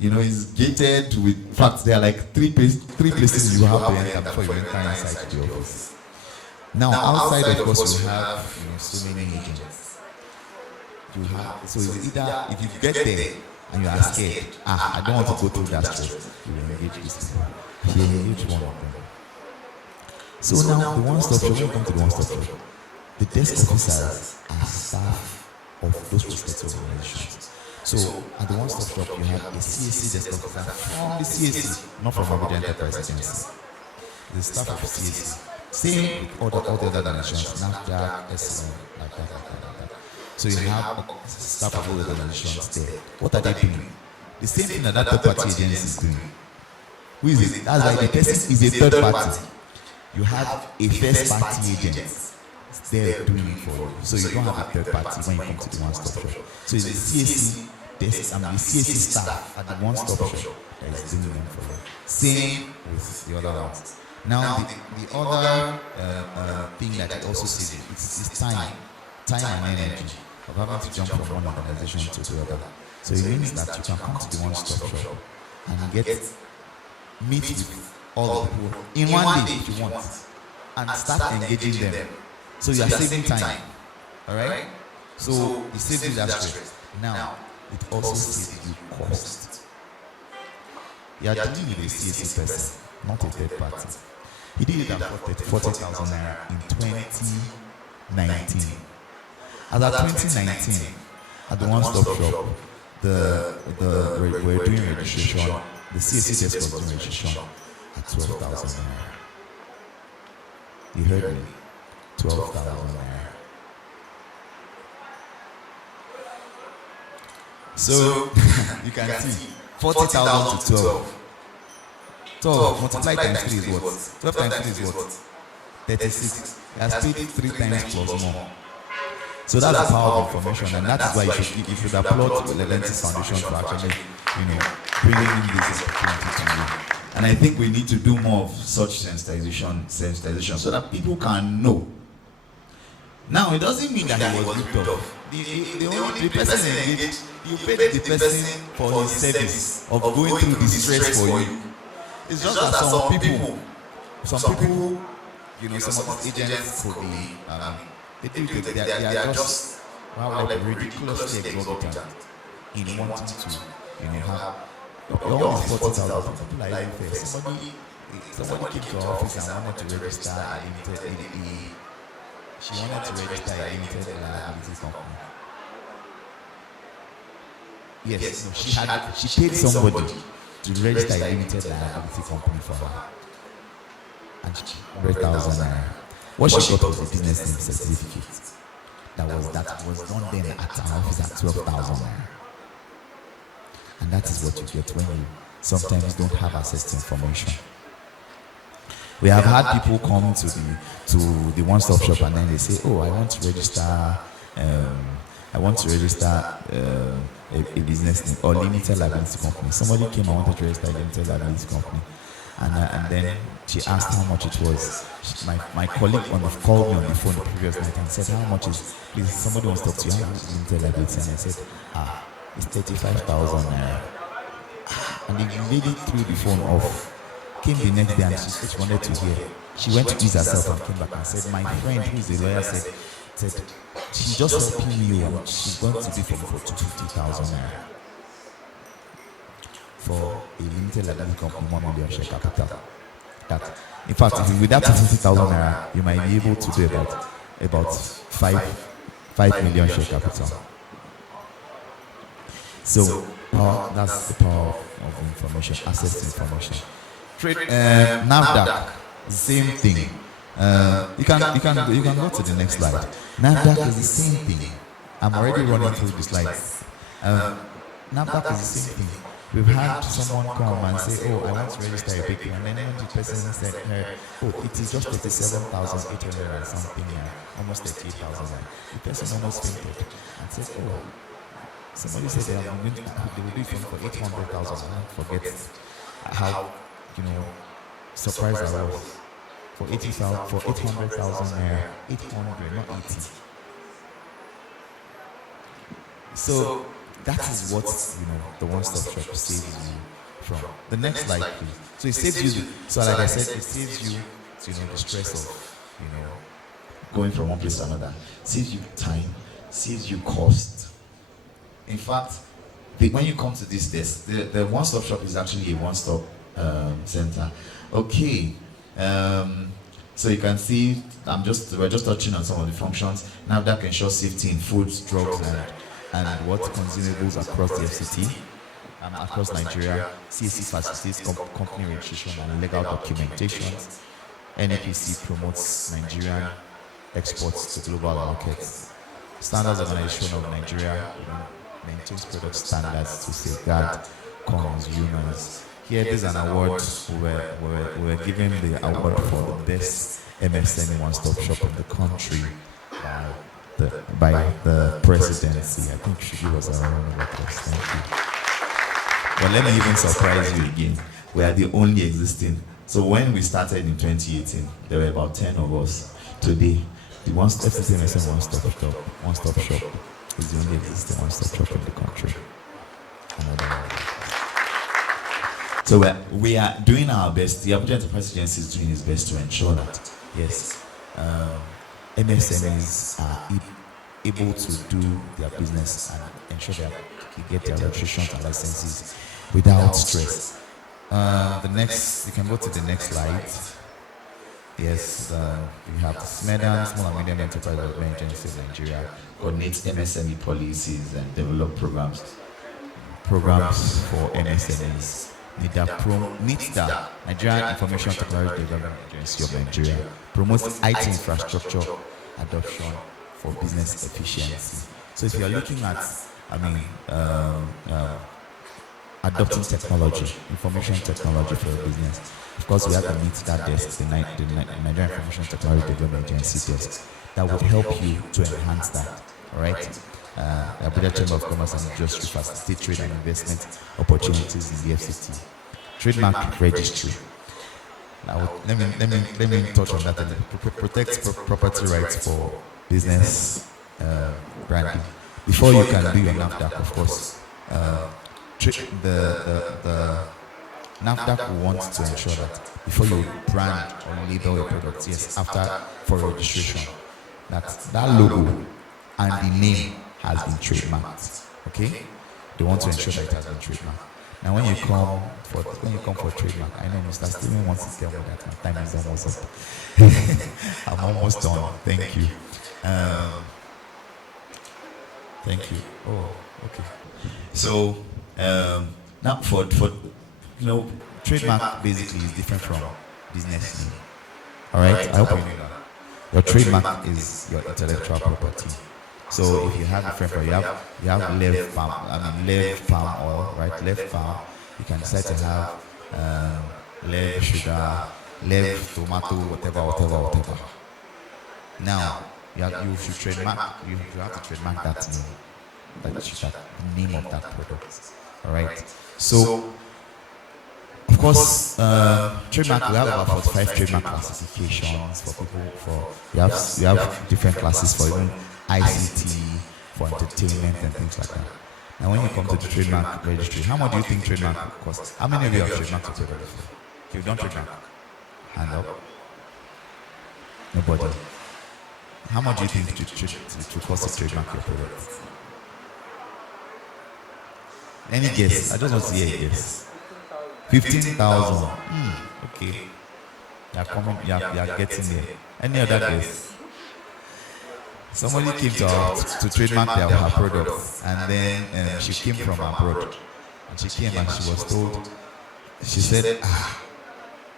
It's gated with, in fact, there are like three places you have to enter before you enter inside the office. Now, outside, of course, you have so many agents. So it's either, if you get there and you are scared, I don't want to go through that stress, you will engage this people. You engage one of them. So now, the one-stop shop, when you come to the one-stop shop, the desk officers are staff of those respective organizations. So at the one-stop shop, you have a CAC desk officer from the CAC, not from Abuja Enterprise Agency. The staff of CAC. Same with all the other organizations, NAFDAC, SN, like that. So you have staff of all the organizations there. What are they doing? The same thing that third-party agency is doing. Who is it? That's why the person is a third party. You have a first-party agent. They're doing it for you. So you don't have a third party when you come to the one-stop shop. So it's the CAC desk, the CAC staff at the one-stop shop that is doing them for you. Same with the other ones. Now, the other thing that it also says is time and energy of having to jump from one organization to the other. So it means that you can come to the one-stop shop and meet with all the people in one day if you want, and start engaging them. So you are saving time. All right. So it saves you that stress. Now it also saves you cost. You are dealing with a CAC person, not a third party. He did it at 40,000 naira in 2019. As at 2019, at the one-stop shop, we're doing registration. The CAC desk was doing registration at 12,000 naira. You heard me? 12,000 naira. So you can see 40,000 to 12. 12 multiplied times 3 is what? 12 times 3 is what? 36. He has paid 3 times plus more. So that's the power of information, and that is why you should applaud the Leventis Foundation for actually, bringing in this opportunity to you. And I think we need to do more of such sensitization so that people can know. Now, it doesn't mean that he was ripped off. The person engaged, you paid the person for his service of going through the stress for you. It's just that some people, some of these agents could be, they are just ridiculously exorbitant in wanting to, have. Your own is 40,000. People are even fair. Somebody came to our office and wanted to register a limited she wanted to register a limited liability company. Yes, no, she paid somebody to register a limited liability company for her. And 100,000 naira. What she got was a business name certificate. That was done then at our office at 12,000 naira. And that is what you get when you sometimes don't have access to information. We have had people come to the one-stop shop and then they say, "Oh, I want to register a business name or limited liability company." Somebody came and wanted to register a limited liability company, and then she asked how much it was. My colleague called me on the phone the previous night and said, "How much is? Please, somebody wants to talk to you. How much is limited liability?" And I said, "It's 35,000 naira." And the lady threw the phone off. Came the next day and she said she wanted to hear. She went to ease herself and came back and said, "My friend who is a lawyer said she's just helping me and she's going to be for 250,000 naira for a limited liability company, 1 million share capital. That, in fact, with that 250,000 naira, you might be able to do about 5 million share capital. So that's the power of information, access to information. NAFDAC, same thing. You can go to the next slide. NAFDAC is the same thing. I'm already running through the slides. NAFDAC is the same thing. We've had someone come and say, "Oh, I want to register a bakery," and then the person said, "Oh, it is just 37,800 and something, almost 38,000." The person almost fainted and said, "Oh, somebody said they will do it for 800,000." I forget how surprised I was. For 800,000 naira, 800, not 80. So that is what the one-stop shop saves you from. The next slide, please. So it saves you. So like I said, it saves you, the stress of going from one place to another. Saves you time. Saves you cost. In fact, when you come to this desk, the one-stop shop is actually a one-stop center. Okay. So you can see, we're just touching on some of the functions. Now that ensures safety in foods, drugs, and what consumables across the FCT, across Nigeria. CAC facilitates company registration and legal documentation. NAPC promotes Nigerian exports to global markets. Standards Organization of Nigeria maintains product standards to safeguard consumers. Here, there's an award. We're given the award for the best MSME one-stop shop in the country by the presidency. I think she was a round of applause. Thank you. But let me even surprise you again. We are the only existing. So when we started in 2018, there were about 10 of us. Today, the one-stop shop is the only existing one-stop shop in the country. So we are doing our best. The Abuja Enterprise Agency is doing its best to ensure that, yes, MSMEs are able to do their business and ensure that they get their registrations and licenses without stress. You can go to the next slide. Yes, we have SMEDAN, Small and Medium Enterprise Development Agency of Nigeria, coordinates MSME policies and develop programs for MSMEs. NITDA, Nigerian Information Technology Development Agency of Nigeria, promotes IT infrastructure adoption for business efficiency. So if you are looking at, adopting technology, information technology for your business, of course we have to meet that desk, the Nigerian Information Technology Development Agency desk, that would help you to enhance that, all right? The Abuja Chamber of Commerce and Industry facilitate trade and investment opportunities in the FCT. Trademark registry. Now, let me touch on that a little. Protects property rights for business branding. Before you can do your NAFDAC, of course, the NAFDAC wants to ensure that before you brand or label your products, yes, for registration, that logo and the name has been trademarked. Okay? They want to ensure that it has been trademarked. Now when you come for trademark, I know Mr. Steven wants to tell me that my time is almost up. I'm almost done. Thank you. Thank you. Oh, okay. So now for trademark basically is different from business name. Alright? I hope you know that. Your trademark is your intellectual property. So if you have different, you have Lev palm oil, right? Lev palm. You can decide to have Lev sugar, Lev tomato, whatever. Now you should trademark. You have to trademark that name, the name of that product. All right. So of course, trademark, we have about 45 trademark classifications for people. We have different classes for even ICT, for entertainment and things like that. Now when you come to the trademark registry, how much do you think trademark costs? How many of you have trademarked your product? If you've done trademark, hand up. Nobody. How much do you think it will cost to trademark your product? Any guess? I just want to hear a guess. 15,000. Okay. You are getting there. Any other guess? Somebody came to trademark her product, and then she came from abroad. And she came and she was told, she said,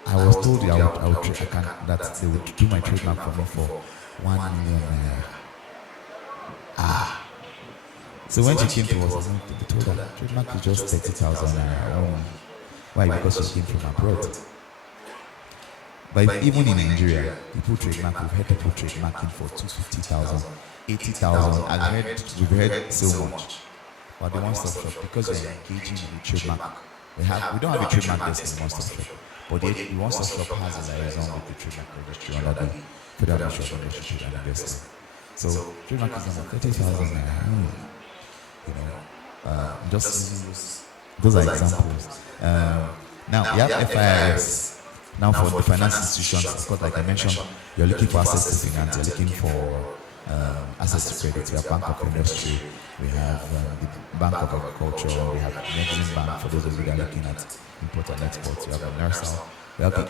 I was told that they would do my trademark for me for 1 million naira. So when she came to us, we told her that trademark is just 30,000 naira. Why? Because she came from abroad. But even in Nigeria, people trademark, we've heard people trademarking for 250,000, 80,000. We've heard so much. But the one-stop shop, because we're engaging in the trademark, we don't have a trademark desk in the one-stop shop. But the one-stop shop has a liaison with the trademark registry under the Federal Ministry of Industry and Investment. So trademark is about 30,000 naira. Just using those are examples. Now, you have FIRS. Now, for the finance institutions, of course, like I mentioned, you're looking for access to finance, you're looking for access to credit. We have Bank of Industry, we have the Bank of Agriculture, we have Medicine Bank for those of you that are looking at import and export. We have the NERSAL, we have the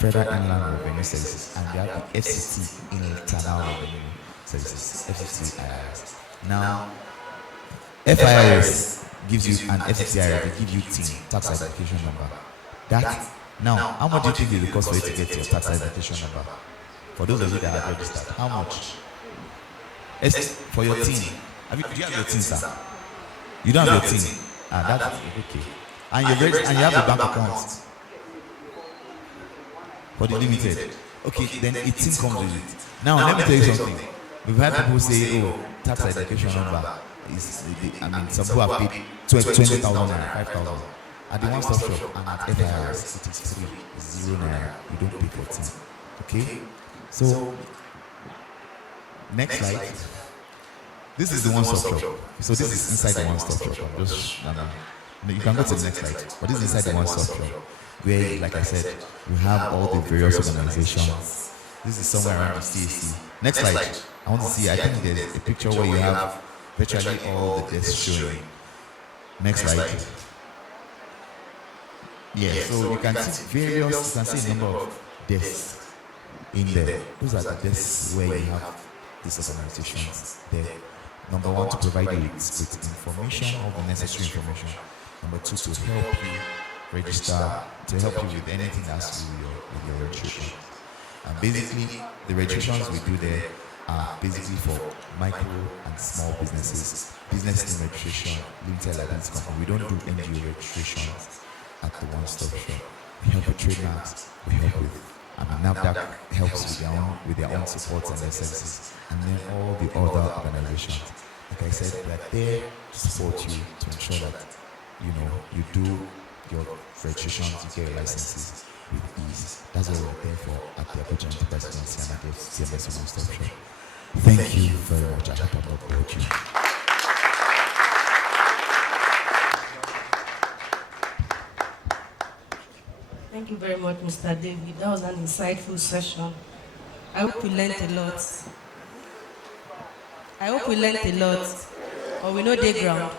Federal Inland Revenue Services, and we have the FCT, Internal Revenue Services, FCT. Now, FIRS gives you an FCTIR, they give you TIN, tax identification number. Now, how much do you think it will cost for you to get your tax identification number? For those of you that are registered, how much? For your TIN. Do you have your TIN, sir? You don't have your TIN. That's okay. And you have the bank account for the limited. Okay, then a TIN comes with it. Now, let me tell you something. We've had people say, oh, tax identification number is, some people have paid 20,000 naira, 5,000. At the one-stop shop and at FIRS, it is free, it's 0 naira. You don't pay 14. Okay? So, next slide. This is the one-stop shop. So this is inside the one-stop shop. You can go to the next slide. But this is inside the one-stop shop, where, like I said, we have all the various organizations. This is somewhere around the CAC. Next slide. I want to see, I think there's a picture where you have virtually all the desks showing. Next slide. Yeah, so you can see various, you can see a number of desks in there. Those are the desks where you have these organizations there. Number one, to provide you with information, all the necessary information. Number two, to help you register, to help you with anything that's to do with your registration. And basically, the registrations we do there are basically for micro and small businesses. Business name registration, limited liability company. We don't do NGO registrations at the one-stop shop. We help with trademarks, we help with, NAFDAC helps with their own support and their services. And then all the other organizations. Like I said, we are there to support you, to ensure that, you do your registrations, you get your licenses with ease. That's what we're there for at the Abuja Presidency and at the CMS One-Stop Shop. Thank you very much. I hope I'm not bored you. Thank you very much, Mr. David. That was an insightful session. I hope we learned a lot. Or we know the ground.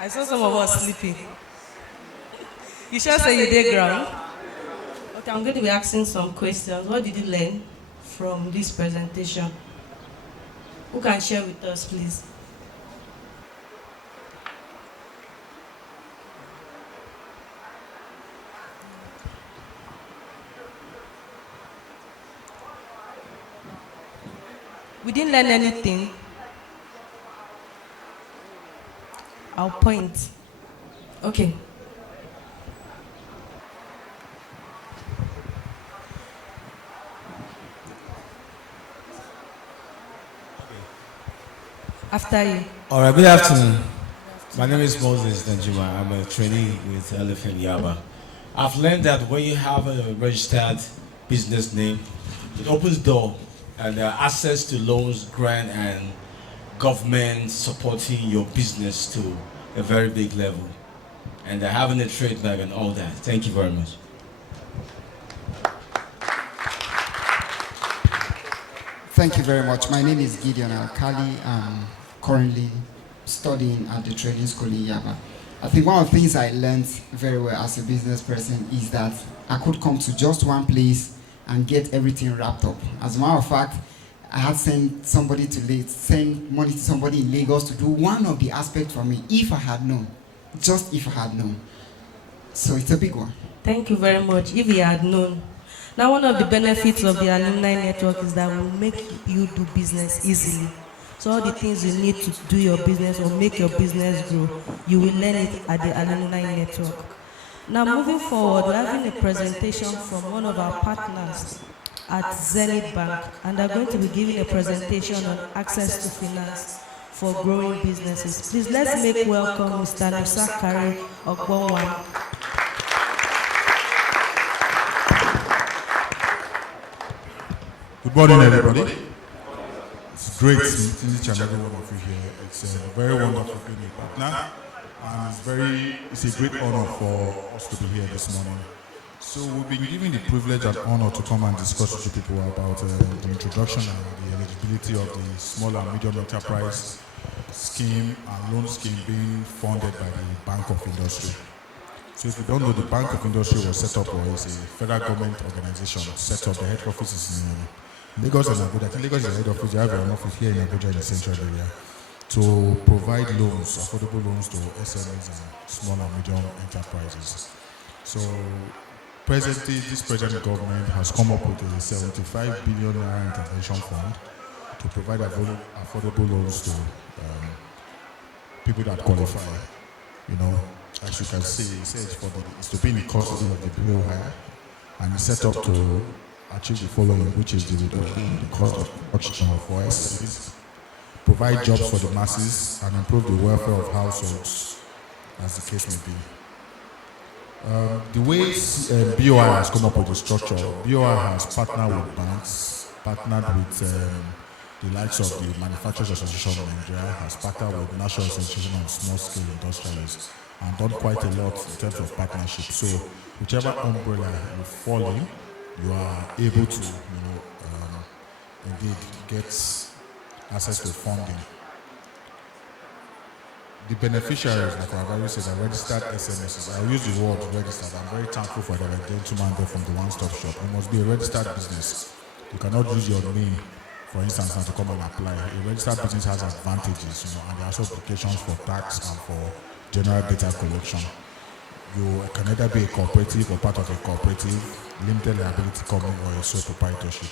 I saw some of us sleeping. You sure say you did ground? Okay, I'm going to be asking some questions. What did you learn from this presentation? Who can share with us, please? We didn't learn anything. I'll point. Okay. After you. All right, good afternoon. My name is Moses Danjuma. I'm a trainee with Elephant Yaba. I've learned that when you have a registered business name, it opens door and access to loans, grant, and government supporting your business to a very big level. And having a trademark and all that. Thank you very much. Thank you very much. My name is Gideon Alkali. I'm currently studying at the trading school in Yaba. I think one of the things I learned very well as a business person is that I could come to just one place and get everything wrapped up. As a matter of fact, I had sent money to somebody in Lagos to do one of the aspects for me, if I had known. Just if I had known. So it's a big one. Thank you very much. If you had known. Now, one of the benefits of the alumni network is that we make you do business easily. So all the things you need to do your business or make your business grow, you will learn it at the alumni network. Now, moving forward, we're having a presentation from one of our partners at Zenith Bank, and they're going to be giving a presentation on access to finance for growing businesses. Please let's make welcome Mr. Nusakari Ogbonwan. Good morning, everybody. It's great meeting each and every one of you here. It's very wonderful being a partner, and it's a great honor for us to be here this morning. So we've been given the privilege and honor to come and discuss with you people about the introduction and the eligibility of the small and medium enterprise scheme and loan scheme being funded by the Bank of Industry. So if you don't know, the Bank of Industry was set up, or is a federal government organization set up. The head office is in Lagos and Abuja. I think Lagos is the head office. They have an office here in Abuja in the central area to provide loans, affordable loans to SMEs and small and medium enterprises. So presently, this present government has come up with a 75 billion naira intervention fund to provide affordable loans to people that qualify. You know, as you can see, it says it's to be in the custody of the bill hire, and it's set up to achieve the following, which is the cost of production of voice, provide jobs for the masses, and improve the welfare of households, as the case may be. The way BOI has come up with the structure, BOI has partnered with banks, partnered with the likes of the Manufacturers Association of Nigeria, has partnered with National Association of Small-Scale Industrialists, and done quite a lot in terms of partnership. So whichever umbrella you fall in, you are able to, indeed get access to funding. The beneficiaries, like I've already said, are registered SMSs. I use the word registered. I'm very thankful for the gentleman there from the one-stop shop. It must be a registered business. You cannot use your name, for instance, now to come and apply. A registered business has advantages, and there are also applications for tax and for general data collection. You can either be a cooperative or part of a cooperative, limited liability company, or a sole proprietorship.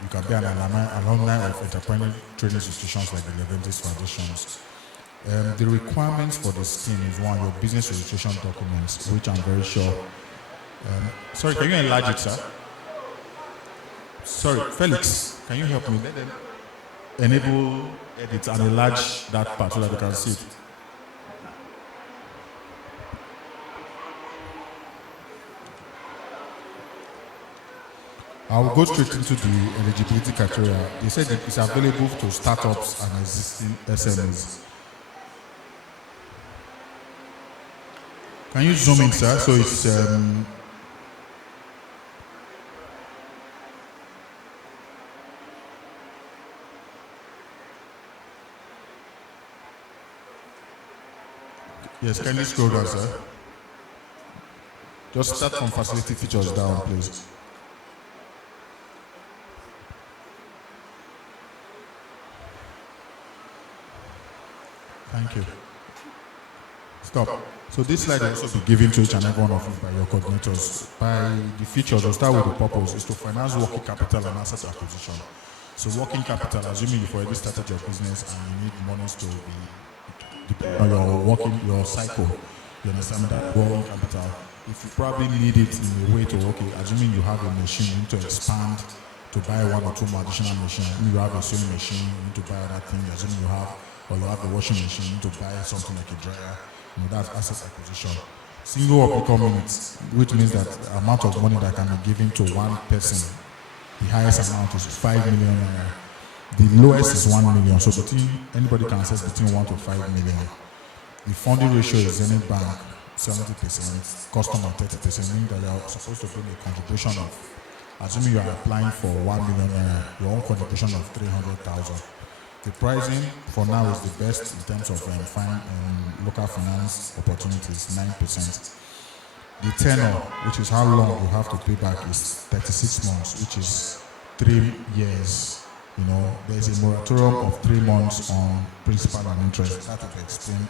You can be an alumni of entrepreneurial training institutions like the Leventis Foundation. The requirements for the scheme is one, your business registration documents, which I'm very sure. Sorry, can you enlarge it, sir? Sorry, Felix, can you help me? Let them enable edit and enlarge that part so that they can see it. I will go straight into the eligibility criteria. They said that it's available to startups and existing SMEs. Can you zoom in, sir? So it's yes, can you scroll down, sir? Just start from facility features down, please. Thank you. Stop. So this slide will also be given to each and every one of you by your coordinators. By the features, we'll start with the purpose, is to finance working capital and asset acquisition. So working capital, assuming you've already started your business and you need monies to be on your cycle, you understand that working capital. If you probably need it in a way to, assuming you have a machine, you need to expand to buy one or two more additional machines. You have a sewing machine, you need to buy that thing, assuming you have a washing machine, you need to buy something like a dryer. That's asset acquisition. Single applicable minutes, which means that the amount of money that can be given to one person, the highest amount is 5 million. The lowest is 1 million. So anybody can access between 1 to 5 million. The funding ratio is any bank 70%, customer 30%, meaning that you are supposed to bring a contribution of, assuming you are applying for 1 million, your own contribution of 300,000. The pricing for now is the best in terms of local finance opportunities, 9%. The tenor, which is how long you have to pay back, is 36 months, which is 3 years. There's a moratorium of 3 months on principal and interest. That will be explained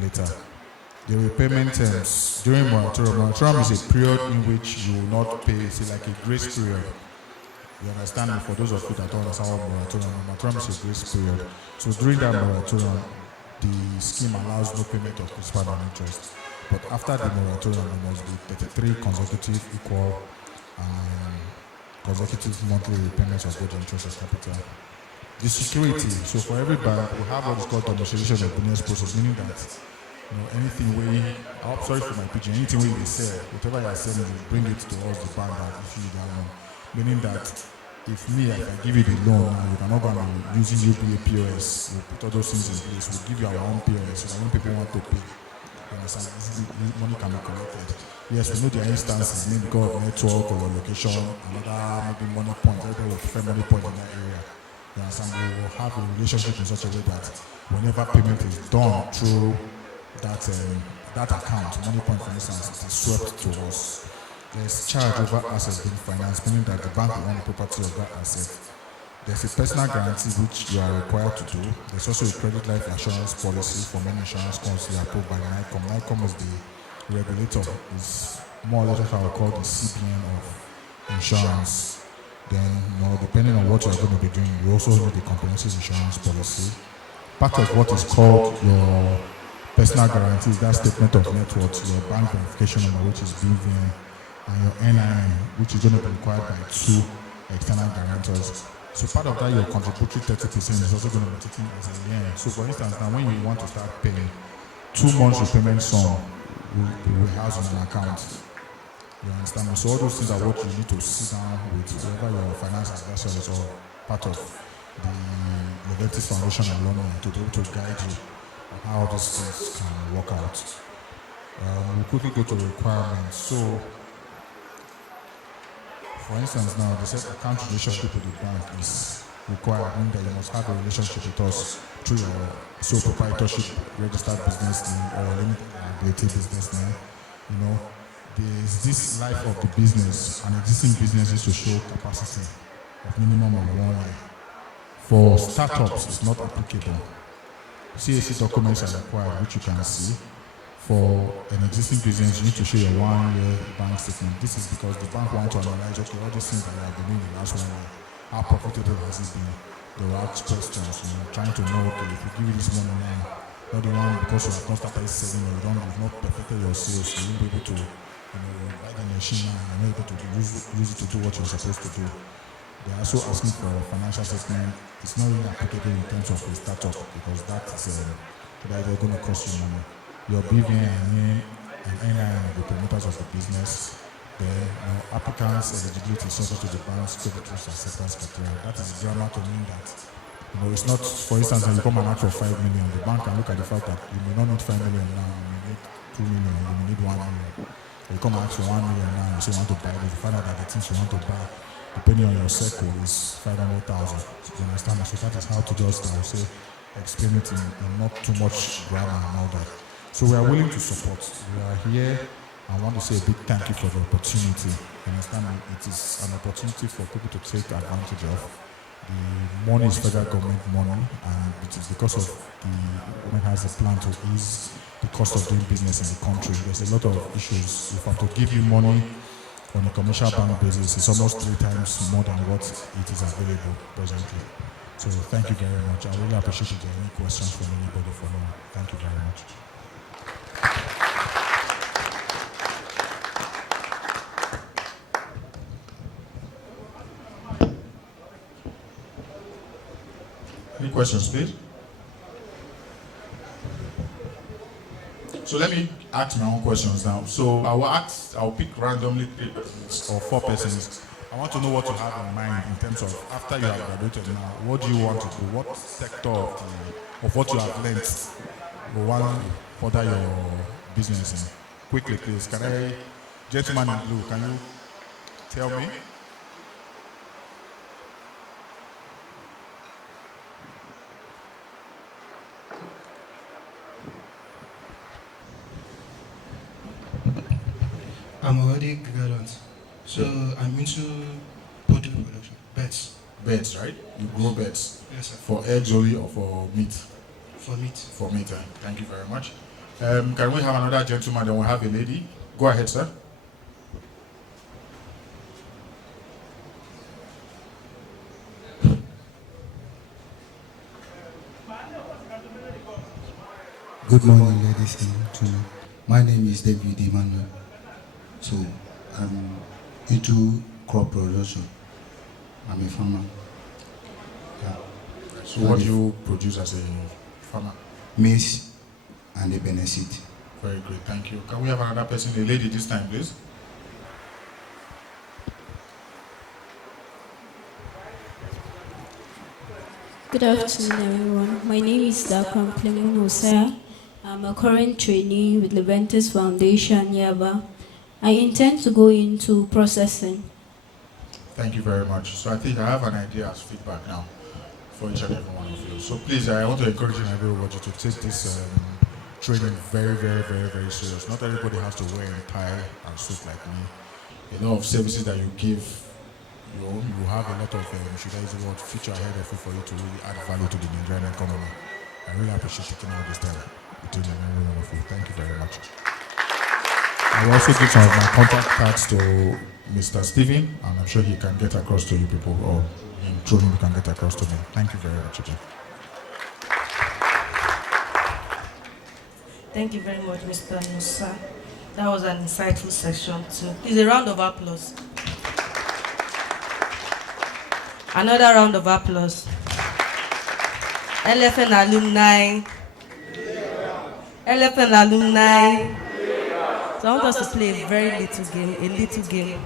later. The repayment terms during moratorium is a period in which you will not pay. It's like a grace period. You understand me? For those of you that don't understand what moratorium is a grace period. So during that moratorium, the scheme allows no payment of principal and interest. But after the moratorium, there must be 33 consecutive equal consecutive monthly repayments of both interest and capital. The security. So for every bank, we have what is called domiciliation of business process, meaning that anything sorry for my pidgin, anything we sell, whatever you are selling, you bring it to us, the bank, that if you that loan. Meaning that if I can give you the loan now, you cannot go and be using UPA POS. We'll put all those things in place. We'll give you our own POS so that when people want to pay, you understand, money can be collected. Yes, we know there are instances, maybe because of network or location, another maybe money point, everybody will prefer money point in that area. You understand, we will have a relationship in such a way that whenever payment is done through that account, money point for instance, it is swept to us. There's charge over assets being financed, meaning that the bank will own the property of that asset. There's a personal guarantee which you are required to do. There's also a credit life insurance policy for many insurance companies approved by NICOM. NICOM is the regulator, is more or less what I would call the CBN of insurance. Then, depending on what you are going to be doing, you also need a comprehensive insurance policy. Part of what is called your personal guarantees, that statement of net worth, your bank verification number, which is BVN. and your NIN, which is going to be required by 2 external guarantors. So part of that, your contributory 30% is also going to be taken as a year. So for instance, now when you want to start paying, 2 months repayment sum will house in an account. You understand me? So all those things are what you need to sit down with whoever your finance advisor is or part of the Leventis Foundation Alumni to be able to guide you on how these things can work out. We'll quickly go to the requirements. So, for instance, now they said account relationship with the bank is required, meaning that you must have a relationship with us through your sole proprietorship registered business name or limited liability business name. You know, there's this life of the business, and existing business is to show capacity of minimum of 1 year. For startups, it's not applicable. CAC documents are required, which you can see. For an existing business, you need to show your 1 year bank statement. This is because the bank wants to analyze, okay, all these things that you have been doing in the last 1 year, how profitable has it been? They will ask questions, you know, trying to know, okay, if we give you this money now, not the one because you have not started selling or you've not perfected your sales, you won't be able to, you know, buy the machine now and you're not able to use it to do what you're supposed to do. They're also asking for financial statement. It's not really applicable in terms of a startup because that is they're going to cost you money. Your BVN and NIN are the promoters of the business. The applicants' eligibility is subject to the bank's credit risk acceptance criteria. That is grammar to mean that, you know, it's not, for instance, when you come and ask for 5 million, the bank can look at the fact that you may not need 5 million now, you may need 2 million, you may need 1 million. You come and ask for 1 million now, you say you want to buy this, you find out that the things you want to buy, depending on your circle, is 500,000. You understand? So that is how to just say, explain it in not too much grammar and all that. So we are willing to support. We are here. I want to say a big thank you for the opportunity. You understand? It is an opportunity for people to take advantage of. The money is federal government money, and it is because of the government has a plan to ease the cost of doing business in the country. There's a lot of issues. If I'm to give you money on a commercial bank basis, it's almost 3 times more than what it is available presently. So thank you very much. I really appreciate it. Any questions from anybody for me? Thank you very much. Any questions, please? So let me ask my own questions now. So I'll pick randomly 3 persons or 4 persons. I want to know what you have in mind in terms of after you have graduated now, what do you want to do? What sector of what you have learned will want to further your business in? Quickly, please. Can I, gentleman in blue, can you tell me? I'm already graduate, so I'm into poultry production, birds. Birds, right? You grow birds? Yes, sir. For eggs only or for meat? For meat. For meat, thank you very much. Can we have another gentleman, then we'll have a lady? Go ahead, sir. Good morning, ladies and gentlemen. My name is David Emmanuel. So I'm into crop production. I'm a farmer. Yeah. So what do you produce as a farmer? Maize and a benefit. Very great, thank you. Can we have another person, a lady this time, please? Good afternoon, everyone. My name is Dakram Clement Hosea. I'm a current trainee with Leventis Foundation Nigeria. I intend to go into processing. Thank you very much. So I think I have an idea as feedback now for each and every one of you. So please, I want to encourage everybody to take this training very, very, very, very serious. Not everybody has to wear a tie and suit like me. A lot of services that you give, you have a lot of, should I use the word, future ahead of you for you to really add value to the Nigerian economy. I really appreciate taking all this time between every one of you. Thank you very much. I will also give some of my contact cards to Mr. Stephen, and I'm sure he can get across to you people, or through him he can get across to me. Thank you very much again. Thank you very much, Mr. Musa. That was an insightful session too. Please, a round of applause. Another round of applause. LFN alumni. LFN alumni. So I want us to play a very little game,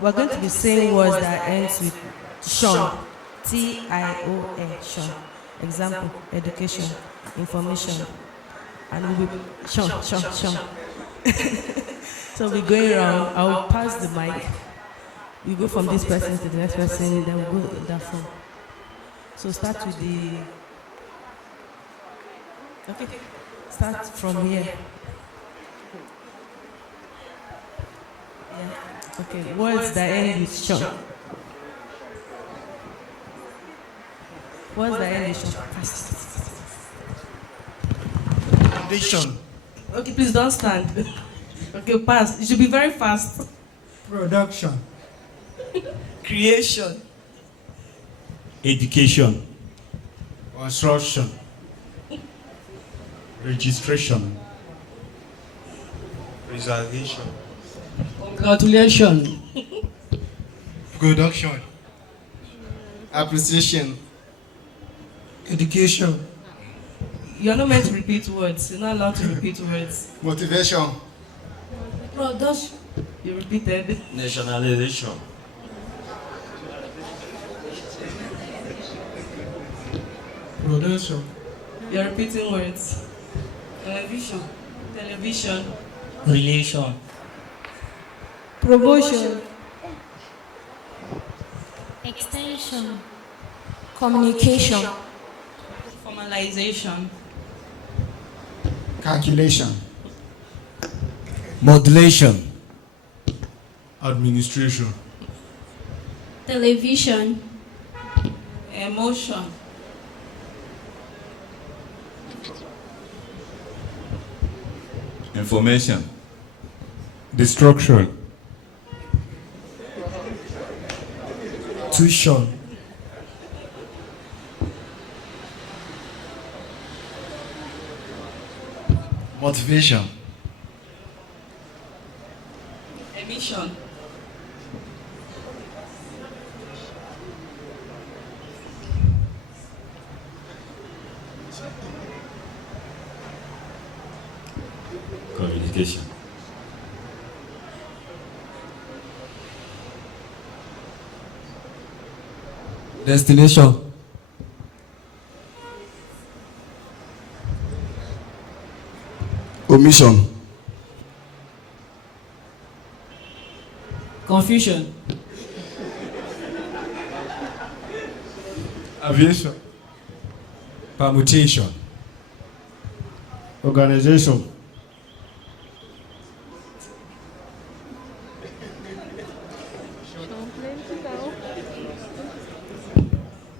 we're going to be saying words that ends with Sean. T-I-O-N, Sean. Example, education, information. And we'll be Sean. So we're going around. I'll pass the mic. We go from this person to the next person, then we'll go that phone. So start with the... Okay, start from here. Yeah. Okay, words that end with Sean. Words that end with Sean. Foundation. Okay, please don't stand. Okay, pass. It should be very fast. Production. Creation. Education. Construction. Registration. Preservation. Congratulations. Production. Appreciation. Education. You're not meant to repeat words. You're not allowed to repeat words. Motivation. Production. You repeated. Nationalization. Production. You're repeating words. Television. Relation. Promotion. Extension. Communication. Formalization. Calculation. Modulation. Administration. Television. Emotion. Information. Destruction. Tuition. Motivation. Emission. Communication. Destination. Omission. Confusion. Aviation. Permutation. Organization.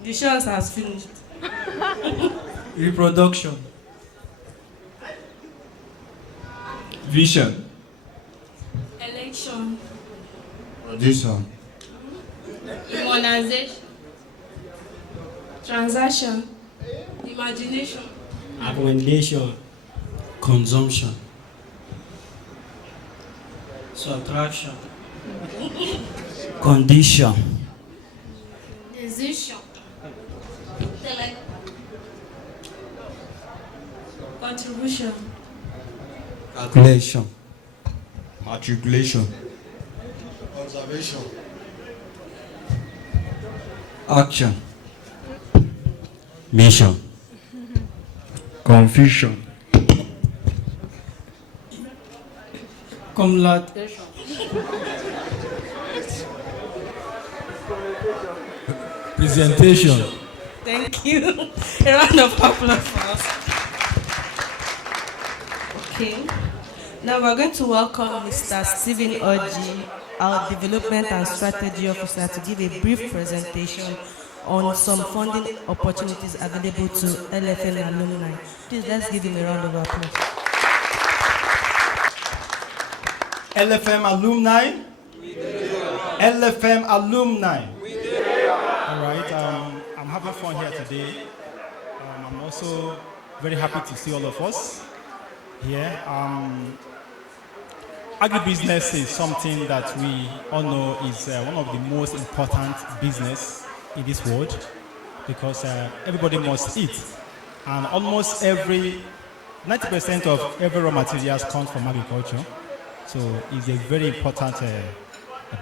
The show has finished. Reproduction. Vision. Election. Production. Immunization. Transaction. Imagination. Accommodation. Consumption. Subtraction. Condition. Decision. Contribution. Calculation. Matriculation. Observation. Action. Mission. Confusion. Cumulation. Presentation. Thank you. A round of applause for us. Okay. Now we're going to welcome Mr. Stephen Oji, our Development and Strategy Officer, to give a brief presentation on some funding opportunities available to LFN alumni. Please, let's give him a round of applause. LFM alumni. LFM alumni. All right. I'm having fun here today. I'm also very happy to see all of us. here. Agribusiness is something that we all know is one of the most important business in this world because everybody must eat. And almost 90% of every raw materials comes from agriculture. So it's a very important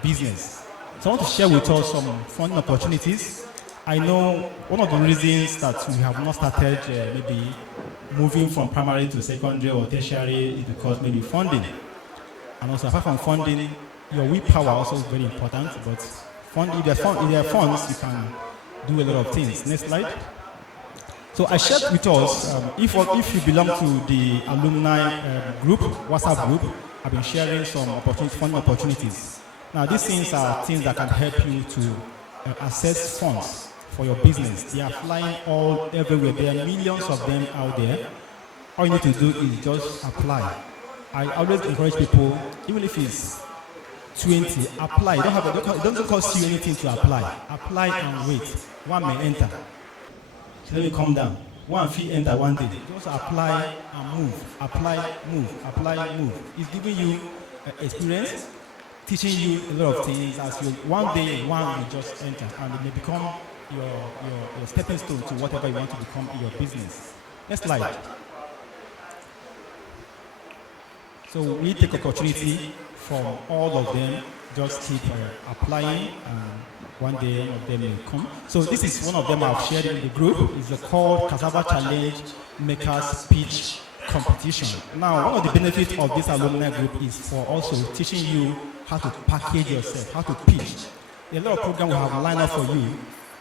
business. So I want to share with us some funding opportunities. I know one of the reasons that we have not started maybe moving from primary to secondary or tertiary is because maybe funding. And also apart from funding, your willpower also is very important, but if there are funds, you can do a lot of things. Next slide. So I shared with us, if you belong to the alumni group, WhatsApp group, I've been sharing some funding opportunities. Now these things are things that can help you to access funds for your business. They are flying everywhere. There are millions of them out there. All you need to do is just apply. I always encourage people, even if it's 20, apply. It doesn't cost you anything to apply. Apply and wait. One may enter. So let me calm down. One fee enter one day. Just apply and move. Apply, move. Apply, move. It's giving you experience, teaching you a lot of things. As you one day, one will just enter, and it may become your stepping stone to whatever you want to become in your business. Next slide. So we take opportunity from all of them, just keep applying, and one day one of them will come. So this is one of them I've shared in the group. It's called Cassava Challenge Maker Speech Competition. Now, one of the benefits of this alumni group is for also teaching you how to package yourself, how to pitch. There are a lot of programs we have lined up for you.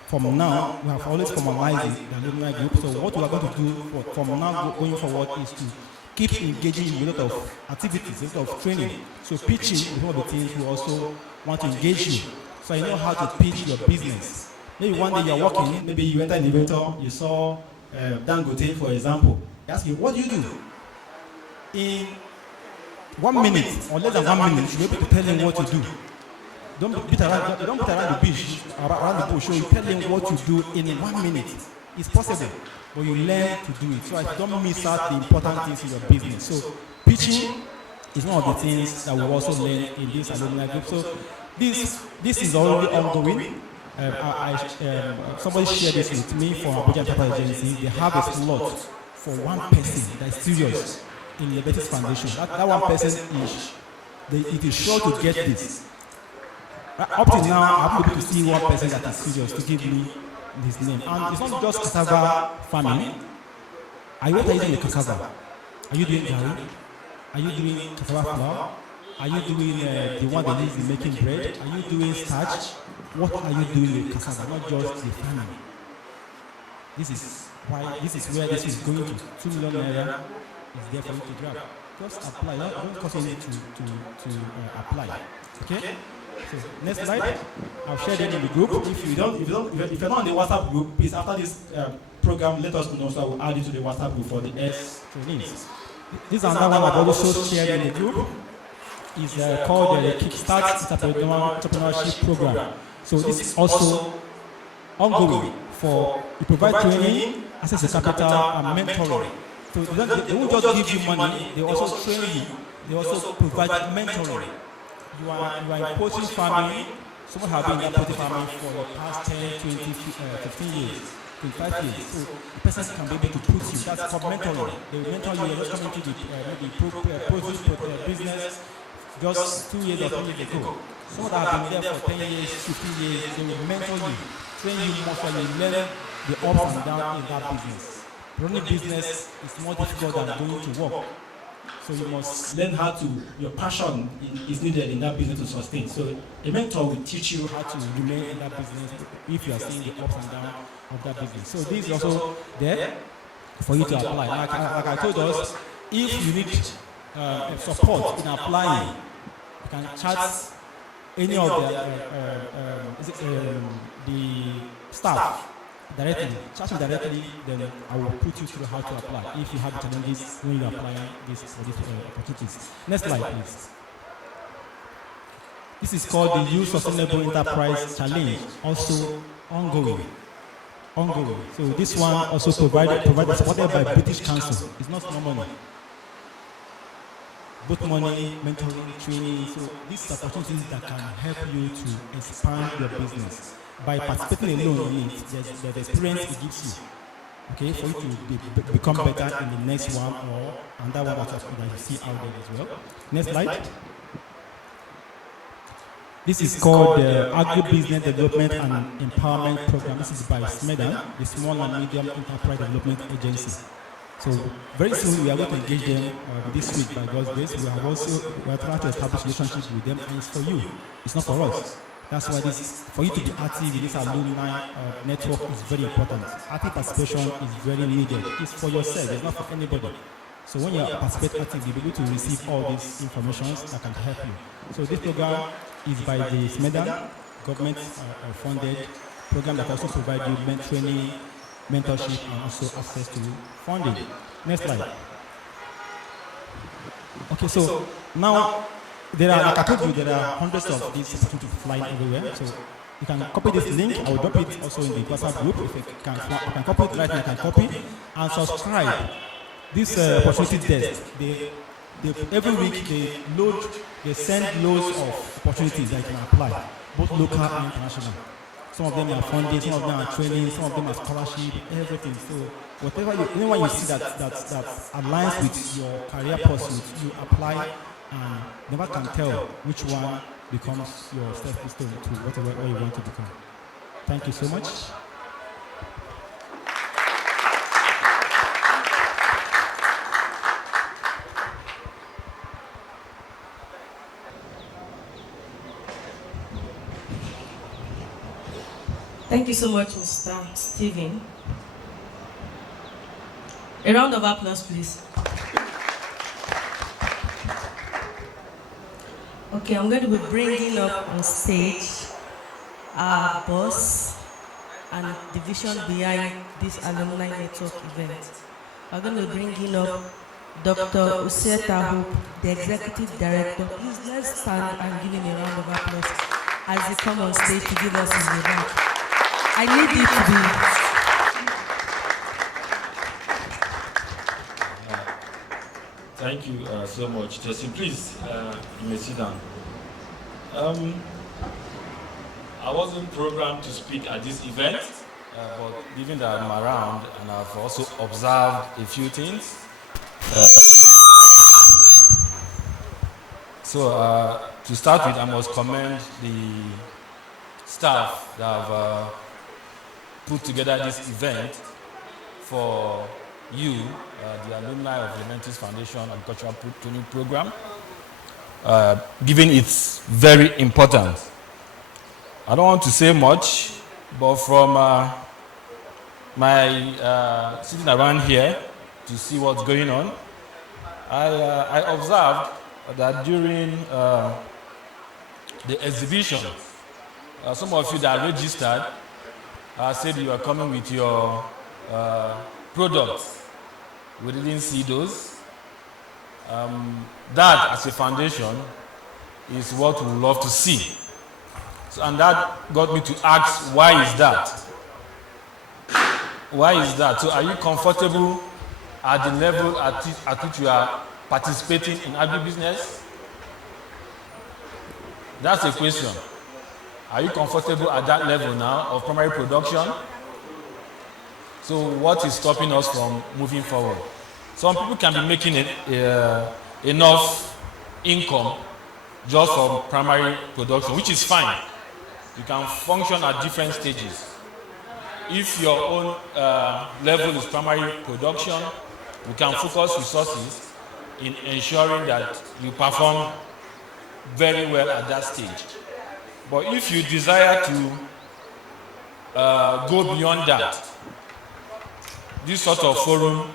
From now, we have always formalized the alumni group. So what we are going to do from now going forward is to keep engaging in a lot of activities, a lot of training. So pitching is one of the things we also want to engage you. So you know how to pitch your business. Maybe one day you're walking, maybe you enter an elevator, you saw Dangote, for example. You ask you, what do you do? In 1 minute or less than 1 minute, you'll be able to tell him what to do. Don't beat around the bush. So you tell him what to do in 1 minute. It's possible. But you learn to do it. So I don't miss out the important things in your business. So pitching is one of the things that we also learn in this alumni group. So this is already ongoing. Somebody shared this with me from Abuja Enterprise Agency. They have a slot for one person that is serious in the Leventis Foundation. That one person it is sure to get this. Up to now, I haven't been able to see one person that is serious to give me his name. And it's not just cassava farming. What are you doing with cassava? Are you doing gari? Are you doing cassava flour? Are you doing the one they use in making bread? Are you doing starch? What are you doing with cassava? Not just the farming. This is where this is going to. 2 million naira is there for you to grab. Just apply. Don't cost you to apply. Okay? So next slide. I've shared it in the group. If you're not on the WhatsApp group, please after this program, let us know so I will add you to the WhatsApp group for the next trainings. This is another one I've also shared in the group. It's called the Kickstart Entrepreneurship Program. So this is also ongoing for you provide training, access to capital, and mentoring. So they won't just give you money; they also train you. They also provide mentoring. You are in poultry farming. Someone have been in poultry farming for the past 10, 20, 15 years, 25 years. So the person can be able to put you. That's called mentoring. They will mentor you. You're just coming to the produce business just 2 years or 3 years ago. Someone that have been there for 10 years, 15 years, they will mentor you, train you more so you learn the ups and downs in that business. Running business is more difficult than going to work. So you must learn how to, your passion is needed in that business to sustain. So a mentor will teach you how to remain in that business if you are seeing the ups and downs of that business. So this is also there for you to apply. Like I told us, if you need support in applying, you can chat any of the staff directly, chat me directly, then I will put you through how to apply if you have challenges when you are applying for these opportunities. Next slide, please. This is called the Youth Sustainable Enterprise Challenge, also ongoing. So this one also supported by British Council. It's not small money. both money, mentoring, training. So these are opportunities that can help you to expand your business. By participating alone in it, there's the experience it gives you. Okay, for you to become better in the next one or another one that you see out there as well. Next slide. This is called the Agribusiness Development and Empowerment Program. This is by SMEDA, the Small and Medium Enterprise Development Agency. So very soon we are going to engage them this week by God's grace. We are trying to establish relationships with them, and it's for you. It's not for us. That's why for you to be active in this alumni network is very important. Active participation is very needed. It's for yourself. It's not for anybody. So when you participate actively, you'll be able to receive all these information that can help you. So this program is by the SMEDA, government-funded program that also provides you training, mentorship, and also access to funding. Next slide. Okay, so now there are, like I told you, there are hundreds of these opportunities flying everywhere. So you can copy this link. I will drop it also in the WhatsApp group. If you can copy it right now, you can copy and subscribe. This opportunity desk, every week they send loads of opportunities that you can apply, both local and international. Some of them are funding, some of them are training, some of them are scholarship, everything. So anyone you see that aligns with your career pursuit, you apply and never can tell which one becomes your stepping stone to whatever you want to become. Thank you so much. Thank you so much, Mr. Stephen. A round of applause, please. Okay, I'm going to be bringing up on stage our boss and the vision behind this alumni network event. I'm going to be bringing up Dr. Usieta Hope, the executive director. Please let's stand and give him a round of applause as he comes on stage to give us his remarks. I need it to be. Thank you so much, Justin. Please, you may sit down. I wasn't programmed to speak at this event, but given that I'm around and I've also observed a few things. To start with, I must commend the staff that have put together this event for you, the alumni of the Leventis Foundation Agricultural Training Program, given it's very important. I don't want to say much, but from my sitting around here to see what's going on, I observed that during the exhibition, some of you that registered said you are coming with your products. We didn't see those. That, as a foundation, is what we love to see. So, and that got me to ask, why is that? Why is that? So are you comfortable at the level at which you are participating in agribusiness? That's a question. Are you comfortable at that level now of primary production? So what is stopping us from moving forward? Some people can be making enough income just from primary production, which is fine. You can function at different stages. If your own level is primary production, you can focus resources in ensuring that you perform very well at that stage. But if you desire to go beyond that, this sort of forum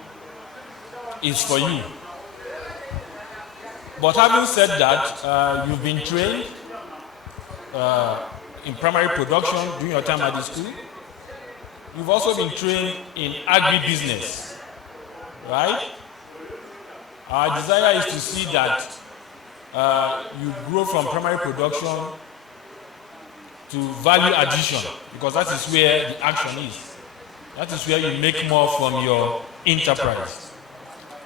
is for you. But having said that, you've been trained in primary production during your time at the school. You've also been trained in agribusiness, right? Our desire is to see that you grow from primary production to value addition, because that is where the action is. That is where you make more from your enterprise,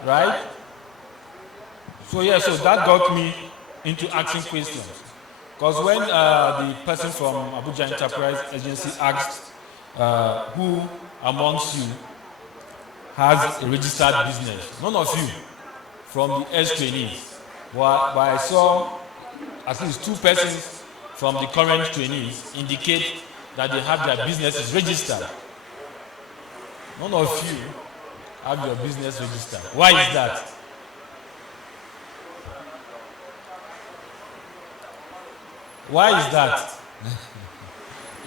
right? So yeah, so that got me into asking questions. Because when the person from Abuja Enterprise Agency asked who amongst you has a registered business, none of you from the ex-trainees, but I saw at least 2 persons from the current trainees indicate that they have their businesses registered. None of you have your business registered. Why is that? Why is that?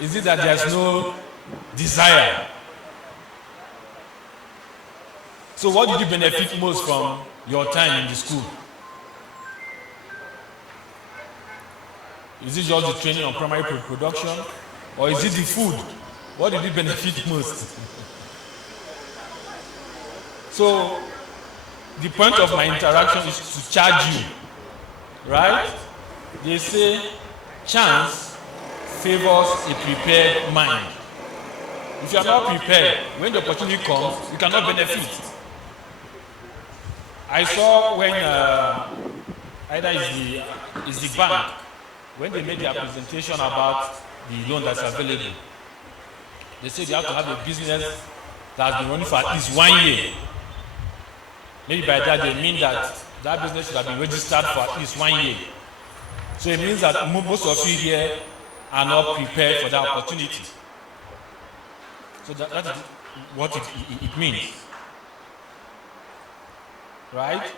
Is it that there's no desire? So what did you benefit most from your time in the school? Is it just the training on primary production? Or is it the food? What did you benefit most? So the point of my interaction is to charge you, right? They say chance favors a prepared mind. If you are not prepared, when the opportunity comes, you cannot benefit. I saw when either is the bank, when they made their presentation about the loan that's available, they said you have to have a business that has been running for at least 1 year. Maybe by that they mean that that business should have been registered for at least 1 year. So it means that most of you here are not prepared for that opportunity. So that is what it means. Right?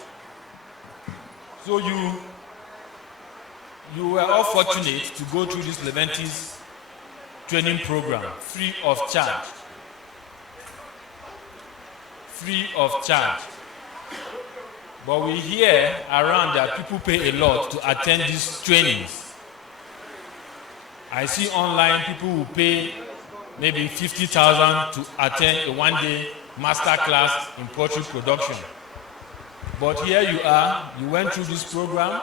So you were all fortunate to go through this Leventis training program free of charge. Free of charge. But we hear around that people pay a lot to attend these trainings. I see online people who pay maybe 50,000 to attend a 1-day master class in poultry production. But here you are, you went through this program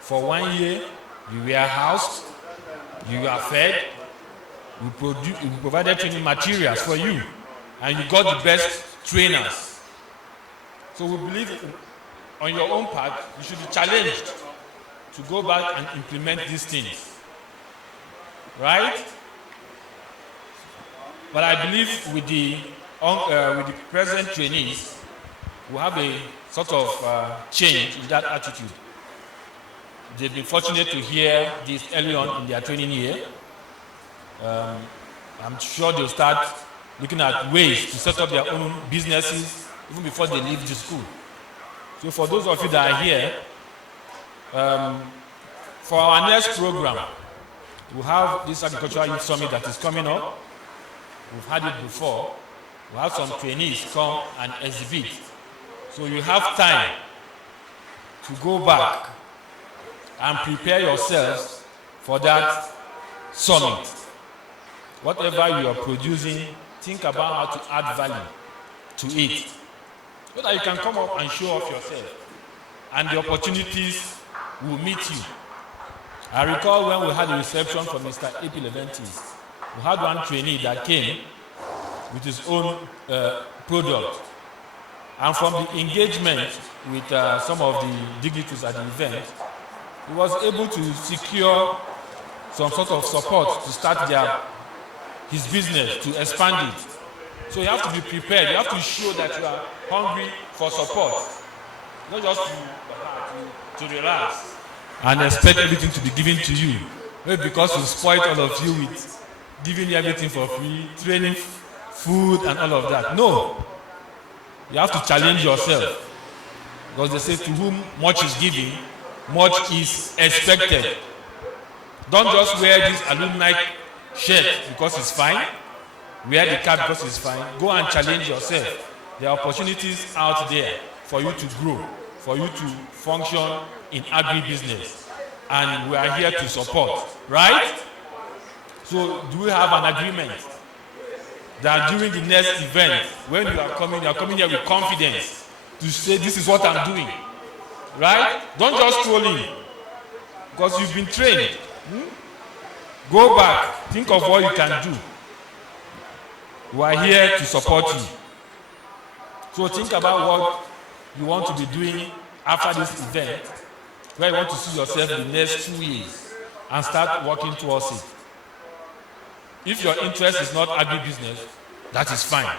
for 1 year, you were housed, you were fed, you provided training materials for you, and you got the best trainers. So we believe on your own part, you should be challenged to go back and implement these things. Right? But I believe with the present trainees, we have a sort of change in that attitude. They've been fortunate to hear this early on in their training year. I'm sure they'll start looking at ways to set up their own businesses even before they leave the school. So for those of you that are here, for our next program, we have this agricultural youth summit that is coming up. We've had it before. We have some trainees come and exhibit. So you have time to go back and prepare yourselves for that summit. Whatever you are producing, think about how to add value to it, so that you can come up and show off yourself, and the opportunities will meet you. I recall when we had a reception for Mr. A.P. Leventis, we had one trainee that came with his own product, and from the engagement with some of the dignitaries at the event, he was able to secure some sort of support to start his business, to expand it. So you have to be prepared. You have to show that you are hungry for support, not just to relax and expect everything to be given to you. Maybe because you spoiled all of you with giving you everything for free, training, food, and all of that. No. You have to challenge yourself. Because they say to whom much is given, much is expected. Don't just wear this alumni shirt because it's fine. Wear the cap because it's fine. Go and challenge yourself. There are opportunities out there for you to grow, for you to function in agribusiness. And we are here to support. Right? So do we have an agreement that during the next event, when you are coming here with confidence to say this is what I'm doing? Right? Don't just stroll in because you've been trained. Go back, think of what you can do. We are here to support you. So think about what you want to be doing after this event, where you want to see yourself in the next 2 years and start working towards it. If your interest is not agribusiness, that is fine.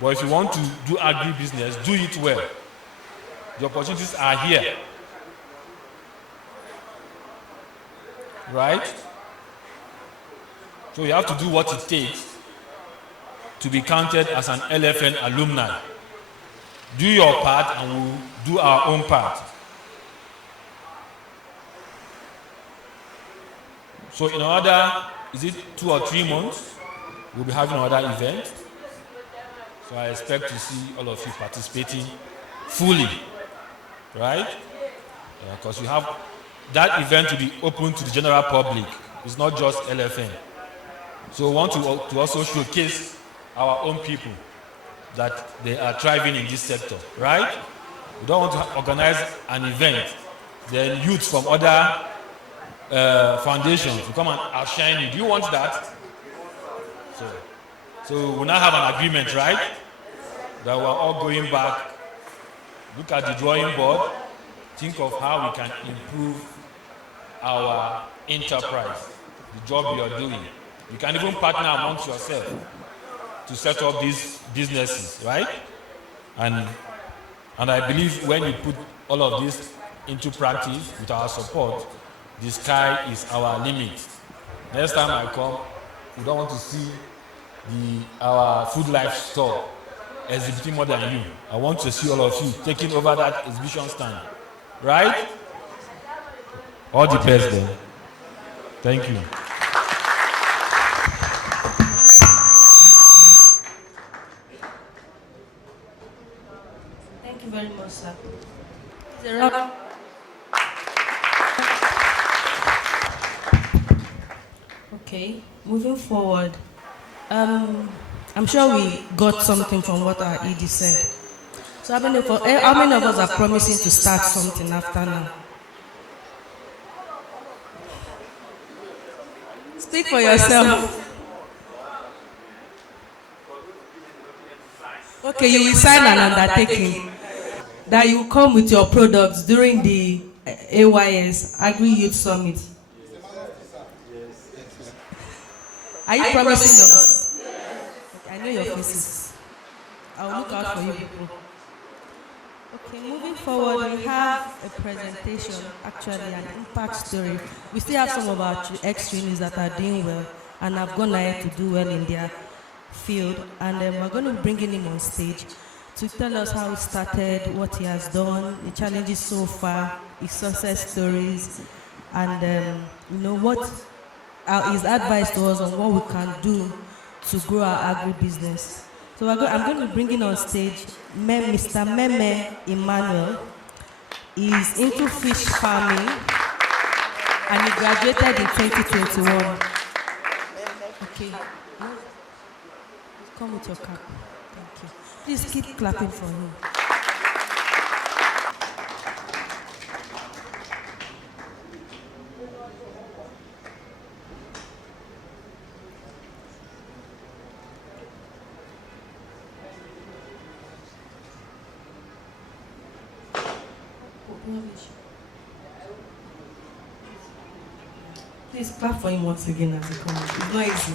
But if you want to do agribusiness, do it well. The opportunities are here. Right? So you have to do what it takes to be counted as an LFN alumni. Do your part and we'll do our own part. So in another, is it 2 or 3 months, we'll be having another event. So I expect to see all of you participating fully, right? Because you have that event to be open to the general public. It's not just LFN. So we want to also showcase our own people that they are thriving in this sector, right? We don't want to organize an event, then youth from other foundations to come and outshine you. Do you want that? So we now have an agreement, right? That we're all going back, look at the drawing board, think of how we can improve our enterprise, the job you're doing. You can even partner amongst yourself to set up these businesses, right? And I believe when you put all of this into practice with our support, the sky is our limit. Next time I come, we don't want to see our food life store exhibiting more than you. I want to see all of you taking over that exhibition stand. Right? All the best then. Thank you. Thank you very much, sir. Okay, moving forward. I'm sure we got something from what our ED said. So how many of us are promising to start something after now? Speak for yourself. Okay, you will sign an undertaking that you will come with your products during the AYS, Agri Youth Summit. Are you promising us? Okay, I know your faces. I will look out for you people. Okay, moving forward, we have a presentation, actually an impact story. We still have some of our ex-trainees that are doing well and have gone ahead to do well in their field, and we're going to be bringing him on stage to tell us how he started, what he has done, the challenges so far, his success stories, and what his advice to us on what we can do to grow our agribusiness. So I'm going to be bringing on stage Mr. Meme Emmanuel. He's into fish farming and he graduated in 2021. Okay. Come with your cap. Thank you. Please keep clapping for him. Please clap for him once again as he comes. It's not easy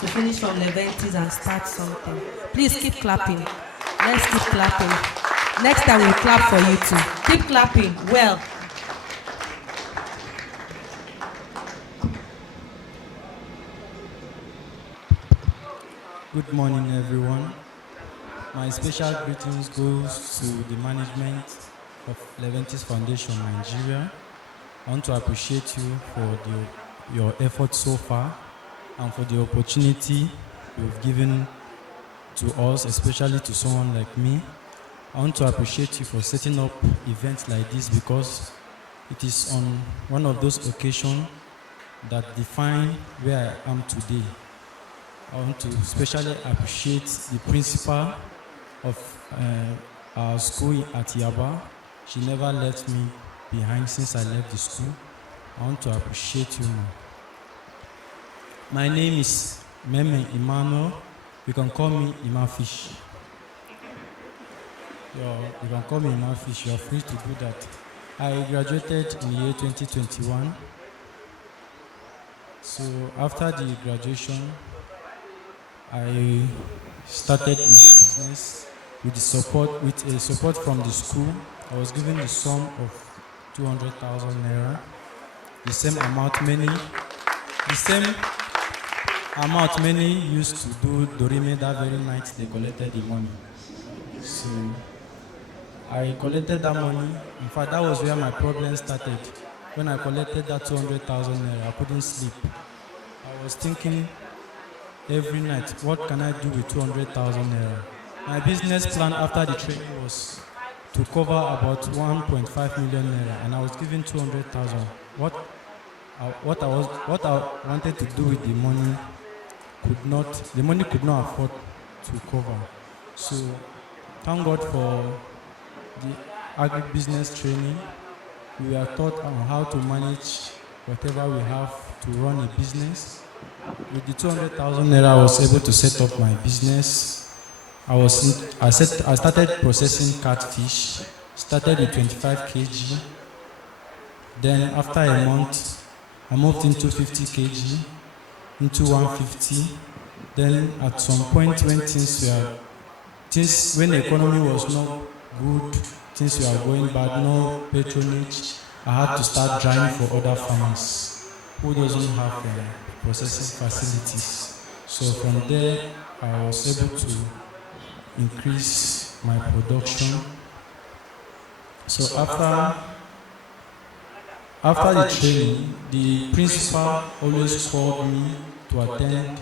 to finish from Leventis and start something. Please keep clapping. Let's keep clapping. Next time we'll clap for you too. Keep clapping. Well. Good morning, everyone. My special greetings goes to the management of Leventis Foundation Nigeria. I want to appreciate you for your efforts so far and for the opportunity you've given to us, especially to someone like me. I want to appreciate you for setting up events like this because it is on one of those occasions that define where I am today. I want to especially appreciate the principal of our school at Yaba. She never left me behind since I left the school. I want to appreciate you more. My name is Meme Emmanuel. You can call me Ima Fish. you can call me Imam Fish, you're free to do that. I graduated in the year 2021. So after the graduation, I started my business with support from the school. I was given the sum of 200,000 naira. The same amount many used to do Dorime that very night they collected the money. So I collected that money. In fact, that was where my problem started. When I collected that 200,000 naira, I couldn't sleep. I was thinking every night, what can I do with 200,000 naira? My business plan after the training was to cover about 1.5 million naira, and I was given 200,000. What I wanted to do with the money could not afford to cover. So thank God for the agribusiness training. We are taught on how to manage whatever we have to run a business. With the 200,000 naira, I was able to set up my business. I started processing catfish, started with 25 kg. Then after a month, I moved into 50 kg, into 150. Then at some point when when the economy was not good, things were going bad, no patronage, I had to start drying for other farmers who doesn't have processing facilities. So from there, I was able to increase my production. So after the training, the principal always called me to attend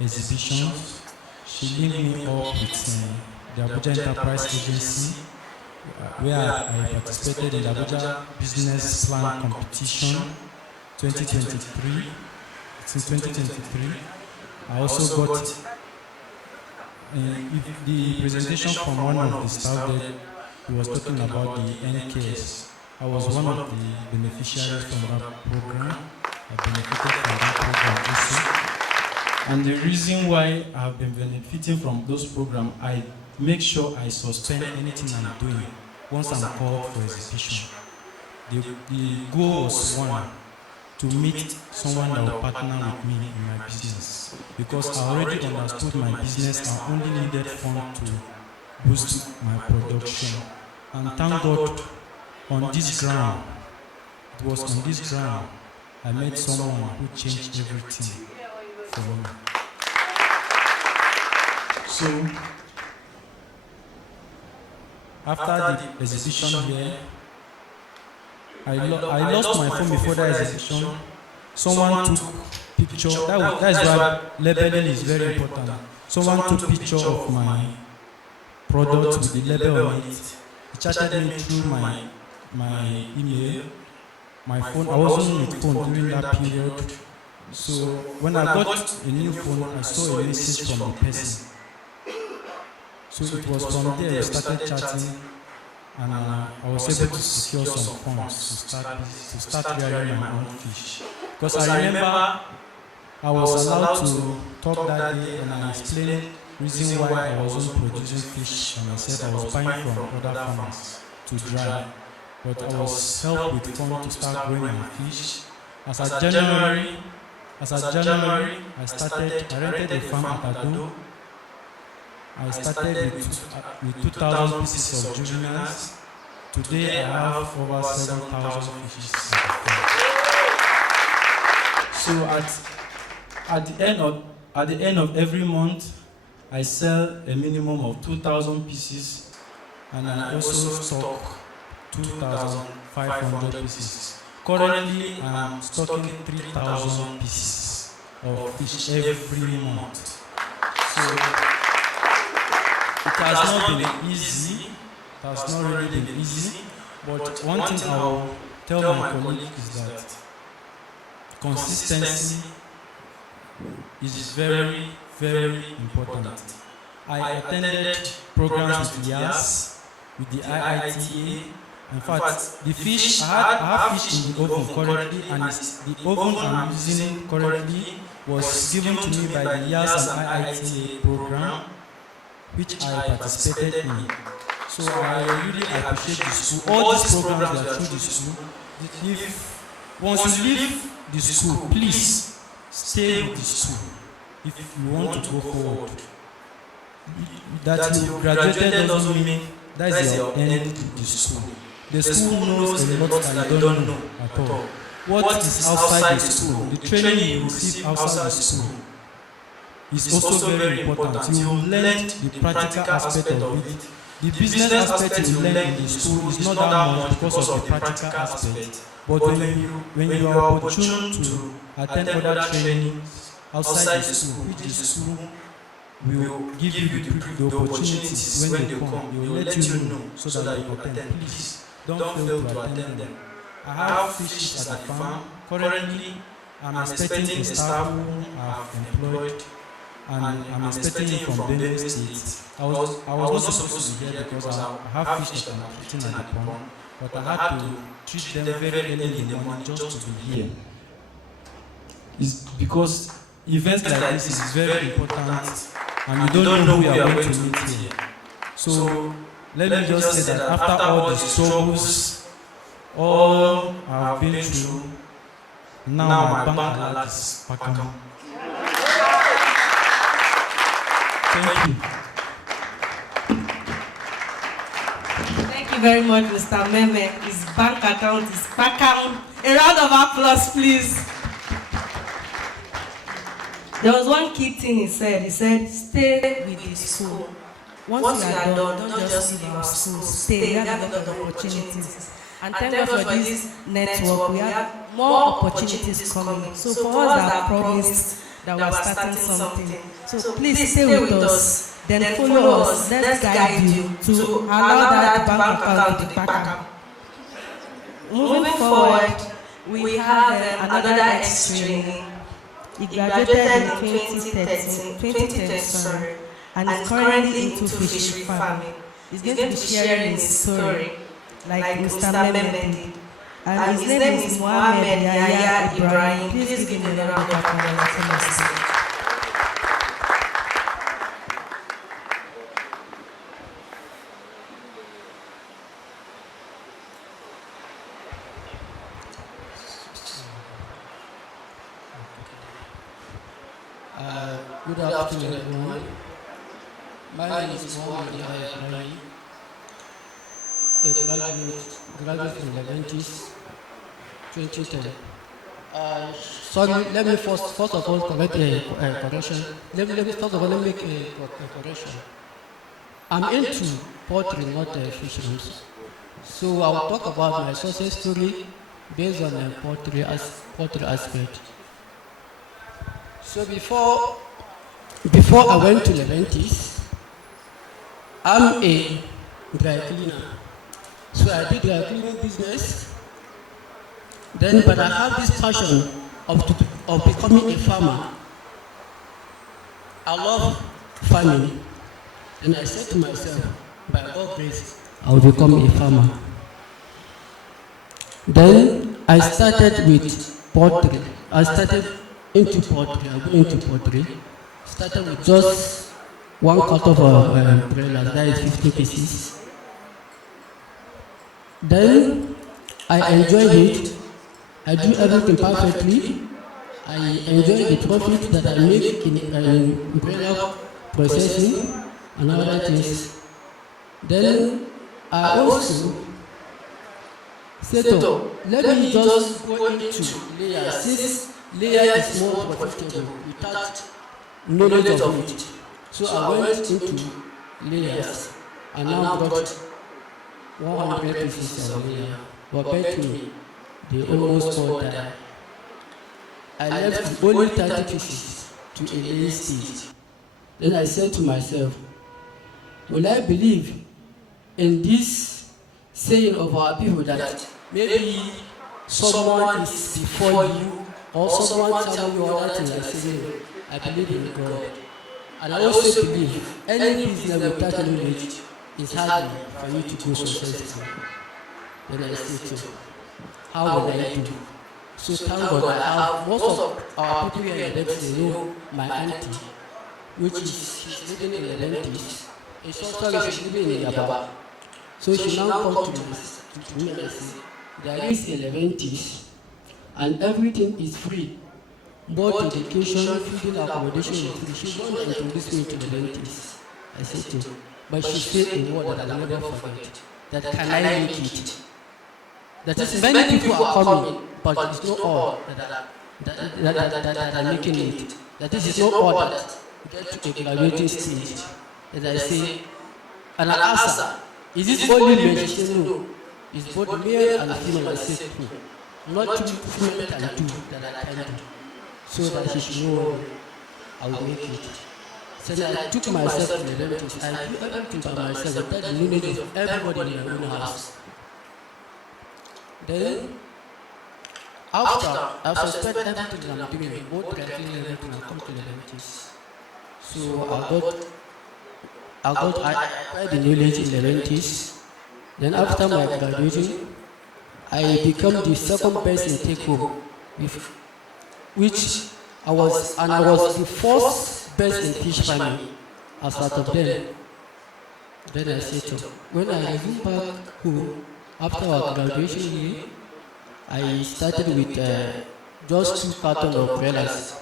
exhibitions. She linked me up with the Abuja Enterprise Agency, where I participated in the Abuja Business Plan Competition 2023. Since 2023, I also got the presentation from one of the staff there. He was talking about the NKS. I was one of the beneficiaries from that program. I benefited from that program also. And the reason why I have been benefiting from those programs, I make sure I suspend anything I'm doing once I'm called for exhibition. The goal was one, to meet someone that will partner with me in my business. Because I already understood my business, I only needed funds to boost my production. And thank God, on this ground, it was on this ground, I met someone who changed everything for me. So, after the exhibition here, I lost my phone before that exhibition. Someone took picture. That is why labeling is very important. Someone took picture of my product with the label on it. He chatted me through my email, my phone. I wasn't with phone during that period. So when I got a new phone, I saw a message from the person. So it was from there we started chatting, and I was able to secure some funds to start rearing my own fish. Because I remember I was allowed to talk that day, and I explained the reason why I wasn't producing fish, and I said I was buying from other farmers to dry. But I was helped with funds to start growing my fish. As of January, I rented a farm at Ado. I started with 2,000 pieces of juveniles. Today I have over 7,000 fishes. So at the end of every month, I sell a minimum of 2,000 pieces, and I also stock 2,500 pieces. Currently, I am stocking 3,000 pieces of fish every month. So it has not been easy. It has not really been easy. But one thing I will tell my colleague is that consistency is very, very important. I attended programs with YAS, with the IITA. In fact, the fish, I have fish in the oven currently, and the oven I'm using currently was given to me by the YAS and IITA program, which I participated in. So I really appreciate the school. All these programs that are through the school. If once you leave the school, please stay with the school. If you want to go forward, that you graduated doesn't mean that is your end with the school. The school knows a lot that you don't know at all. What is outside the school, the training you receive outside the school is also very important. You will learn the practical aspect of it. The business aspect you learn in the school is not that much because of the practical aspect. But when you are opportune to attend other trainings outside the school, which the school will give you the opportunities when they come, they will let you know so that you attend. Please don't fail to attend them. I have fishes at the farm. Currently, I'm expecting a staff who I've employed, and I'm expecting it from Benue State. I was not supposed to be here because I have fish that I'm putting at the pond, but I had to treat them very early in the morning just to be here. It's because events like this is very important, and you don't know who you are going to meet here. So let me just say that after all the struggles, all I've been through, now my bank alert is pakam. Thank you. Thank you very much, Mr. Meme. His bank account is pakam. A round of applause, please. There was one key thing he said. He said, stay with the school. Once you are done, don't just leave our school. Stay. We have a lot of opportunities. And thank God for this network. We have more opportunities coming. So for us that promised that we are starting something. So please stay with us. Then follow us. Let's guide you to allow that bank account to be back. Moving forward, we have another ex-trainee. He graduated in 2010, and is currently into fishery farming. He's going to be sharing his story, like Mr. Meme did. And his name is Mohamed Yahya Ibrahim. Please give him a round of applause. Good afternoon, everyone. My name is Mohamed Yahya Ibrahim, a graduate from Leventis 2010. Sorry, let me first of all correct a correction. Let me make a correction. I'm into poultry, not fisheries. So I will talk about my success story based on the poultry aspect. So before I went to Leventis, I'm a dry cleaner. So I did dry cleaning business. But I have this passion of becoming a farmer. I love farming. And I said to myself, by God's grace, I will become a farmer. Then I started with poultry. I started into poultry. Started with just one cut of umbrella, that is 50 pieces. Then I enjoyed it. I do everything perfectly. I enjoy the profit that I make in umbrella processing and other things. Then I also said, let me just go into layers, since layer is more profitable without knowledge of it. So I went into layers and now got 100 pieces of layer. But bet me, they almost all died. I left only 30 pieces to a layer stage. Then I said to myself, will I believe in this saying of our people that maybe someone is before you or someone telling you other things? I say, no, I believe in God. And I also believe any business without knowledge is hard for you to go successful. Then I say, how will I do? So thank God I have most of our people here in Leventis know my auntie, which is she's living in Leventis. It's also she's living in Yaba. So she now come to me and say, there is a Leventis and everything is free. Both education, food, accommodation is free. She wanted to introduce me to Leventis. I said to her, but she said a word that I'll never forget. That can I make it? That is, many people are coming, but it's not all that are making it. That this is not all that get to a graduating stage. And I say, and I ask her, is this only men? She said, no. It's both male and female. I said, no. Not two female can do that I can do. So that she should know I will make it. So then I took myself to the Leventis. I do everything by myself without the knowledge of everybody in my own house. Then, after I've suspected everything I'm doing, both graduating and everything, I come to the Leventis. So I acquired the knowledge in the Leventis. Then after my graduation, I became the second best in take home, which I was the first best in teach family as part of them. Then I said, when I resumed back home after our graduation year, I started with just 2 cartons of umbrellas.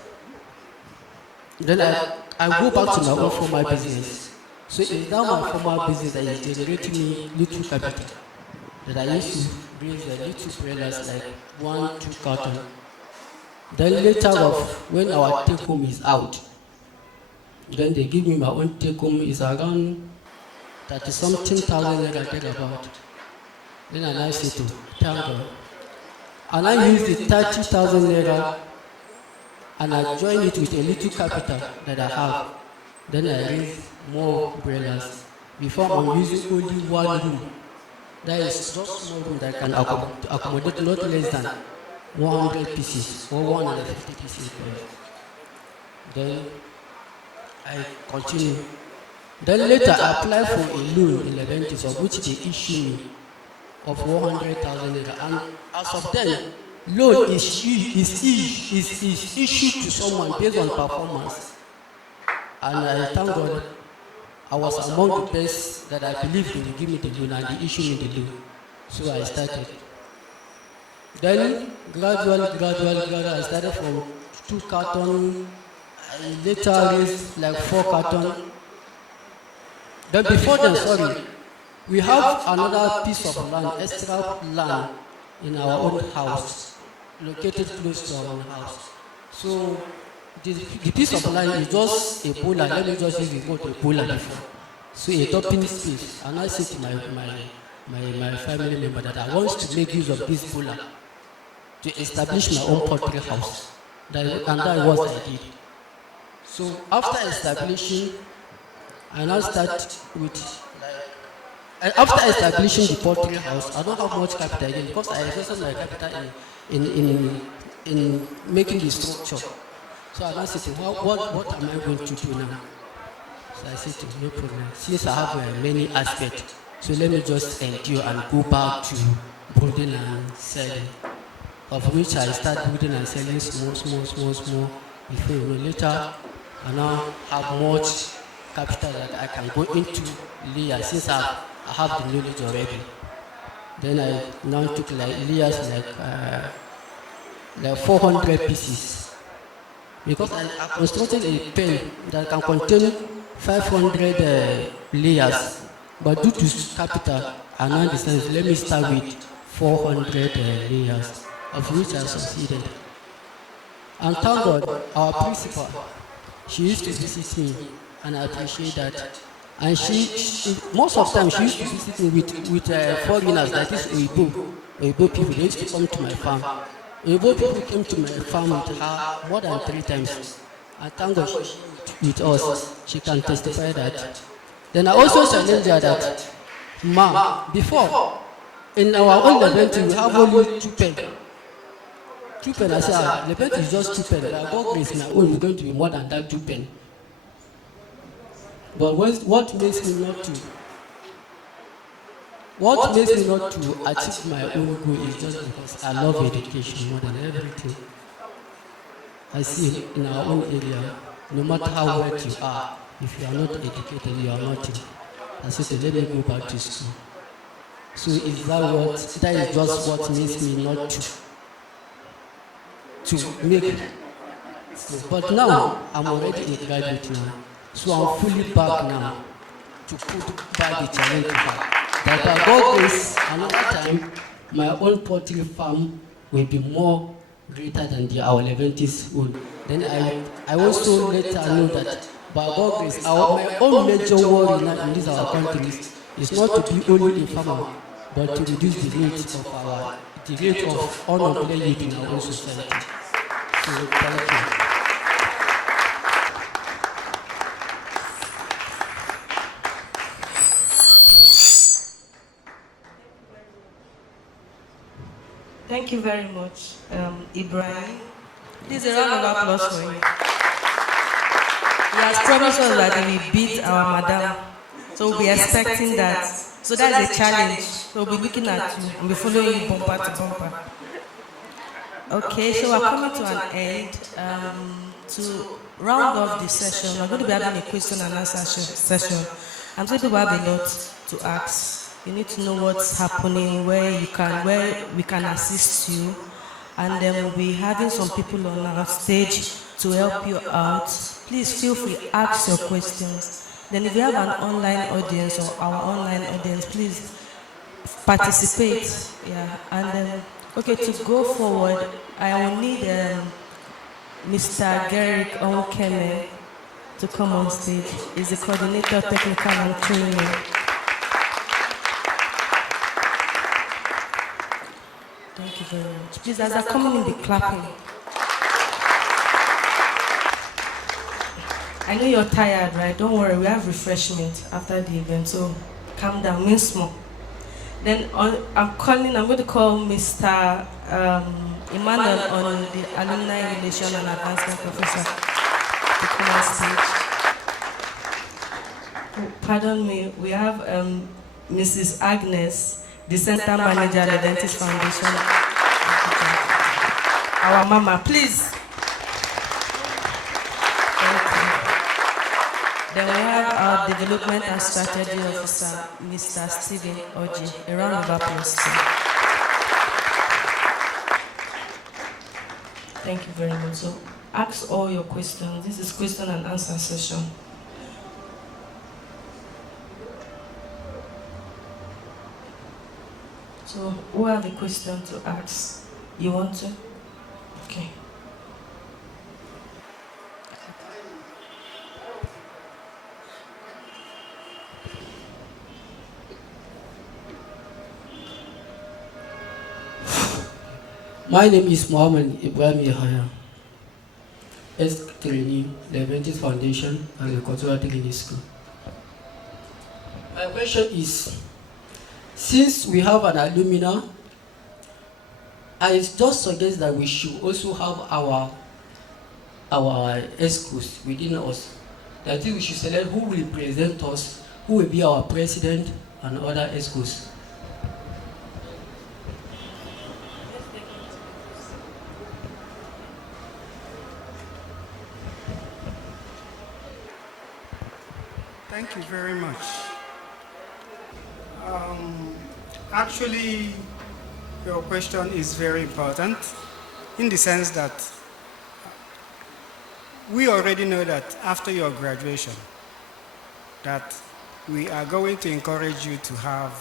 Then I go back to my own formal business. So it's now my formal business that is generating me little capital. That I used to raise the little umbrellas like 1, 2 cartons. Then later off, when our take home is out, then they give me my own take home is around 30-something thousand naira thereabout. Then I say to thank God. And I use the 30,000 naira and I join it with a little capital that I have. Then I raise more umbrellas. Before I'm using only one room. That is just small room that can accommodate not less than 100 pieces or 150 pieces. Then I continue. Then later I apply for a loan in Leventis, of which they issue me of 100,000 naira. And as of then, loan is issued to someone based on performance. And I thank God I was among the best that I believe they will give me the loan and they issue me the loan. So I started. Then gradually, I started from 2 cartons. I later raised like 4 cartons. Then before then, we have another piece of land, extra land in our own house, located close to our own house. So the piece of land is just a bowler. Let me just use the word a bowler before. So a dumping space. And I say to my family member that I want to make use of this bowler to establish my own poultry house. And that was what I did. So after establishing, I now start with, after establishing the poultry house, I don't have much capital again because I invested my capital in making the structure. So I now say, what am I going to do now? So I said, no problem. Since I have many aspects, so let me just endure and go back to building and selling. Of which I start building and selling small. Before later, I now have much capital that I can go into layers since I have the knowledge already. Then I now took like layers like 400 pieces. Because I constructed a pen that can contain 500 layers. But due to capital, I now decided let me start with 400 layers, of which I succeeded. And thank God, our principal, she used to visit me, and I appreciate that. And she most of the time, she used to visit me with foreigners, that is Oyibo people. They used to come to my farm. Oyibo people came to my farm with her more than 3 times. And thank God, with us, she can testify that. Then I also challenged her that, ma, before, in our own Leventis, we have only 2 pens. 2 pens, I said, Leventis is just 2 pens. But God grace, my own is going to be more than that 2 pens. But what makes me not to achieve my own goal is just because I love education more than everything. I see in our own area, no matter how wet you are, if you are not educated, you are nothing. I said, let me go back to school. So is that is just what makes me not to make. But now I'm already a graduate now, so I'm fully back now to put back the challenge to her. That by God's grace, another time, my own poultry farm will be more greater than our Leventis own. Then I also let her know that by God's grace, my own major worry now in this our country is not to be only a farmer, but to reduce the rate of unemployed youth in our own society. So thank you. Thank you very much, Ibrahim. Please a round of applause for him. He has promised us that he will beat our madam, so we'll be expecting that. So that's a challenge. So we'll be looking at you and be following you bumper to bumper. Okay, so we're coming to an end. To round off the session, we're going to be having a question and answer session. I'm sure people have a lot to ask. You need to know what's happening, where we can assist you, and then we'll be having some people on our stage to help you out. Please feel free to ask your questions. Then if you have an online audience or our online audience, please participate. Yeah, and then okay, to go forward, I will need Mr. Garrick Onkeme to come on stage. He's the coordinator, technical and training. Thank you very much. Please, as they're coming in, be clapping. I know you're tired, right? Don't worry, we have refreshment after the event, so calm down, mean small. Then I'm going to call Mr. Emmanuel on the Alumni Relation and Advancement Professor to come on stage. Oh, pardon me, we have Mrs. Agnes, the Center Manager, Leventis Foundation. Our mama, please. Then we have our Development and Strategy Officer, Mr. Stephen Oji. A round of applause. Thank you very much. So ask all your questions. This is question and answer session. So, who have a question to ask? You want to? Okay. My name is Mohammed Ibrahim Yahya, trainee, Leventis Foundation and the Cultural Training School. My question is, since we have an alumni, I just suggest that we should also have our ESCOs within us. That we should select who will represent us, who will be our president and other ESCOs. Thank you very much. Actually, your question is very important in the sense that we already know that after your graduation, that we are going to encourage you to have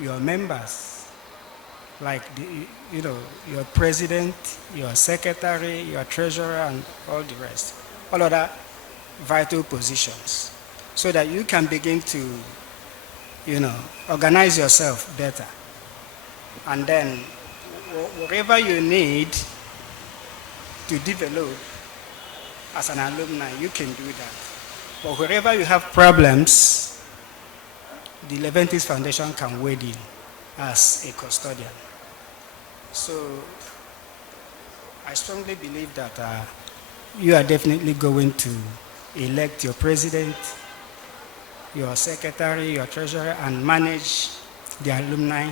your members, like your president, your secretary, your treasurer, and all the rest, all other vital positions, so that you can begin to organize yourself better. And then whatever you need to develop as an alumni, you can do that. But wherever you have problems, the Leventis Foundation can wade in as a custodian. So I strongly believe that you are definitely going to elect your president, your secretary, your treasurer, and manage the alumni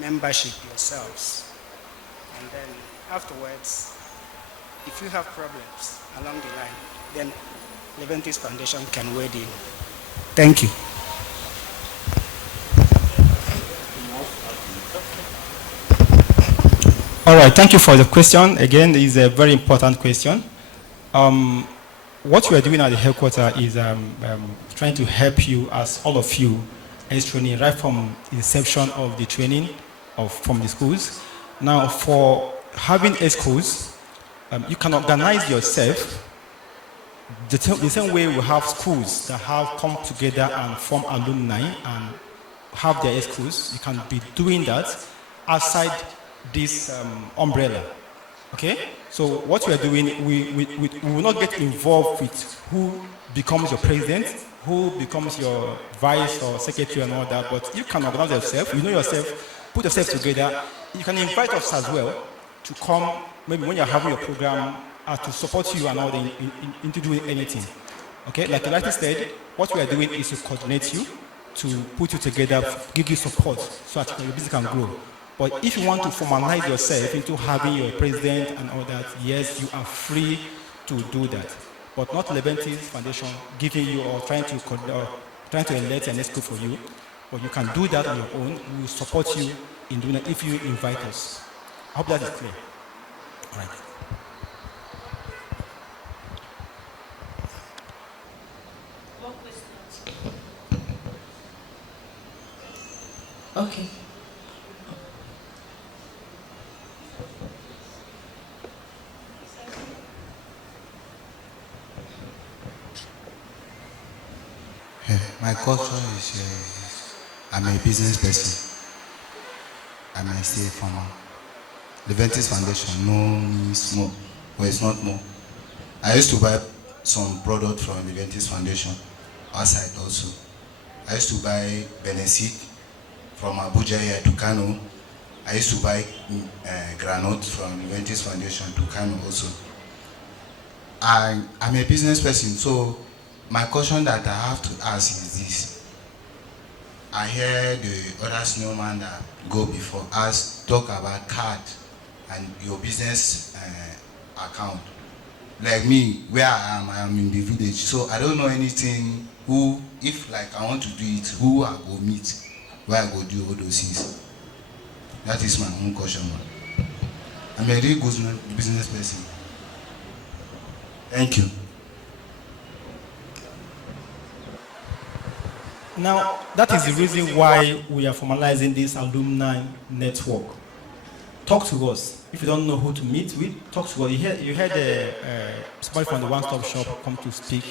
membership yourselves. And then afterwards, if you have problems along the line, then Leventis Foundation can wade in. Thank you. All right, thank you for the question. Again, it's a very important question. What we are doing at the headquarters is trying to help you, as all of you, as training right from inception of the training from the schools. Now, for having a schools, you can organize yourself the same way we have schools that have come together and form alumni and have their schools. You can be doing that outside this umbrella. Okay? So what we are doing, we will not get involved with who becomes your president, who becomes your vice or secretary and all that, but you can organize yourself, you know yourself, put yourself together. You can invite us as well to come, maybe when you're having your program, to support you and all into doing anything. Okay? Like I said, what we are doing is to coordinate you, to put you together, give you support so that your business can grow. But if you want to formalize yourself into having your president and all that, yes, you are free to do that. But not Leventis Foundation giving you or trying to elect an school for you. But you can do that on your own. We will support you in doing it if you invite us. I hope that is clear. All right. Okay. My culture is I'm a business person. I may say a farmer. Leventis Foundation, no means more, but it's not more. I used to buy some product from Leventis Foundation outside also. I used to buy Benesit from Abuja here to Kano. I used to buy granite from Leventis Foundation to Kano also. I'm a business person, so my question that I have to ask is this. I hear the other snowman that go before us talk about card and your business account. Like me, where I am in the village, so I don't know anything if like I want to do it, who I go meet, where I go do all those things. That is my own question. I'm a really good business person. Thank you. Now, that is the reason why we are formalizing this alumni network. Talk to us. If you don't know who to meet with, talk to us. You heard somebody from the One Stop Shop come to speak.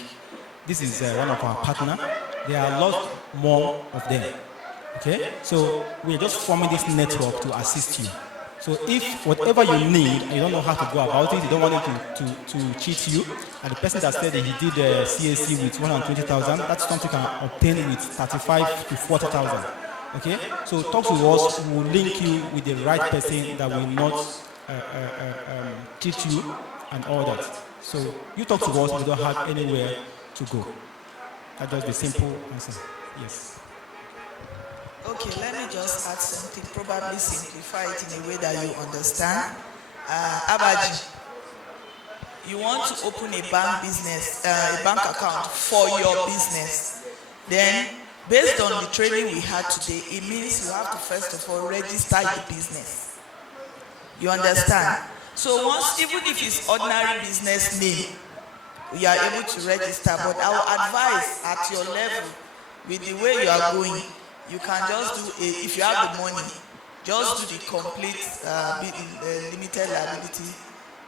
This is one of our partners. There are a lot more of them. Okay? So we are just forming this network to assist you. So if whatever you need, and you don't know how to go about it, you don't want it to cheat you, and the person that said that he did the CAC with 120,000, that's something you can obtain with 35 to 40,000. Okay? So talk to us, we will link you with the right person that will not cheat you and all that. So you talk to us, we don't have anywhere to go. That's just the simple answer. Yes. Okay, let me just add something, probably simplify it in a way that you understand. Abaji, you want to open a bank business, a bank account for your business. Then, based on the training we had today, it means you have to first of all register your business. You understand? So once, even if it's ordinary business name, you are able to register, but I will advise at your level, with the way you are going, you can just do if you have the money, just do the complete limited liability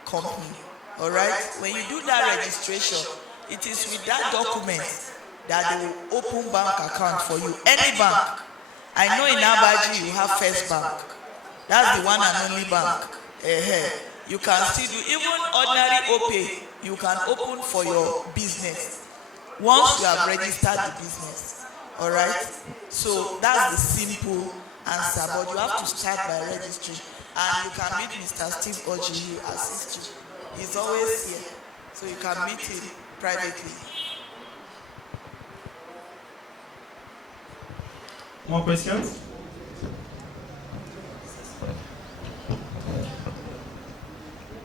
company. All right? When you do that registration, it is with that document that they will open bank account for you. Any bank. I know in Abaji you have First Bank. That's the one and only bank. You can still do even ordinary OPay. You can open for your business once you have registered the business. All right, so that's the simple answer, but you have to start by registering, and you can meet Mr. Steve Oji, he will assist you. He's always here, so you can meet him privately. More questions?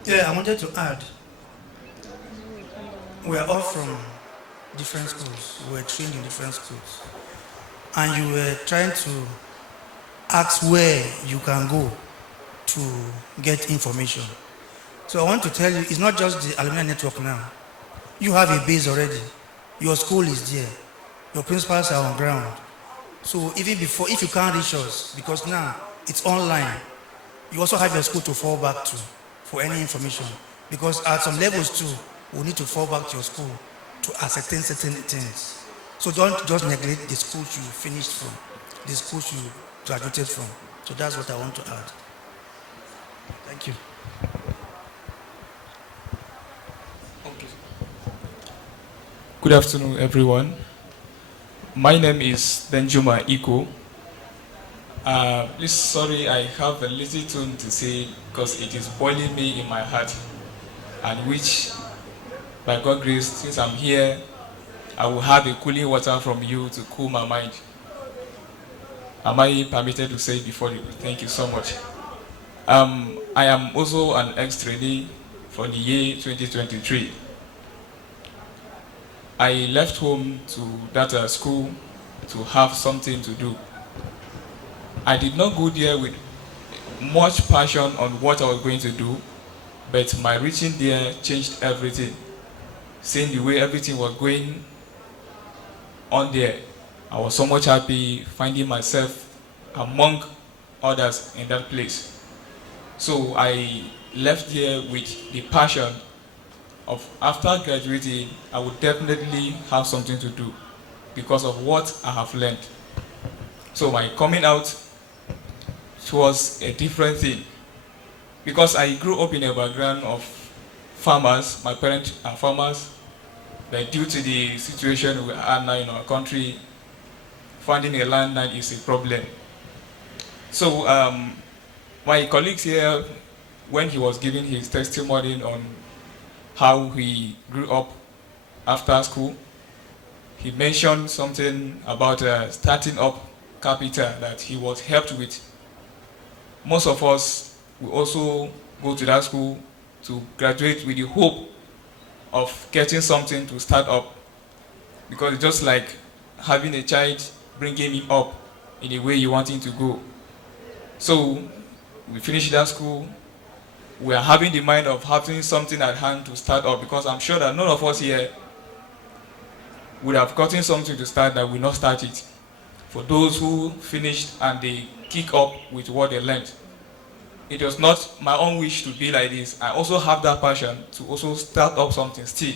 Yeah, I wanted to add, we are all from different schools, we were trained in different schools. And you were trying to ask where you can go to get information. So I want to tell you, it's not just the alumni network now. You have a base already. Your school is there. Your principals are on ground. So even before, if you can't reach us, because now it's online, you also have your school to fall back to for any information. Because at some levels too, we need to fall back to your school to ascertain certain things. So don't just neglect the school you finished from, the school you graduated from. So that's what I want to add. Thank you. Good afternoon, everyone. My name is Benjuma Iko. Please, sorry, I have a little tune to say because it is boiling me in my heart, and which, by God's grace, since I'm here, I will have a cooling water from you to cool my mind. Am I permitted to say before you? Thank you so much. I am also an ex-trainee for the year 2023. I left home to that school to have something to do. I did not go there with much passion on what I was going to do, but my reaching there changed everything. Seeing the way everything was going on there, I was so much happy finding myself among others in that place. So I left here with the passion of, after graduating, I would definitely have something to do because of what I have learned. So my coming out was a different thing because I grew up in a background of farmers. My parents are farmers, but due to the situation we are now in our country, finding a land now is a problem. So my colleagues here, when he was giving his testimony on how he grew up after school, he mentioned something about starting up capital that he was helped with. Most of us will also go to that school to graduate with the hope of getting something to start up, because it's just like having a child, bringing him up in the way you want him to go. So we finished that school. We are having the mind of having something at hand to start up, because I'm sure that none of us here would have gotten something to start that will not start it. For those who finished and they kick up with what they learned. It was not my own wish to be like this. I also have that passion to also start up something still.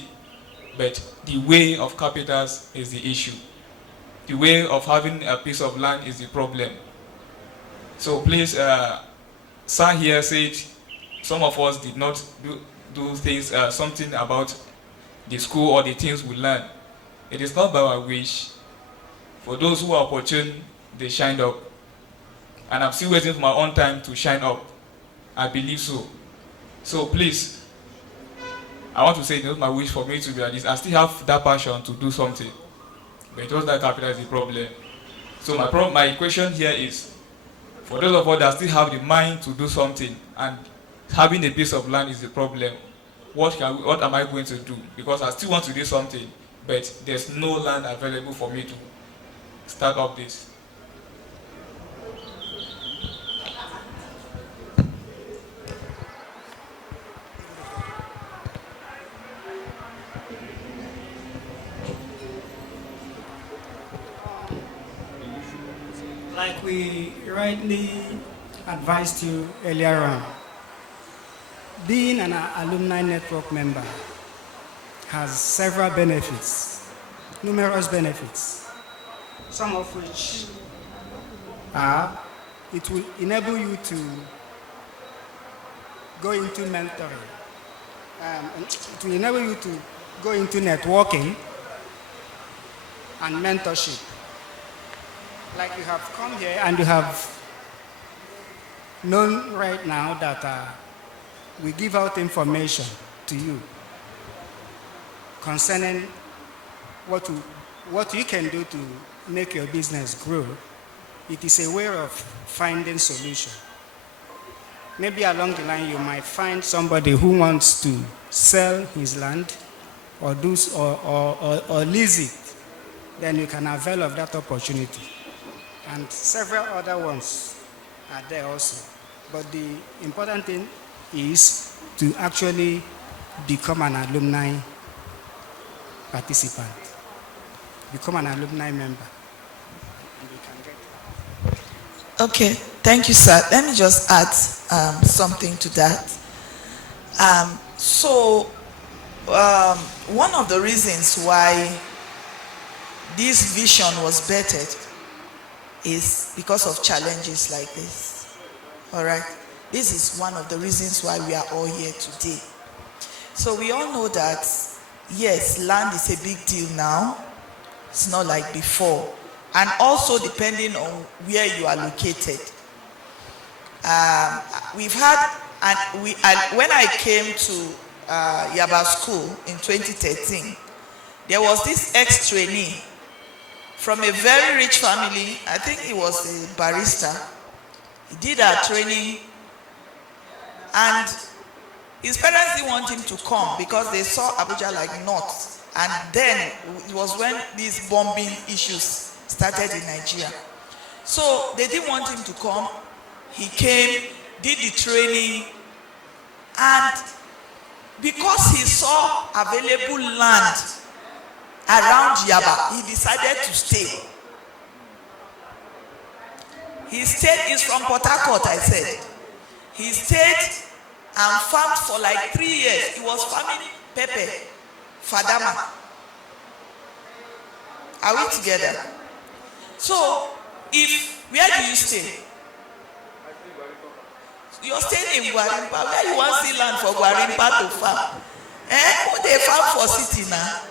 But the way of capitals is the issue. The way of having a piece of land is the problem. So please, sir here said some of us did not do things, something about the school or the things we learn. It is not by our wish. For those who are opportune, they shined up. And I'm still waiting for my own time to shine up. I believe so. So please, I want to say it's not my wish for me to be like this. I still have that passion to do something. But just that capital is the problem. So my question here is, for those of us that still have the mind to do something and having a piece of land is the problem, what am I going to do? Because I still want to do something, but there's no land available for me to start up this. Like we rightly advised you earlier on, being an alumni network member has several benefits, numerous benefits, some of which are, it will enable you to go into mentoring. It will enable you to go into networking and mentorship. Like you have come here and you have known right now that we give out information to you concerning what you can do to make your business grow. It is a way of finding solution. Maybe along the line you might find somebody who wants to sell his land or lease it. Then you can avail of that opportunity. And several other ones are there also. But the important thing is to actually become an alumni participant, become an alumni member. Okay, thank you, sir. Let me just add something to that. One of the reasons why this vision was bettered is because of challenges like this. All right, this is one of the reasons why we are all here today. So we all know that, yes, land is a big deal now. It's not like before. And also depending on where you are located. We've had, when I came to Yaba School in 2013, there was this ex-trainee from a very rich family. I think he was a barrister. He did our training, and his parents didn't want him to come because they saw Abuja like north. And then it was when these bombing issues started in Nigeria. So they didn't want him to come. He came, did the training, and because he saw available land around Yaba, he decided to stay. He stayed, he's from Port Harcourt, I said. He stayed and farmed for like 3 years. He was farming pepper, fadama. Are we together? So, where do you stay? You're staying in Gwarimpa. Where you want to see land for Gwarimpa to farm? They farm for city now.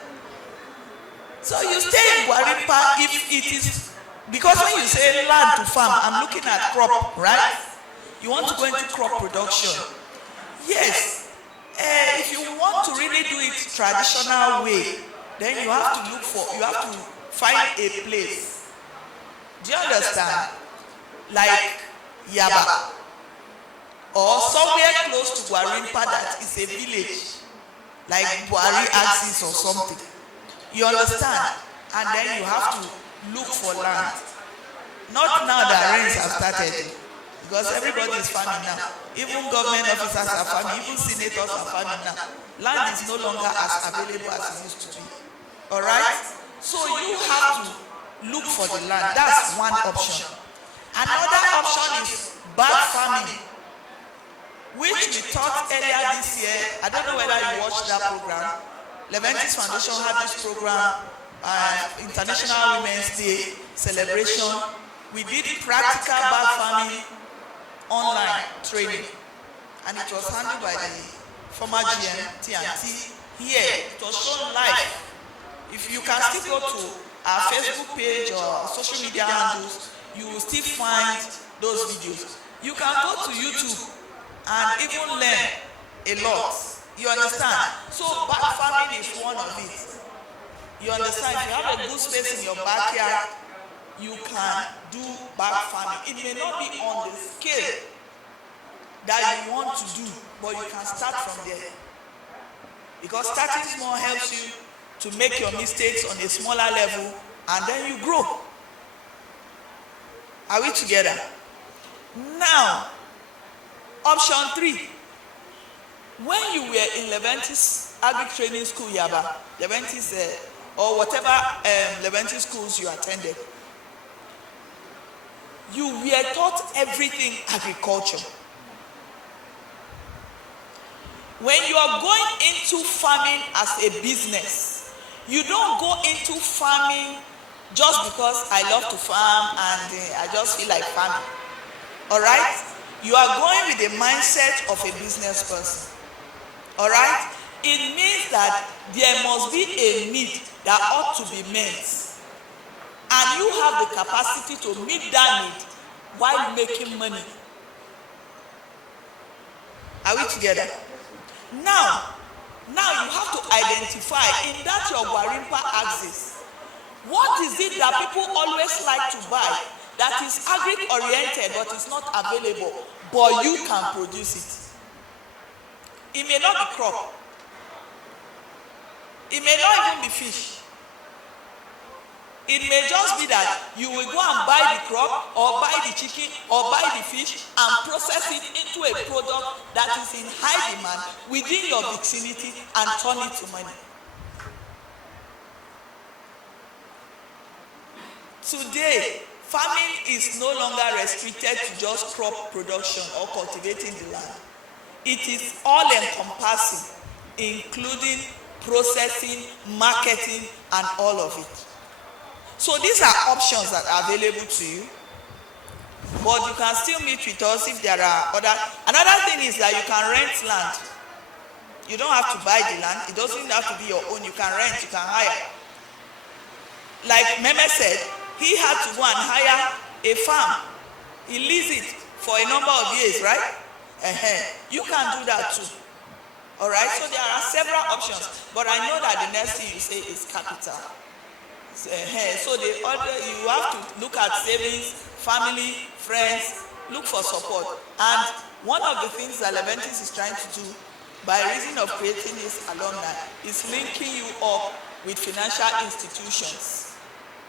So you stay in Gwarimpa if it is, because when you say land to farm, I'm looking at crop, right? You want to go into crop production. Yes. If you want to really do it traditional way, then you have to find a place. Do you understand? Like Yaba. Or somewhere close to Gwarimpa that is a village. Like Buari Axis or something. You understand? And then you have to look for land. Not now that rains have started. Because everybody is farming now. Even government officers are farming. Even senators are farming now. Land is no longer as available as it used to be. Alright? So you have to look for the land. That's one option. Another option is bag farming, which we taught earlier this year. I don't know whether you watched that program. Leventis Foundation had this program, International Women's Day celebration. We did practical bag farming online training, and it was handled by the former GM TNT here. It was shown live. If you can still go to our Facebook page or social media handles, you will still find those videos. You can go to YouTube and even learn a lot. You understand? So bag farming is one of it. You understand? If you have a good space in your backyard, you can do bag farming. It may not be on the scale that you want to do, but you can start from there. Because starting small helps you to make your mistakes on a smaller level, and then you grow. Are we together? Now, option 3. When you were in Leventis Agri Training School, Yaba, Leventis, or whatever Leventis schools you attended, you were taught everything agriculture. When you are going into farming as a business, you don't go into farming just because I love to farm and I just feel like farming. All right? You are going with the mindset of a business person. All right? It means that there must be a need that ought to be met. And you have the capacity to meet that need while making money. Are we together? Now you have to identify in that your Gwarimpa axis, what is it that people always like to buy that is agri-oriented but is not available, but you can produce it? It may not be crop. It may not even be fish. It may just be that you will go and buy the crop or buy the chicken or buy the fish and process it into a product that is in high demand within your vicinity and turn it to money. Today, farming is no longer restricted to just crop production or cultivating the land. It is all encompassing, including processing, marketing, and all of it. So these are options that are available to you, but you can still meet with us if there are other. Another thing is that you can rent land. You don't have to buy the land. It doesn't have to be your own. You can rent, you can hire. Like Meme said, he had to go and hire a farm. He leased it for a number of years, right? You can do that too. All right, so there are several options, but I know that the next thing you say is capital. So the other, you have to look at savings, family, friends, look for support. And one of the things that Leventis is trying to do by reason of creating this alumni is linking you up with financial institutions.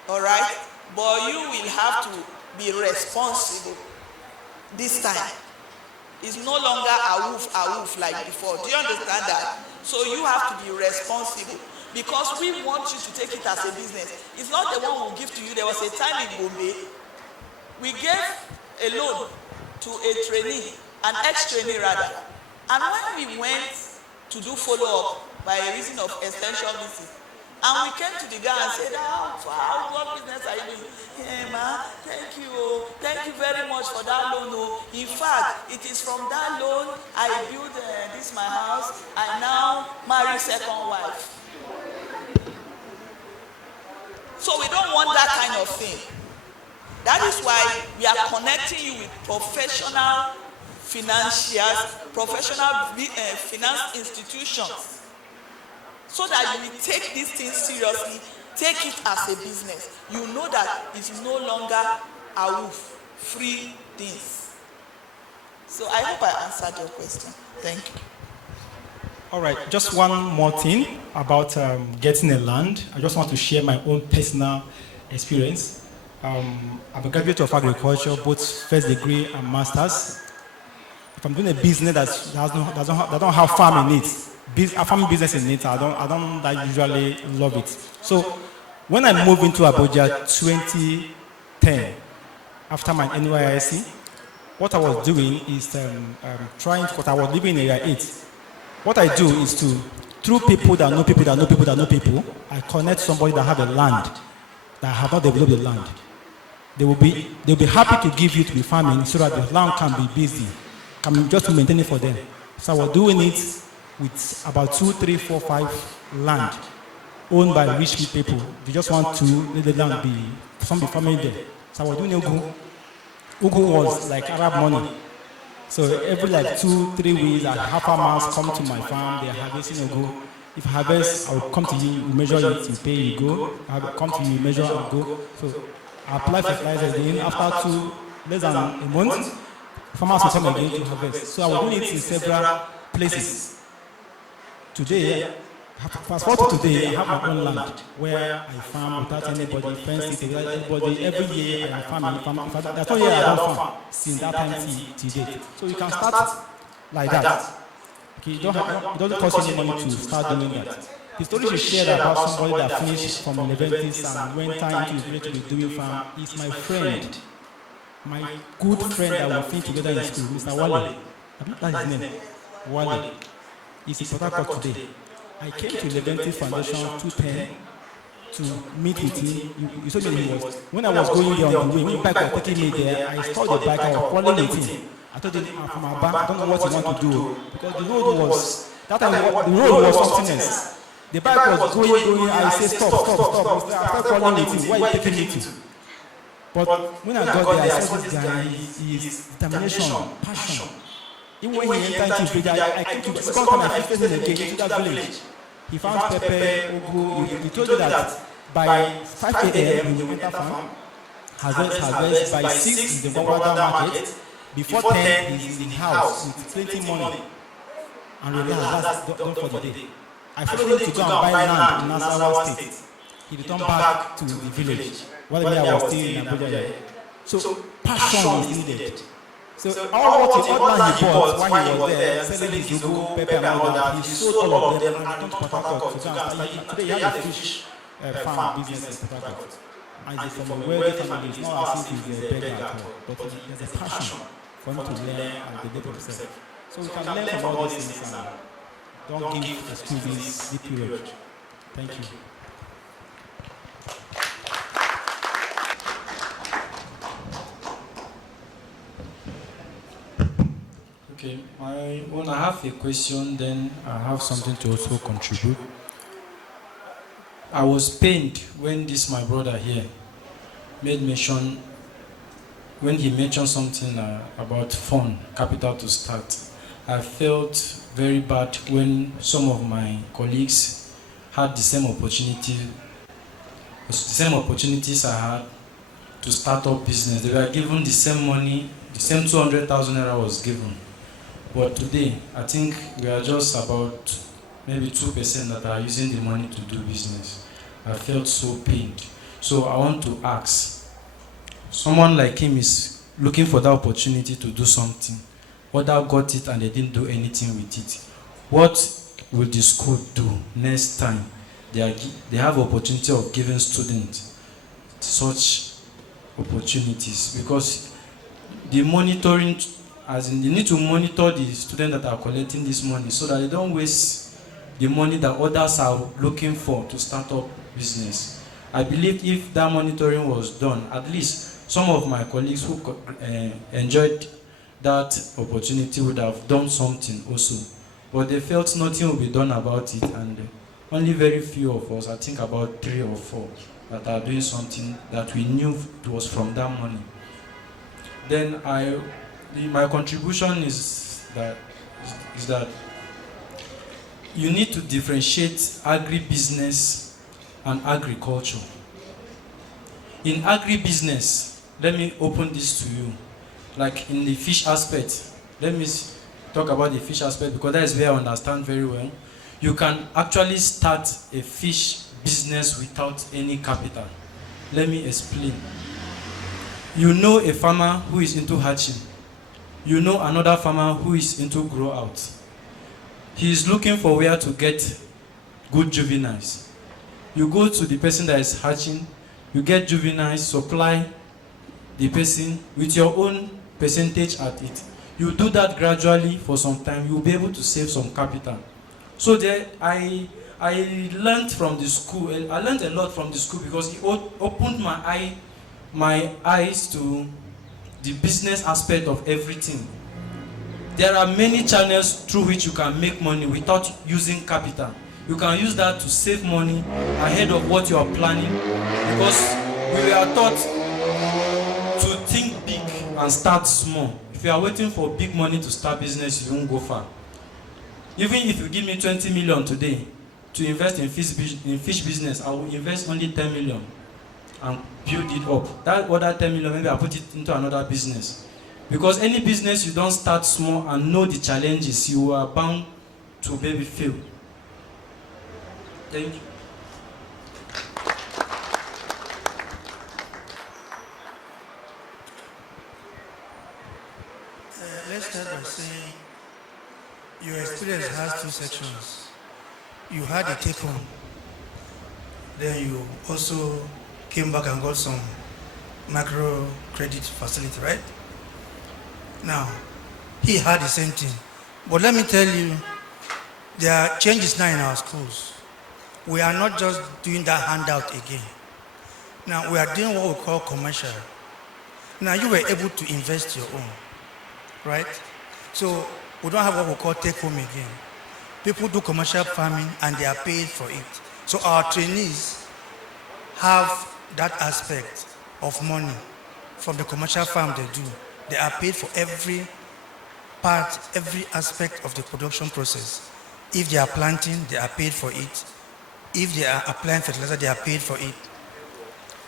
All right, but you will have to be responsible this time. It's no longer a woof like before. Do you understand that? So you have to be responsible. Because we want you to take it as a business. It's not the one we'll give to you. There was a time in Bombay, we gave a loan to a trainee, an ex-trainee rather. And when we went to do follow-up by reason of extension visit, and we came to the guy and said, what business are you doing? Hey man, thank you very much for that loan. In fact, it is from that loan I built this my house. I now marry second wife. So we don't want that kind of thing. That is why we are connecting you with professional financiers, professional finance institutions, so that you will take these things seriously, take it as a business. You know that it's no longer a free things. So I hope I answered your question. Thank you. All right, just one more thing about getting a land. I just want to share my own personal experience. I'm a graduate of agriculture, both first degree and master's. If I'm doing a business that don't have farm in it, a farming business in it, I don't usually love it. So when I moved into Abuja 2010, after my NYSC, what I was doing is because I was living in area 8. What I do is to, through people that know people that know people that know people, I connect somebody that have a land, that have not developed the land. They will be happy to give you to be farming so that the land can be busy, can be just to maintain it for them. So I was doing it with about 2, 3, 4, 5 land owned by rich people. They just want to let the land be, some be farming there. So I was doing Ugu. Ugu was like Arab money. So every like 2, 3 weeks, half farmers come to my farm, they are harvesting Ugu. If harvest, I will come to you, you measure it, you pay, you go. I will come to you, measure, I go. So I apply fertilizer again. After less than a month, farmers will come again to harvest. So I was doing it in several places. Today, fast forward to today, I have my own land where I farm without anybody, fence it, without anybody. Every year I farm. That's all year I don't farm since that time till date. So you can start like that. Okay, it doesn't cost you any money to start doing that. The story she shared about somebody that finished from Leventis and went into the village to be doing farm is my friend, my good friend that we think together in school, Mr. Wale. That's his name, Wale. He's in Port Harcourt today. I came to Leventis Foundation 210 to meet with him. You told me he was. When I was going there on the way, when the bike was taking me there, I stopped the bike, I was calling with him. I told him, I'm from Aba, I don't know what you want to do. Because the road was, that time the road was something else. The bike was going, I said, stop. I started calling with him, where are you taking me to? But when I got there, I saw this guy, his determination, passion. Even when he entered into village, I came to the second time I faced him again into that village. He found pepper, ugu. He told you that by 5 a.m. he will enter farm, harvest. By 6 is the Bogwada market. Before 10 he's in the house with plenty money. And relax, that's done for the day. I followed him to go and buy land in Nasarawa State. he returned back to the village. While I was still in Abuja. So passion is needed. So all what he bought when he was there, selling his Zogo, pepper and all that, he sold all of them and returned to Port Harcourt. Today he has a fish farm business in Port Harcourt. And he's from a wealthy family. It's not as if he's a beggar at all, but there's a passion for him to learn and develop himself. So we can learn from all these things and don't give excuses this period. Thank you. Okay, I have a question, then I have something to also contribute. I was pained when my brother here made mention, when he mentioned something about fund, capital to start. I felt very bad when some of my colleagues had the same opportunities I had to start up business. They were given the same money, the same 200,000 naira was given. But today, I think we are just about maybe 2% that are using the money to do business. I felt so pained. So I want to ask, someone like him is looking for that opportunity to do something. Others got it and they didn't do anything with it. What will the school do next time they have opportunity of giving students such opportunities? Because the monitoring, as in, they need to monitor the students that are collecting this money so that they don't waste the money that others are looking for to start up business. I believe if that monitoring was done, at least some of my colleagues who enjoyed that opportunity would have done something also. But they felt nothing would be done about it, and only very few of us, I think about 3 or 4, that are doing something that we knew it was from that money. Then my contribution is that you need to differentiate agribusiness and agriculture. In agribusiness, let me open this to you. Like in the fish aspect, let me talk about the fish aspect because that is where I understand very well. You can actually start a fish business without any capital. Let me explain. You know a farmer who is into hatching. You know another farmer who is into grow out. He is looking for where to get good juveniles. You go to the person that is hatching, you get juveniles, supply the person with your own percentage at it. You do that gradually for some time, you'll be able to save some capital. So there, I learned from the school. I learned a lot from the school because it opened my eyes to the business aspect of everything. There are many channels through which you can make money without using capital. You can use that to save money ahead of what you are planning, because we were taught to think big and start small. If you are waiting for big money to start business, you won't go far. Even if you give me 20 million today to invest in fish business, I will invest only 10 million and build it up. That other 10 million, maybe I put it into another business. Because any business you don't start small and know the challenges, you are bound to maybe fail. Thank you. Let's start by saying your experience has 2 sections. You had a take home, then you also came back and got some micro credit facility, right? Now, he had the same thing. But let me tell you, there are changes now in our schools. We are not just doing that handout again. Now, we are doing what we call commercial. Now, you were able to invest your own, right? So, we don't have what we call take home again. People do commercial farming and they are paid for it. So, our trainees have that aspect of money from the commercial farm they do. They are paid for every part, every aspect of the production process. If they are planting, they are paid for it. If they are applying fertilizer, they are paid for it.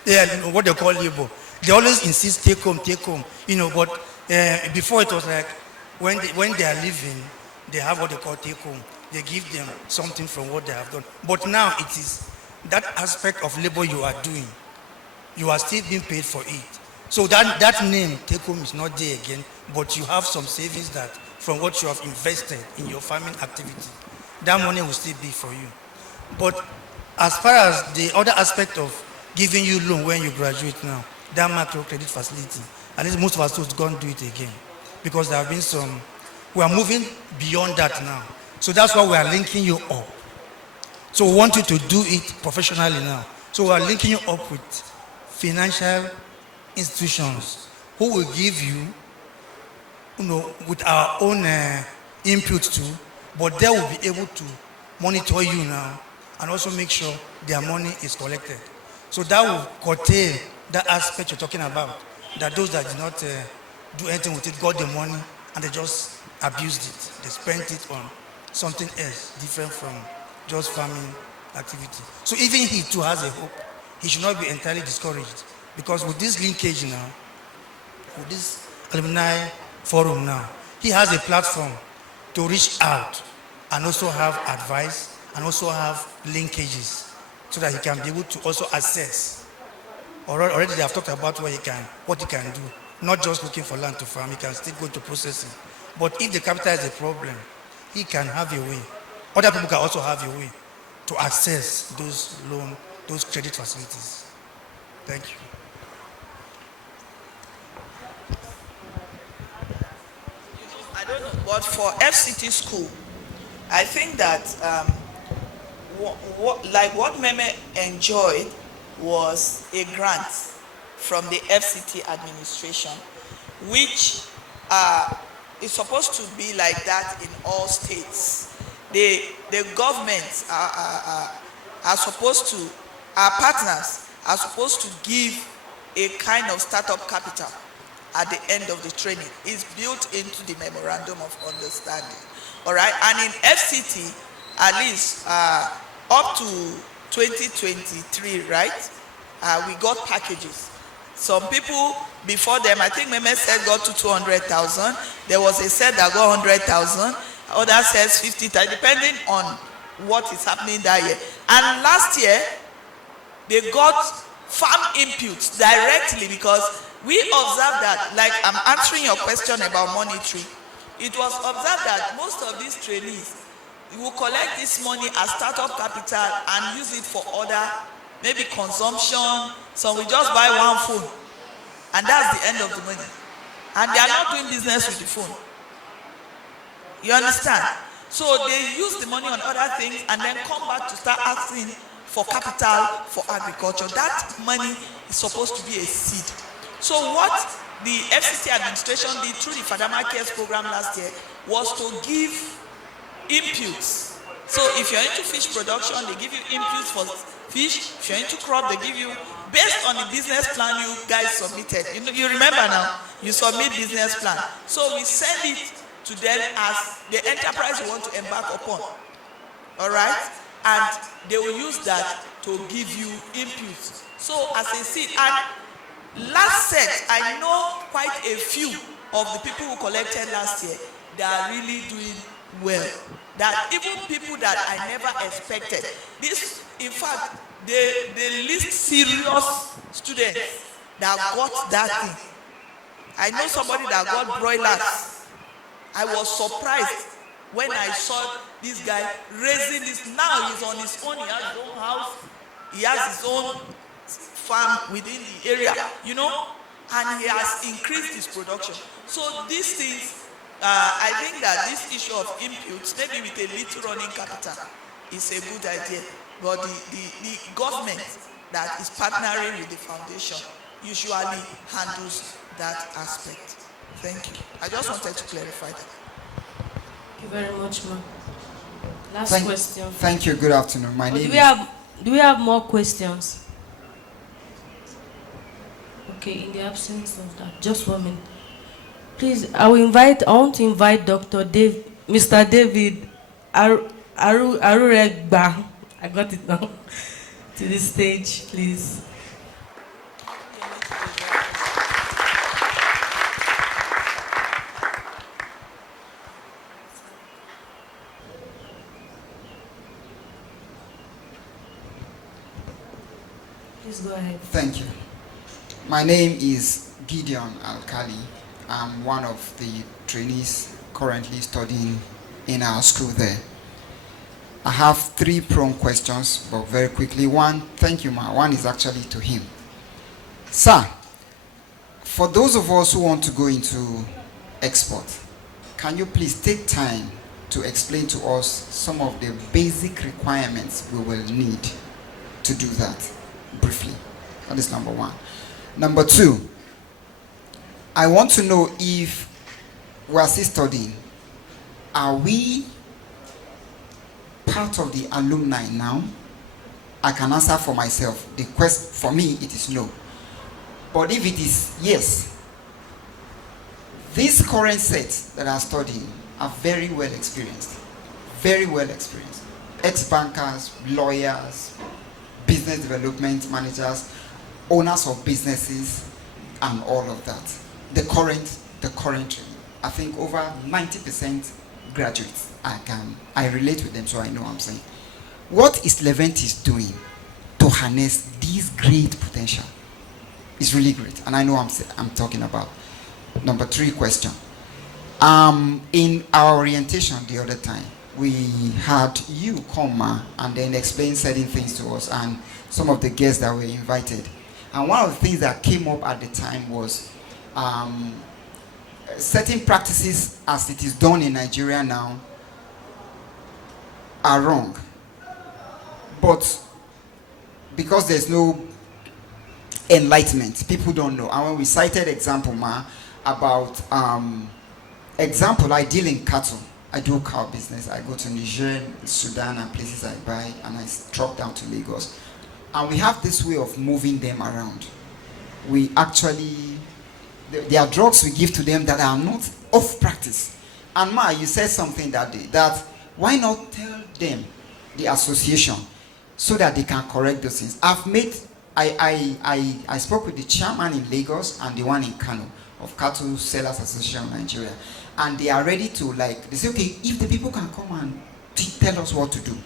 They are what they call labor. They always insist take home, but before it was like when they are leaving, they have what they call take home. They give them something from what they have done. But now it is that aspect of labor you are doing, you are still being paid for it. So that name, take home, is not there again, but you have some savings that from what you have invested in your farming activity, that money will still be for you. But as far as the other aspect of giving you loan when you graduate now, that macro credit facility, at least most of us don't go and do it again, because there have been some, we are moving beyond that now. So that's why we are linking you up. So we want you to do it professionally now. So we are linking you up with financial institutions who will give you, with our own input too, but they will be able to monitor you now and also make sure their money is collected. So that will curtail that aspect you're talking about, that those that did not do anything with it got the money and they just abused it. They spent it on something else different from just farming activity. So even he too has a hope. He should not be entirely discouraged, because with this linkage now, with this alumni forum now, he has a platform to reach out and also have advice and also have linkages so that he can be able to also assess. Already they have talked about what he can do, not just looking for land to farm. He can still go to processing. But if the capital is a problem, he can have a way. Other people can also have a way to access those loan, those credit facilities. Thank you. I don't know, but for FCT school, I think that what Meme enjoyed was a grant from the FCT administration, which is supposed to be like that in all states. The governments are supposed to, our partners are supposed to give a kind of startup capital at the end of the training. It's built into the memorandum of understanding. All right, and in FCT, at least up to 2023, right? We got packages. Some people before them, I think Meme said got to 200,000. There was a set that got 100,000. Other says 50,000, depending on what is happening that year. And last year, they got farm inputs directly, because we observed that, like I'm answering your question about monetary, it was observed that most of these trainees will collect this money as startup capital and use it for other, maybe consumption. Some will just buy one phone, and that's the end of the money. And they are not doing business with the phone. You understand? So they use the money on other things and then come back to start asking for capital for agriculture. That money is supposed to be a seed. So what the FCC administration did through the Fadama Cares program last year was to give inputs. So if you're into fish production, they give you inputs for fish. If you're into crop, they give you, based on the business plan you guys submitted. You remember now, you submit business plan. So we send it to them as the enterprise you want to embark upon. All right? And they will use that to give you inputs. So as a seed, and last set, I know quite a few of the people who collected last year, they are really doing well. That even people that I never expected. This, in fact, the least serious students that got that thing. I know somebody that got broilers. I was surprised when I saw this guy raising this. Now he's on his own, he has his own house, he has his own farm within the area, and he has increased his production. So these things, I think that this issue of inputs, maybe with a little running capital, is a good idea. But the government that is partnering with the foundation usually handles that aspect. Thank you. I just wanted to clarify that. Thank you very much, ma'am. Last question. Thank you. Good afternoon. My name do we have more questions? Okay, in the absence of that, just 1 minute. Please, I want to invite Mr. David Aruregba. I got it now. To the stage, please. Please go ahead. Thank you. My name is Gideon Alkali. I'm one of the trainees currently studying in our school there. I have 3 prompt questions, but very quickly. One, thank you, Ma. One is actually to him. Sir, for those of us who want to go into export, can you please take time to explain to us some of the basic requirements we will need to do that briefly? That is number 1. Number 2, I want to know if we are still studying, are we part of the alumni now? I can answer for myself. The quest for me, it is no. But if it is yes, this current set that are studying are very well experienced. Very well experienced. Ex-bankers, lawyers, business development managers, owners of businesses, and all of that. The current training. I think over 90% graduates. I relate with them, so I know what I'm saying. What is Leventis doing to harness this great potential? It's really great, and I know I'm talking about. Number 3 question. In our orientation the other time, we had you come and then explain certain things to us and some of the guests that were invited. And one of the things that came up at the time was certain practices as it is done in Nigeria now are wrong. But because there's no enlightenment, people don't know. And when we cited example, about example, I deal in cattle. I do cow business. I go to Niger, Sudan, and places I buy, and I truck down to Lagos. And we have this way of moving them around. We actually, there are drugs we give to them that are not off practice. And Ma, you said something that day, that why not tell them, the association, so that they can correct those things. I spoke with the chairman in Lagos and the one in Kano of Cattle Sellers Association of Nigeria, and they are ready to, like, they say, okay, if the people can come and tell us what to do.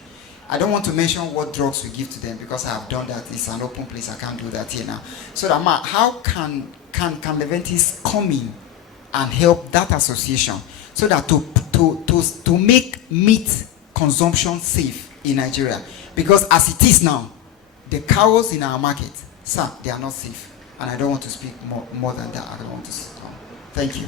I don't want to mention what drugs we give to them because I have done that. It's an open place. I can't do that here now. So that, Ma, how can Leventis come in and help that association so that to make meat consumption safe in Nigeria? Because as it is now, the cows in our market, sir, they are not safe. And I don't want to speak more than that. I don't want to. Thank you.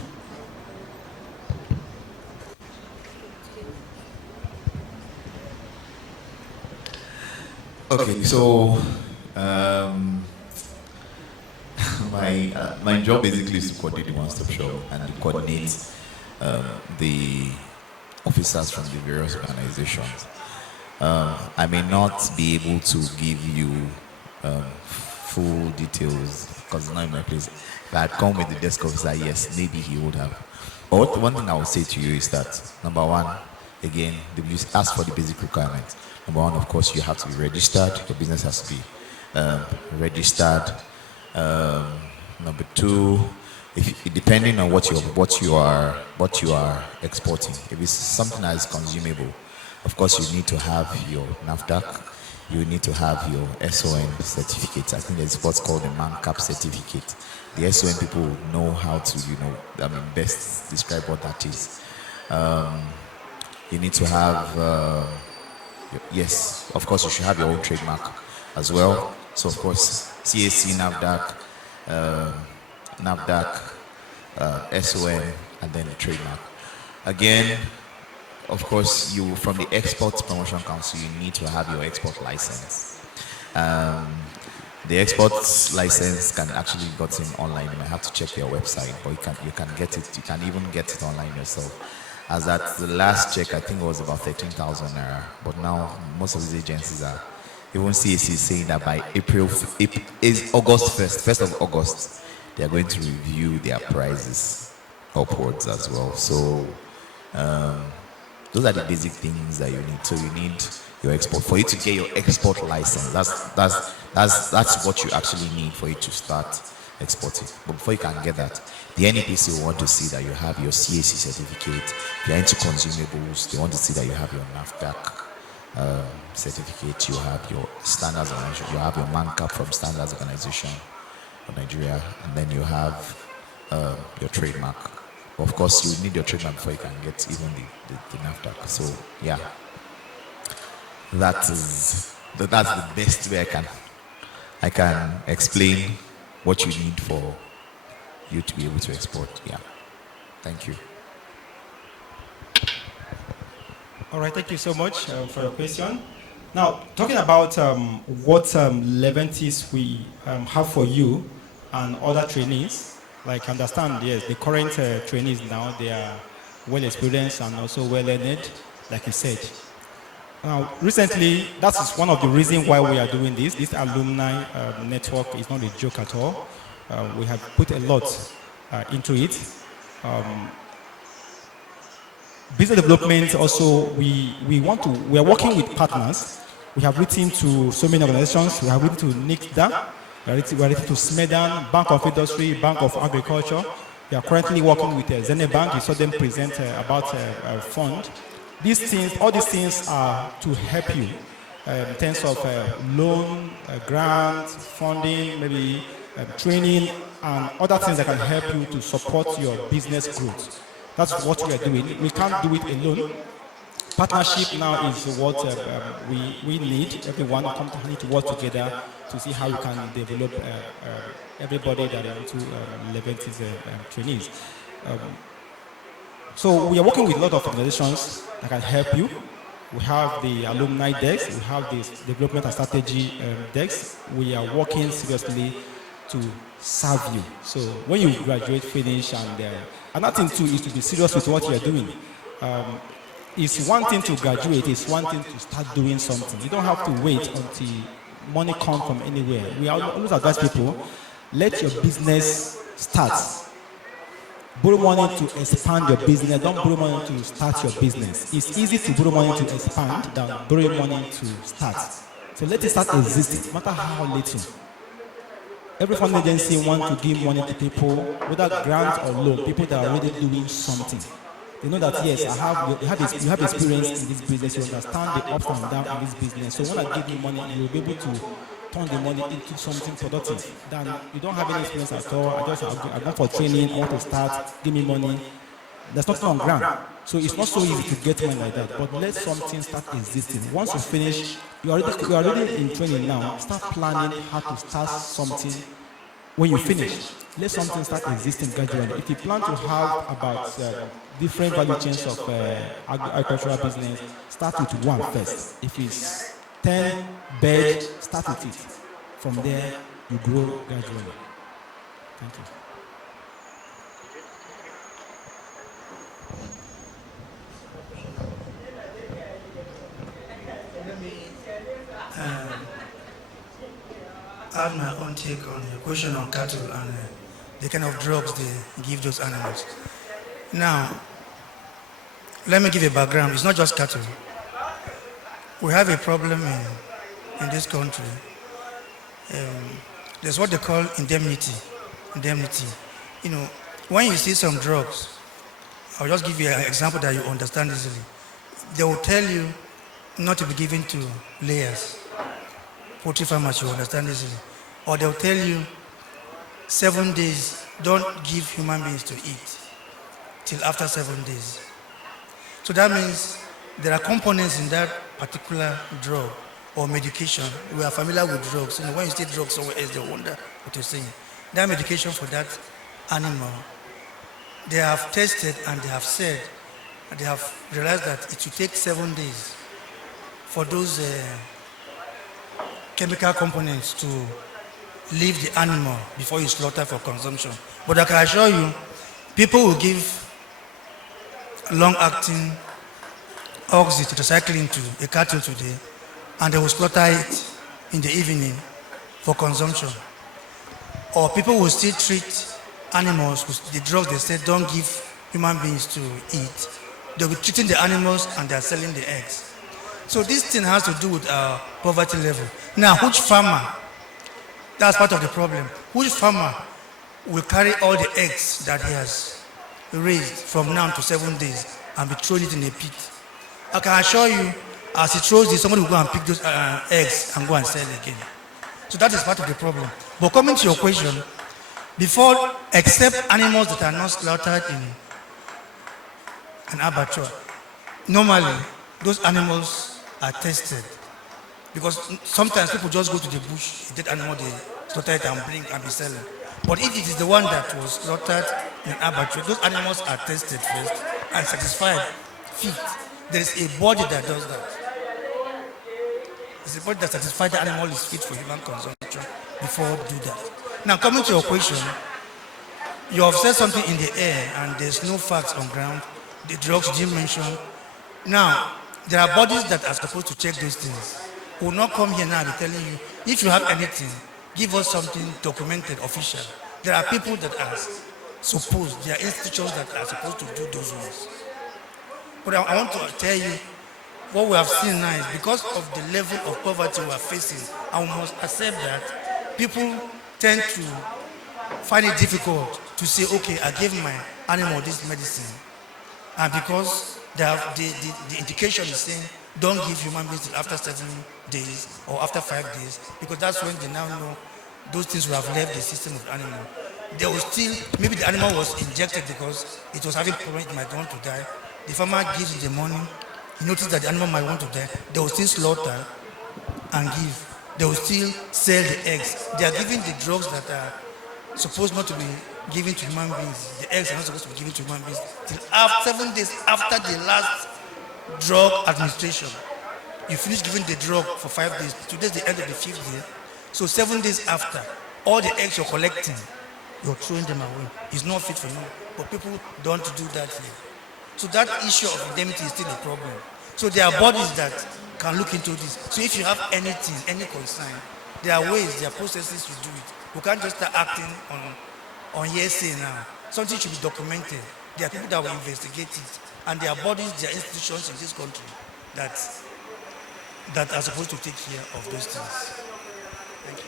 Okay, so my job basically is to coordinate the one-stop shop and to coordinate the officers from the various organizations. I may not be able to give you full details because it's not in my place. If I had come with the desk officer, yes, maybe he would have. But one thing I would say to you is that, number 1, again, you ask for the basic requirements. Number 1, of course, you have to be registered. Your business has to be registered. Number 2, depending on what you are exporting, if it's something that is consumable, of course, you need to have your NAFDAC. You need to have your SON certificate. I think there's what's called the MANCAP certificate. The SON people know how to, best describe what that is. You need to have, yes, of course, you should have your own trademark as well. So, of course, CAC, NAFDAC, SON, and then the trademark. Again, of course, from the Export Promotion Council, you need to have your export license. The export license can actually be gotten online. You might have to check your website, but you can get it. You can even get it online yourself. As at the last check, I think it was about 13,000 naira. But now most of these agencies are, even CAC is saying that by August 1st of August, they are going to review their prices upwards as well. So. Those are the basic things that you need. So you need your export. For you to get your export license, that's what you actually need for you to start exporting. But before you can get that, the NEPC will want to see that you have your CAC certificate. If you're into consumables, they want to see that you have your NAFDAC certificate, you have your standards organization, you have your MANCAP from Standards Organization of Nigeria, and then you have your trademark. Of course, you need your trademark before you can get even the NAFDAC. So yeah, that's the best way I can explain what you need for you to be able to export. Yeah, thank you. All right, thank you so much for your question. Now, talking about what Leventis we have for you and other trainees, like understand, yes, the current trainees now, they are well experienced and also well learned, like you said. Now, recently, that is one of the reasons why we are doing this. This alumni network is not a joke at all. We have put a lot into it. Business development also, we are working with partners. We have written to so many organizations. We have written to NICDA, we are written to SMEDAN, Bank of Industry, Bank of Agriculture. We are currently working with Zenith Bank. You saw them present about a fund. All these things are to help you in terms of loan, grants, funding, maybe training, and other things that can help you to support your business growth. That's what we are doing. We can't do it alone. Partnership now is what we need. Everyone need to work together to see how we can develop everybody that are into Leventis trainees. So we are working with a lot of organizations that can help you. We have the alumni desk, we have the development and strategy desk. We are working seriously to serve you. So when you graduate, finish, and another thing too is to be serious with what you are doing. It's one thing to graduate, it's one thing to start doing something. You don't have to wait until money comes from anywhere. We always advise people, let your business start. Borrow money to expand your business. Don't borrow money to start your business. It's easy to borrow money to expand than borrow money to start. So let it start existing, no matter how little. Every funding agency wants to give money to people, whether grant or loan, people that are already doing something. They know that, yes, you have experience in this business, you understand the ups and downs in this business. So when I give you money, you'll be able to turn the money into something productive. Then you don't have any experience at all. I go for training, I want to start, give me money. There's nothing on ground. So it's not so easy to get money like that. But let something start existing. Once you finish, you're already in training now. Start planning how to start something when you finish. Let something start existing gradually. If you plan to have about different value chains of agricultural business, start with one first. If it's 10 bed, start with it. From there, you grow gradually. Thank you. I have my own take on the question on cattle and the kind of drugs they give those animals. Now, let me give a background. It's not just cattle. We have a problem in this country. There's what they call indemnity. Indemnity. You know, when you see some drugs, I'll just give you an example that you understand easily. They will tell you not to be given to layers. Poultry farmers, you understand easily. Or they'll tell you 7 days, don't give human beings to eat till after 7 days. So that means there are components in that particular drug or medication. We are familiar with drugs. You know, when you see drugs somewhere else, they wonder what you're saying. That medication for that animal, they have tested and they have said, and they have realized that it will take 7 days for those chemical components to leave the animal before you slaughter for consumption. But I can assure you, people will give long-acting oxytetracycline to a cattle today, and they will slaughter it in the evening for consumption. Or people will still treat animals with the drugs they said don't give human beings to eat. They'll be treating the animals and they're selling the eggs. So this thing has to do with our poverty level. Now, which farmer, that's part of the problem, which farmer will carry all the eggs that he has raised from now to 7 days and be throwing it in a pit? I can assure you, As he throws this, somebody will go and pick those eggs and go and sell again. So that is part of the problem. But coming to your question, before, except animals that are not slaughtered in an abattoir, normally those animals are tested. Because sometimes people just go to the bush, a dead animal, they slaughter it and bring and be selling. But if it is the one that was slaughtered in abattoir, those animals are tested first and satisfied, fit. There is a body that does that. It's a body that satisfies the animal is fit for human consumption before do that. Now coming to your question, you have said something in the air and there's no facts on ground. The drugs Jim mentioned. Now, there are bodies that are supposed to check those things. We will not come here now and be telling you, if you have anything, give us something documented, official. There are people that are supposed, there are institutions that are supposed to do those ones. But I want to tell you, what we have seen now is because of the level of poverty we are facing, and we must accept that people tend to find it difficult to say, okay, I gave my animal this medicine. And because the indication is saying, don't give human beings till after 7 days or after 5 days, because that's when they now know those things will have left the system of the animal. They will still, maybe the animal was injected because it was having problems, it might want to die. The farmer gives the money, he notices that the animal might want to die, they will still slaughter and give. They will still sell the eggs. They are giving the drugs that are supposed not to be given to human beings. The eggs are not supposed to be given to human beings till 7 days after the last drug administration. You finish giving the drug for 5 days. Today's the end of the 5th day. So 7 days after, all the eggs you're collecting, you're throwing them away. It's not fit for you. But people don't do that here. So that issue of indemnity is still a problem. So there are bodies that can look into this. So if you have anything, any concern, there are ways, there are processes to do it. We can't just start acting on hearsay now. Something should be documented. There are people that will investigate it. And there are bodies, there are institutions in this country that are supposed to take care of those things. Thank you.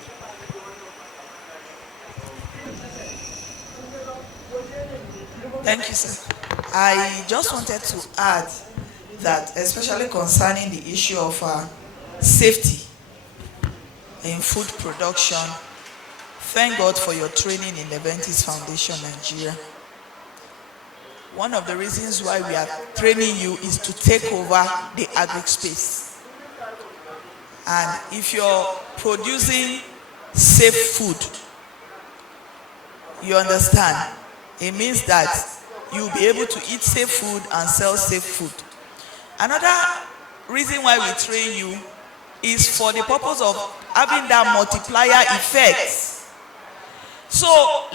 Thank you, sir. I just wanted to add that, especially concerning the issue of safety in food production, thank God for your training in Leventis Foundation Nigeria. One of the reasons why we are training you is to take over the agri space. And if you're producing safe food, you understand, it means that you'll be able to eat safe food and sell safe food. Another reason why we train you is for the purpose of having that multiplier effect. So,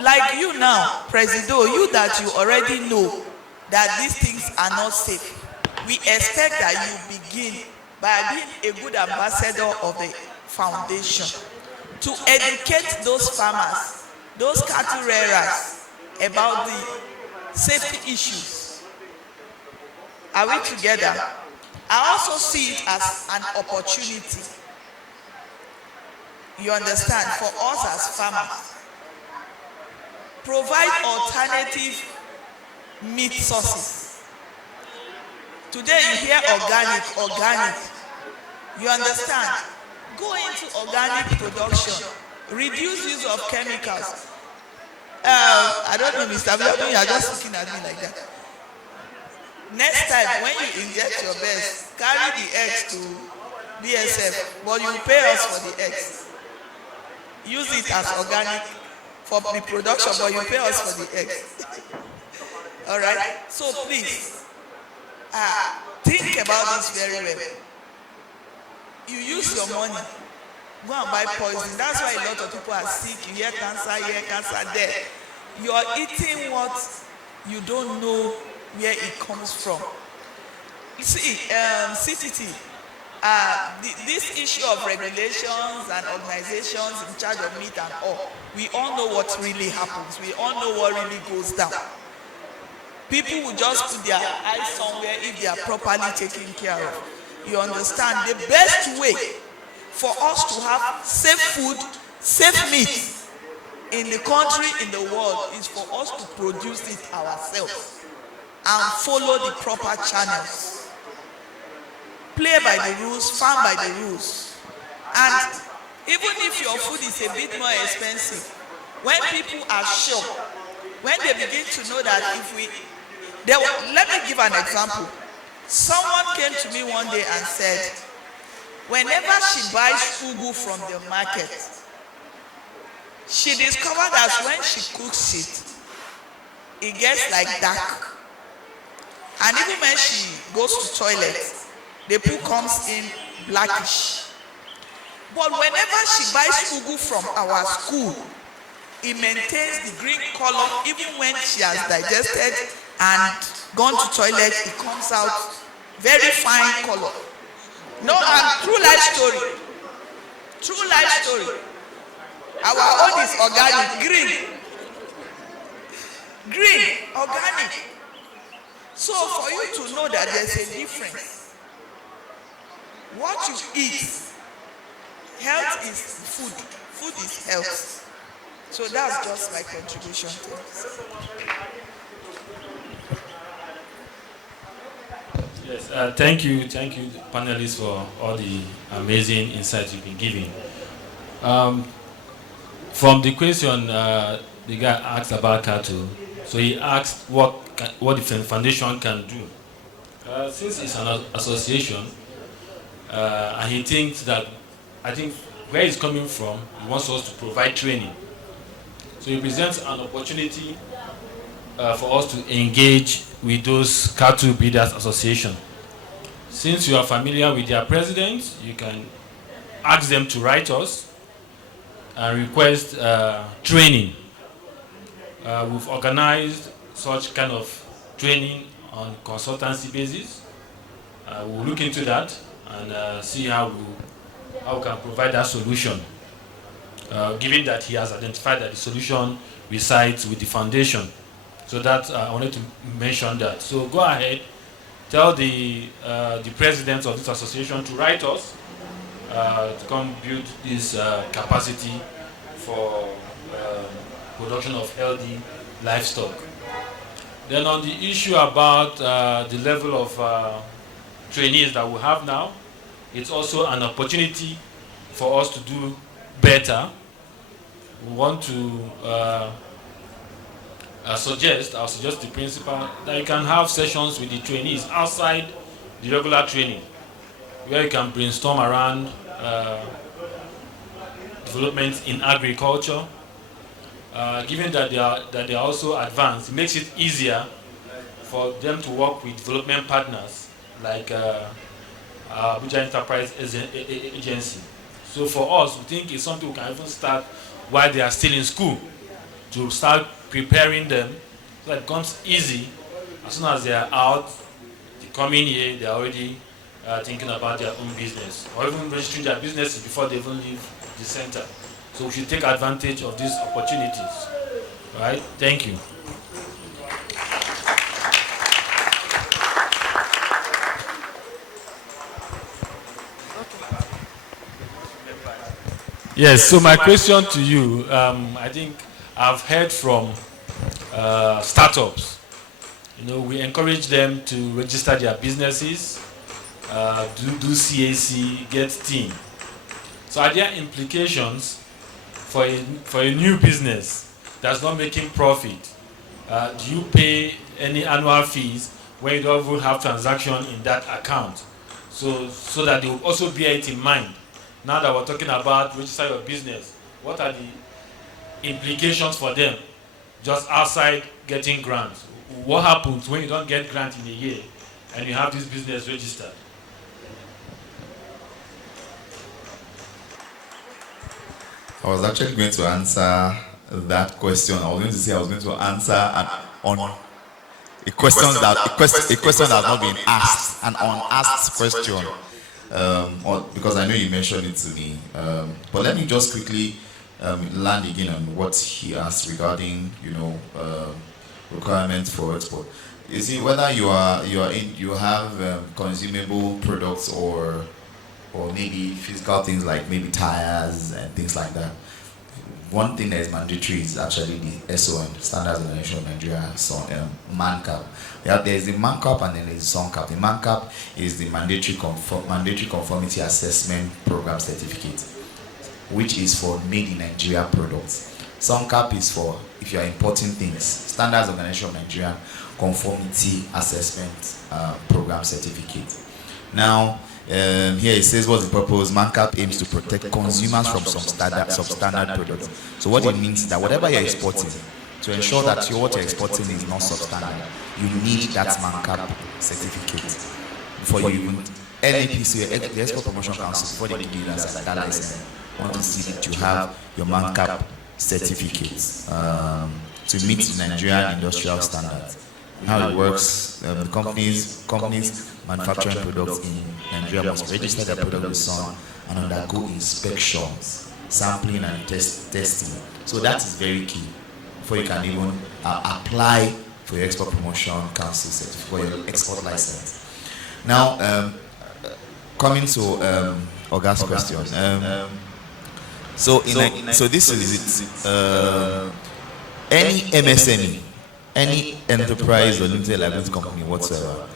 like you now, Presido, you that you already know that these things are not safe, we expect that you begin by being a good ambassador of the foundation to educate those farmers, those cattle rearers about the safety issues. Are we together? I also see it as an opportunity, you understand, for us as farmers. Provide alternative meat sources. Today you hear organic. You understand? Go into organic production. Reduce use of chemicals. I don't know, Mr. Abiodun, you are just looking at me like that. Next time, when you inject your best, carry the eggs to BSF, but you pay us for the eggs. Use it as organic for the production, but you pay us for the eggs. All right? So please, think about this very well. You use your money, go and buy poison. That's why a lot of people are sick. You hear cancer here, cancer there. You are eating what you don't know where it comes from. You see, CTT, this issue of regulations and organizations in charge of meat and all, we all know what really happens. We all know what really goes down. People will just put their eyes somewhere if they are properly taken care of. You understand? The best way for us to have safe food, safe meat in the country, in the world, is for us to produce it ourselves and follow the proper channels. play by the rules, farm by the rules. And even if your food is a bit more expensive, when people are sure, when they begin to know that let me give an example. Someone came to me one day and said, whenever she buys ugu from the market, she discovered that when she cooks it gets like dark. And even when she goes to toilet, the poo comes in blackish. But whenever she buys ugu from our school, it maintains the green color. Even when she has digested and gone to toilet, it comes out very fine color. No, true life story. True life story. Our own is organic, green. Green, organic. So for you to know that there's a difference, what you eat, health is food, food is health. So that's just my contribution to this. Yes, thank you, panelists, for all the amazing insights you've been giving. From the question the guy asked about cattle, so he asked what the foundation can do. Since it's an association, and he thinks that, I think where he's coming from, he wants us to provide training. So he presents an opportunity for us to engage with those cattle breeders association. Since you are familiar with their president, you can ask them to write us and request training. We've organized such kind of training on consultancy basis. We'll look into that and see how we can provide that solution. Given that he has identified that the solution resides with the foundation. So that I wanted to mention that. So go ahead, tell the president of this association to write us to come build this capacity for production of healthy livestock. Then on the issue about the level of trainees that we have now, it's also an opportunity for us to do better. We want to I'll suggest the principal that you can have sessions with the trainees outside the regular training, where you can brainstorm around development in agriculture. Given that they are also advanced, it makes it easier for them to work with development partners like Abuja Enterprise Agency. So for us, we think it's something we can even start while they are still in school, to start preparing them so that it becomes easy. As soon as they are out, the coming year, they are already thinking about their own business, or even registering their businesses before they even leave the center. So we should take advantage of these opportunities. All right? Thank you. Yes, so my question to you, I think I've heard from startups. We encourage them to register their businesses, do CAC, get team. So are there implications for a new business that's not making profit? Do you pay any annual fees when you don't even have transaction in that account? So that they will also bear it in mind. Now that we're talking about register your business, what are the implications for them just outside getting grants? What happens when you don't get grant in a year and you have this business registered? I was actually going to answer that question. I was going to say I was going to answer on a question that has not been asked, an unasked question. Because I know you mentioned it to me. But let me just quickly land again on what he asked regarding, requirements for export. You see, whether you have consumable products or maybe physical things like maybe tires and things like that, one thing that is mandatory is actually the SON, Standards Organization of Nigeria, MAN cap. There is the MAN cap and then there is SON cap. The MAN cap is the mandatory conformity assessment program certificate, which is for made in Nigeria products. SON cap is for if you are importing things. Standards Organization of Nigeria Conformity Assessment Program Certificate. Now, here it says what's the purpose. MAN cap aims to protect consumers from some substandard products. So what it means is that whatever you're exporting, to ensure that what you're exporting is not substandard, you need that MAN cap certificate before you even NAP, so the Export Promotion Council, before they give you that license, want to see that you have your MAN cap certificate to meet the Nigerian industrial standards. How it works, the companies manufacturing products in Nigeria must register their product with SON and undergo inspections, sampling and testing. So that is very key before you can even apply for your Export Promotion Council certificate, for your export license. Now, coming to August's question. So this is it. Any MSME, any enterprise or limited liability company whatsoever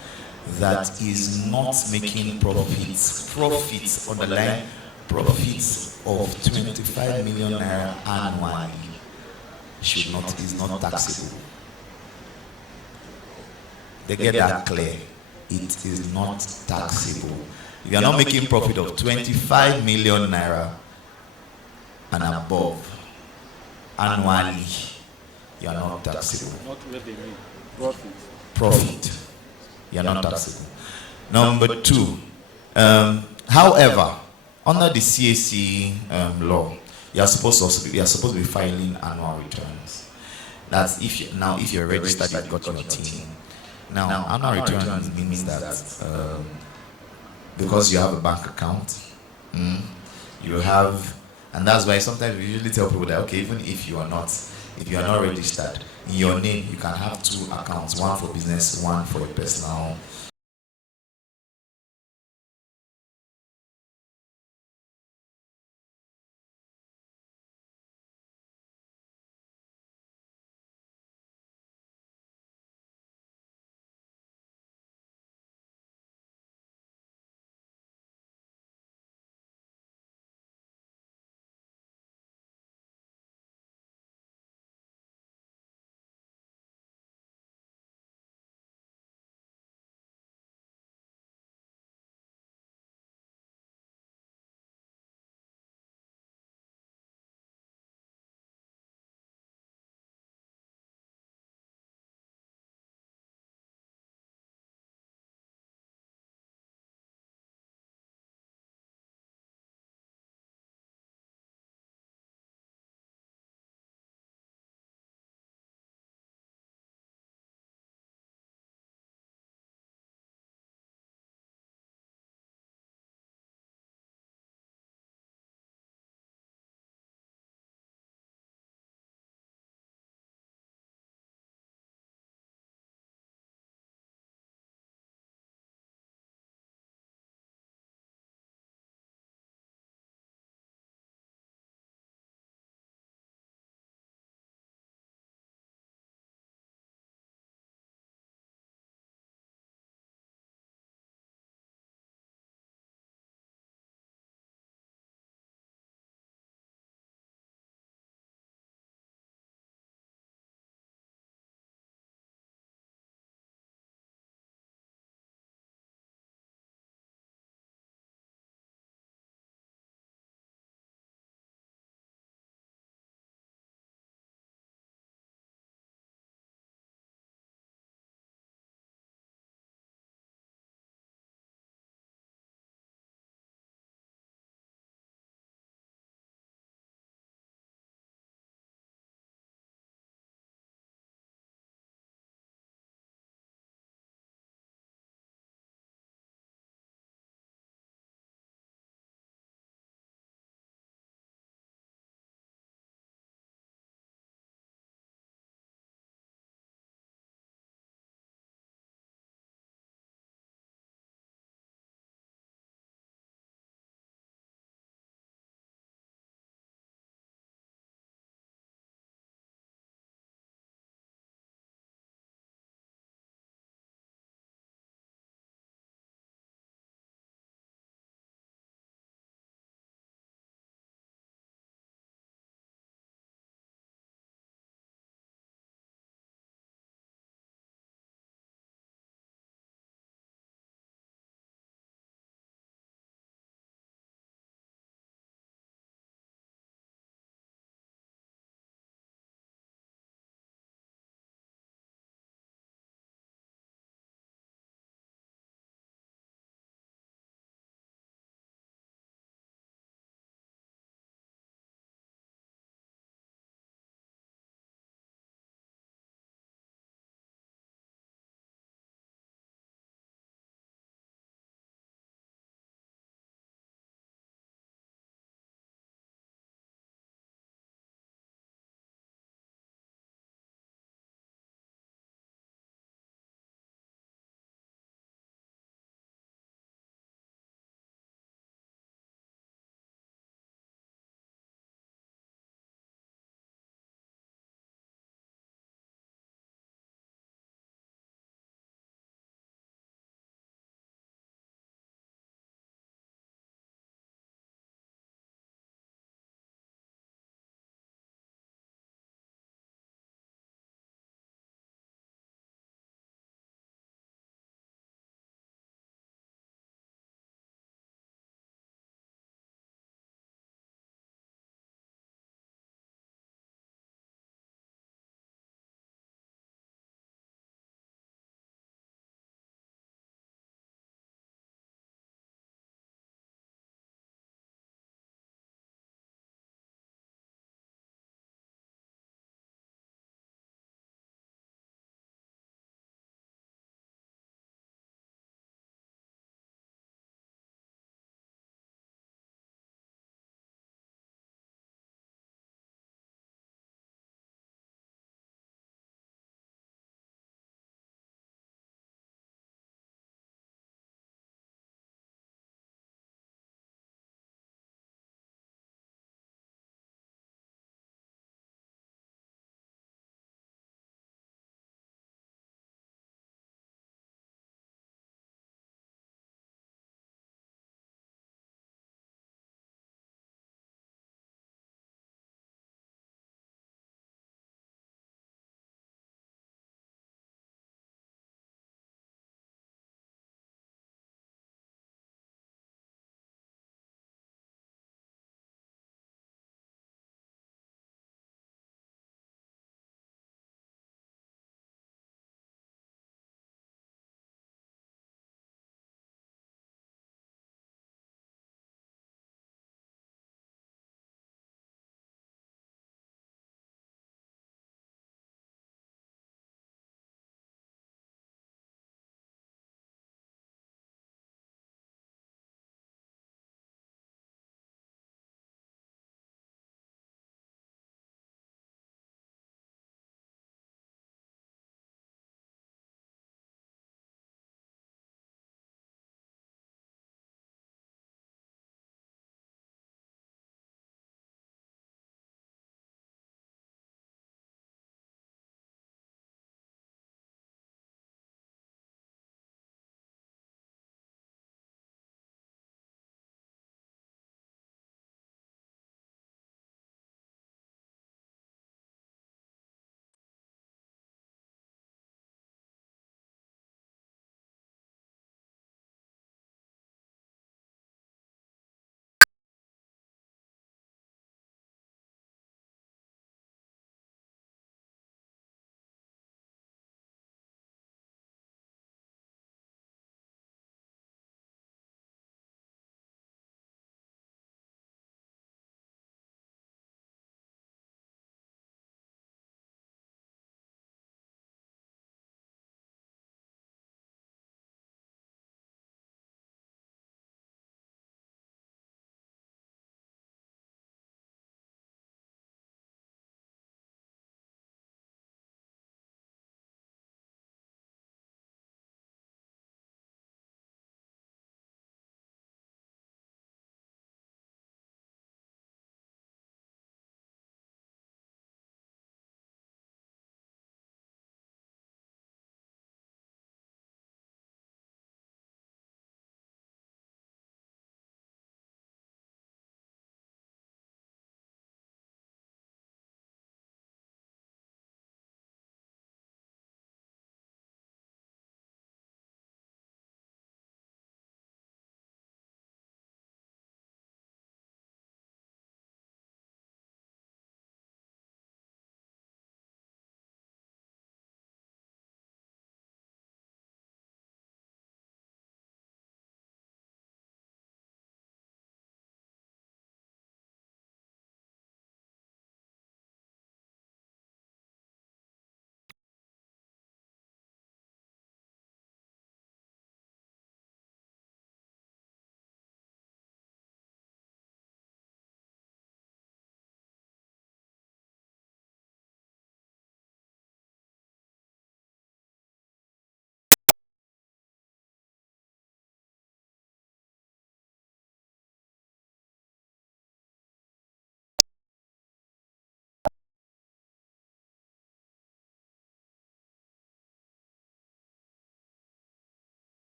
that is not making profits underline profits of 25 million naira annually is not taxable. They get that clear. It is not taxable. If you are not making profit of 25 million naira and above annually, you are not taxable. Not revenue, Profit. You are not taxable. Number two, however, under the CAC law, you are supposed to be filing annual returns. That's if you're registered, you've got your team. Now, annual returns means that because you have a bank account, you have, and that's why sometimes we usually tell people that okay, even if you are not registered, in your name you can have two accounts, one for business, one for your personal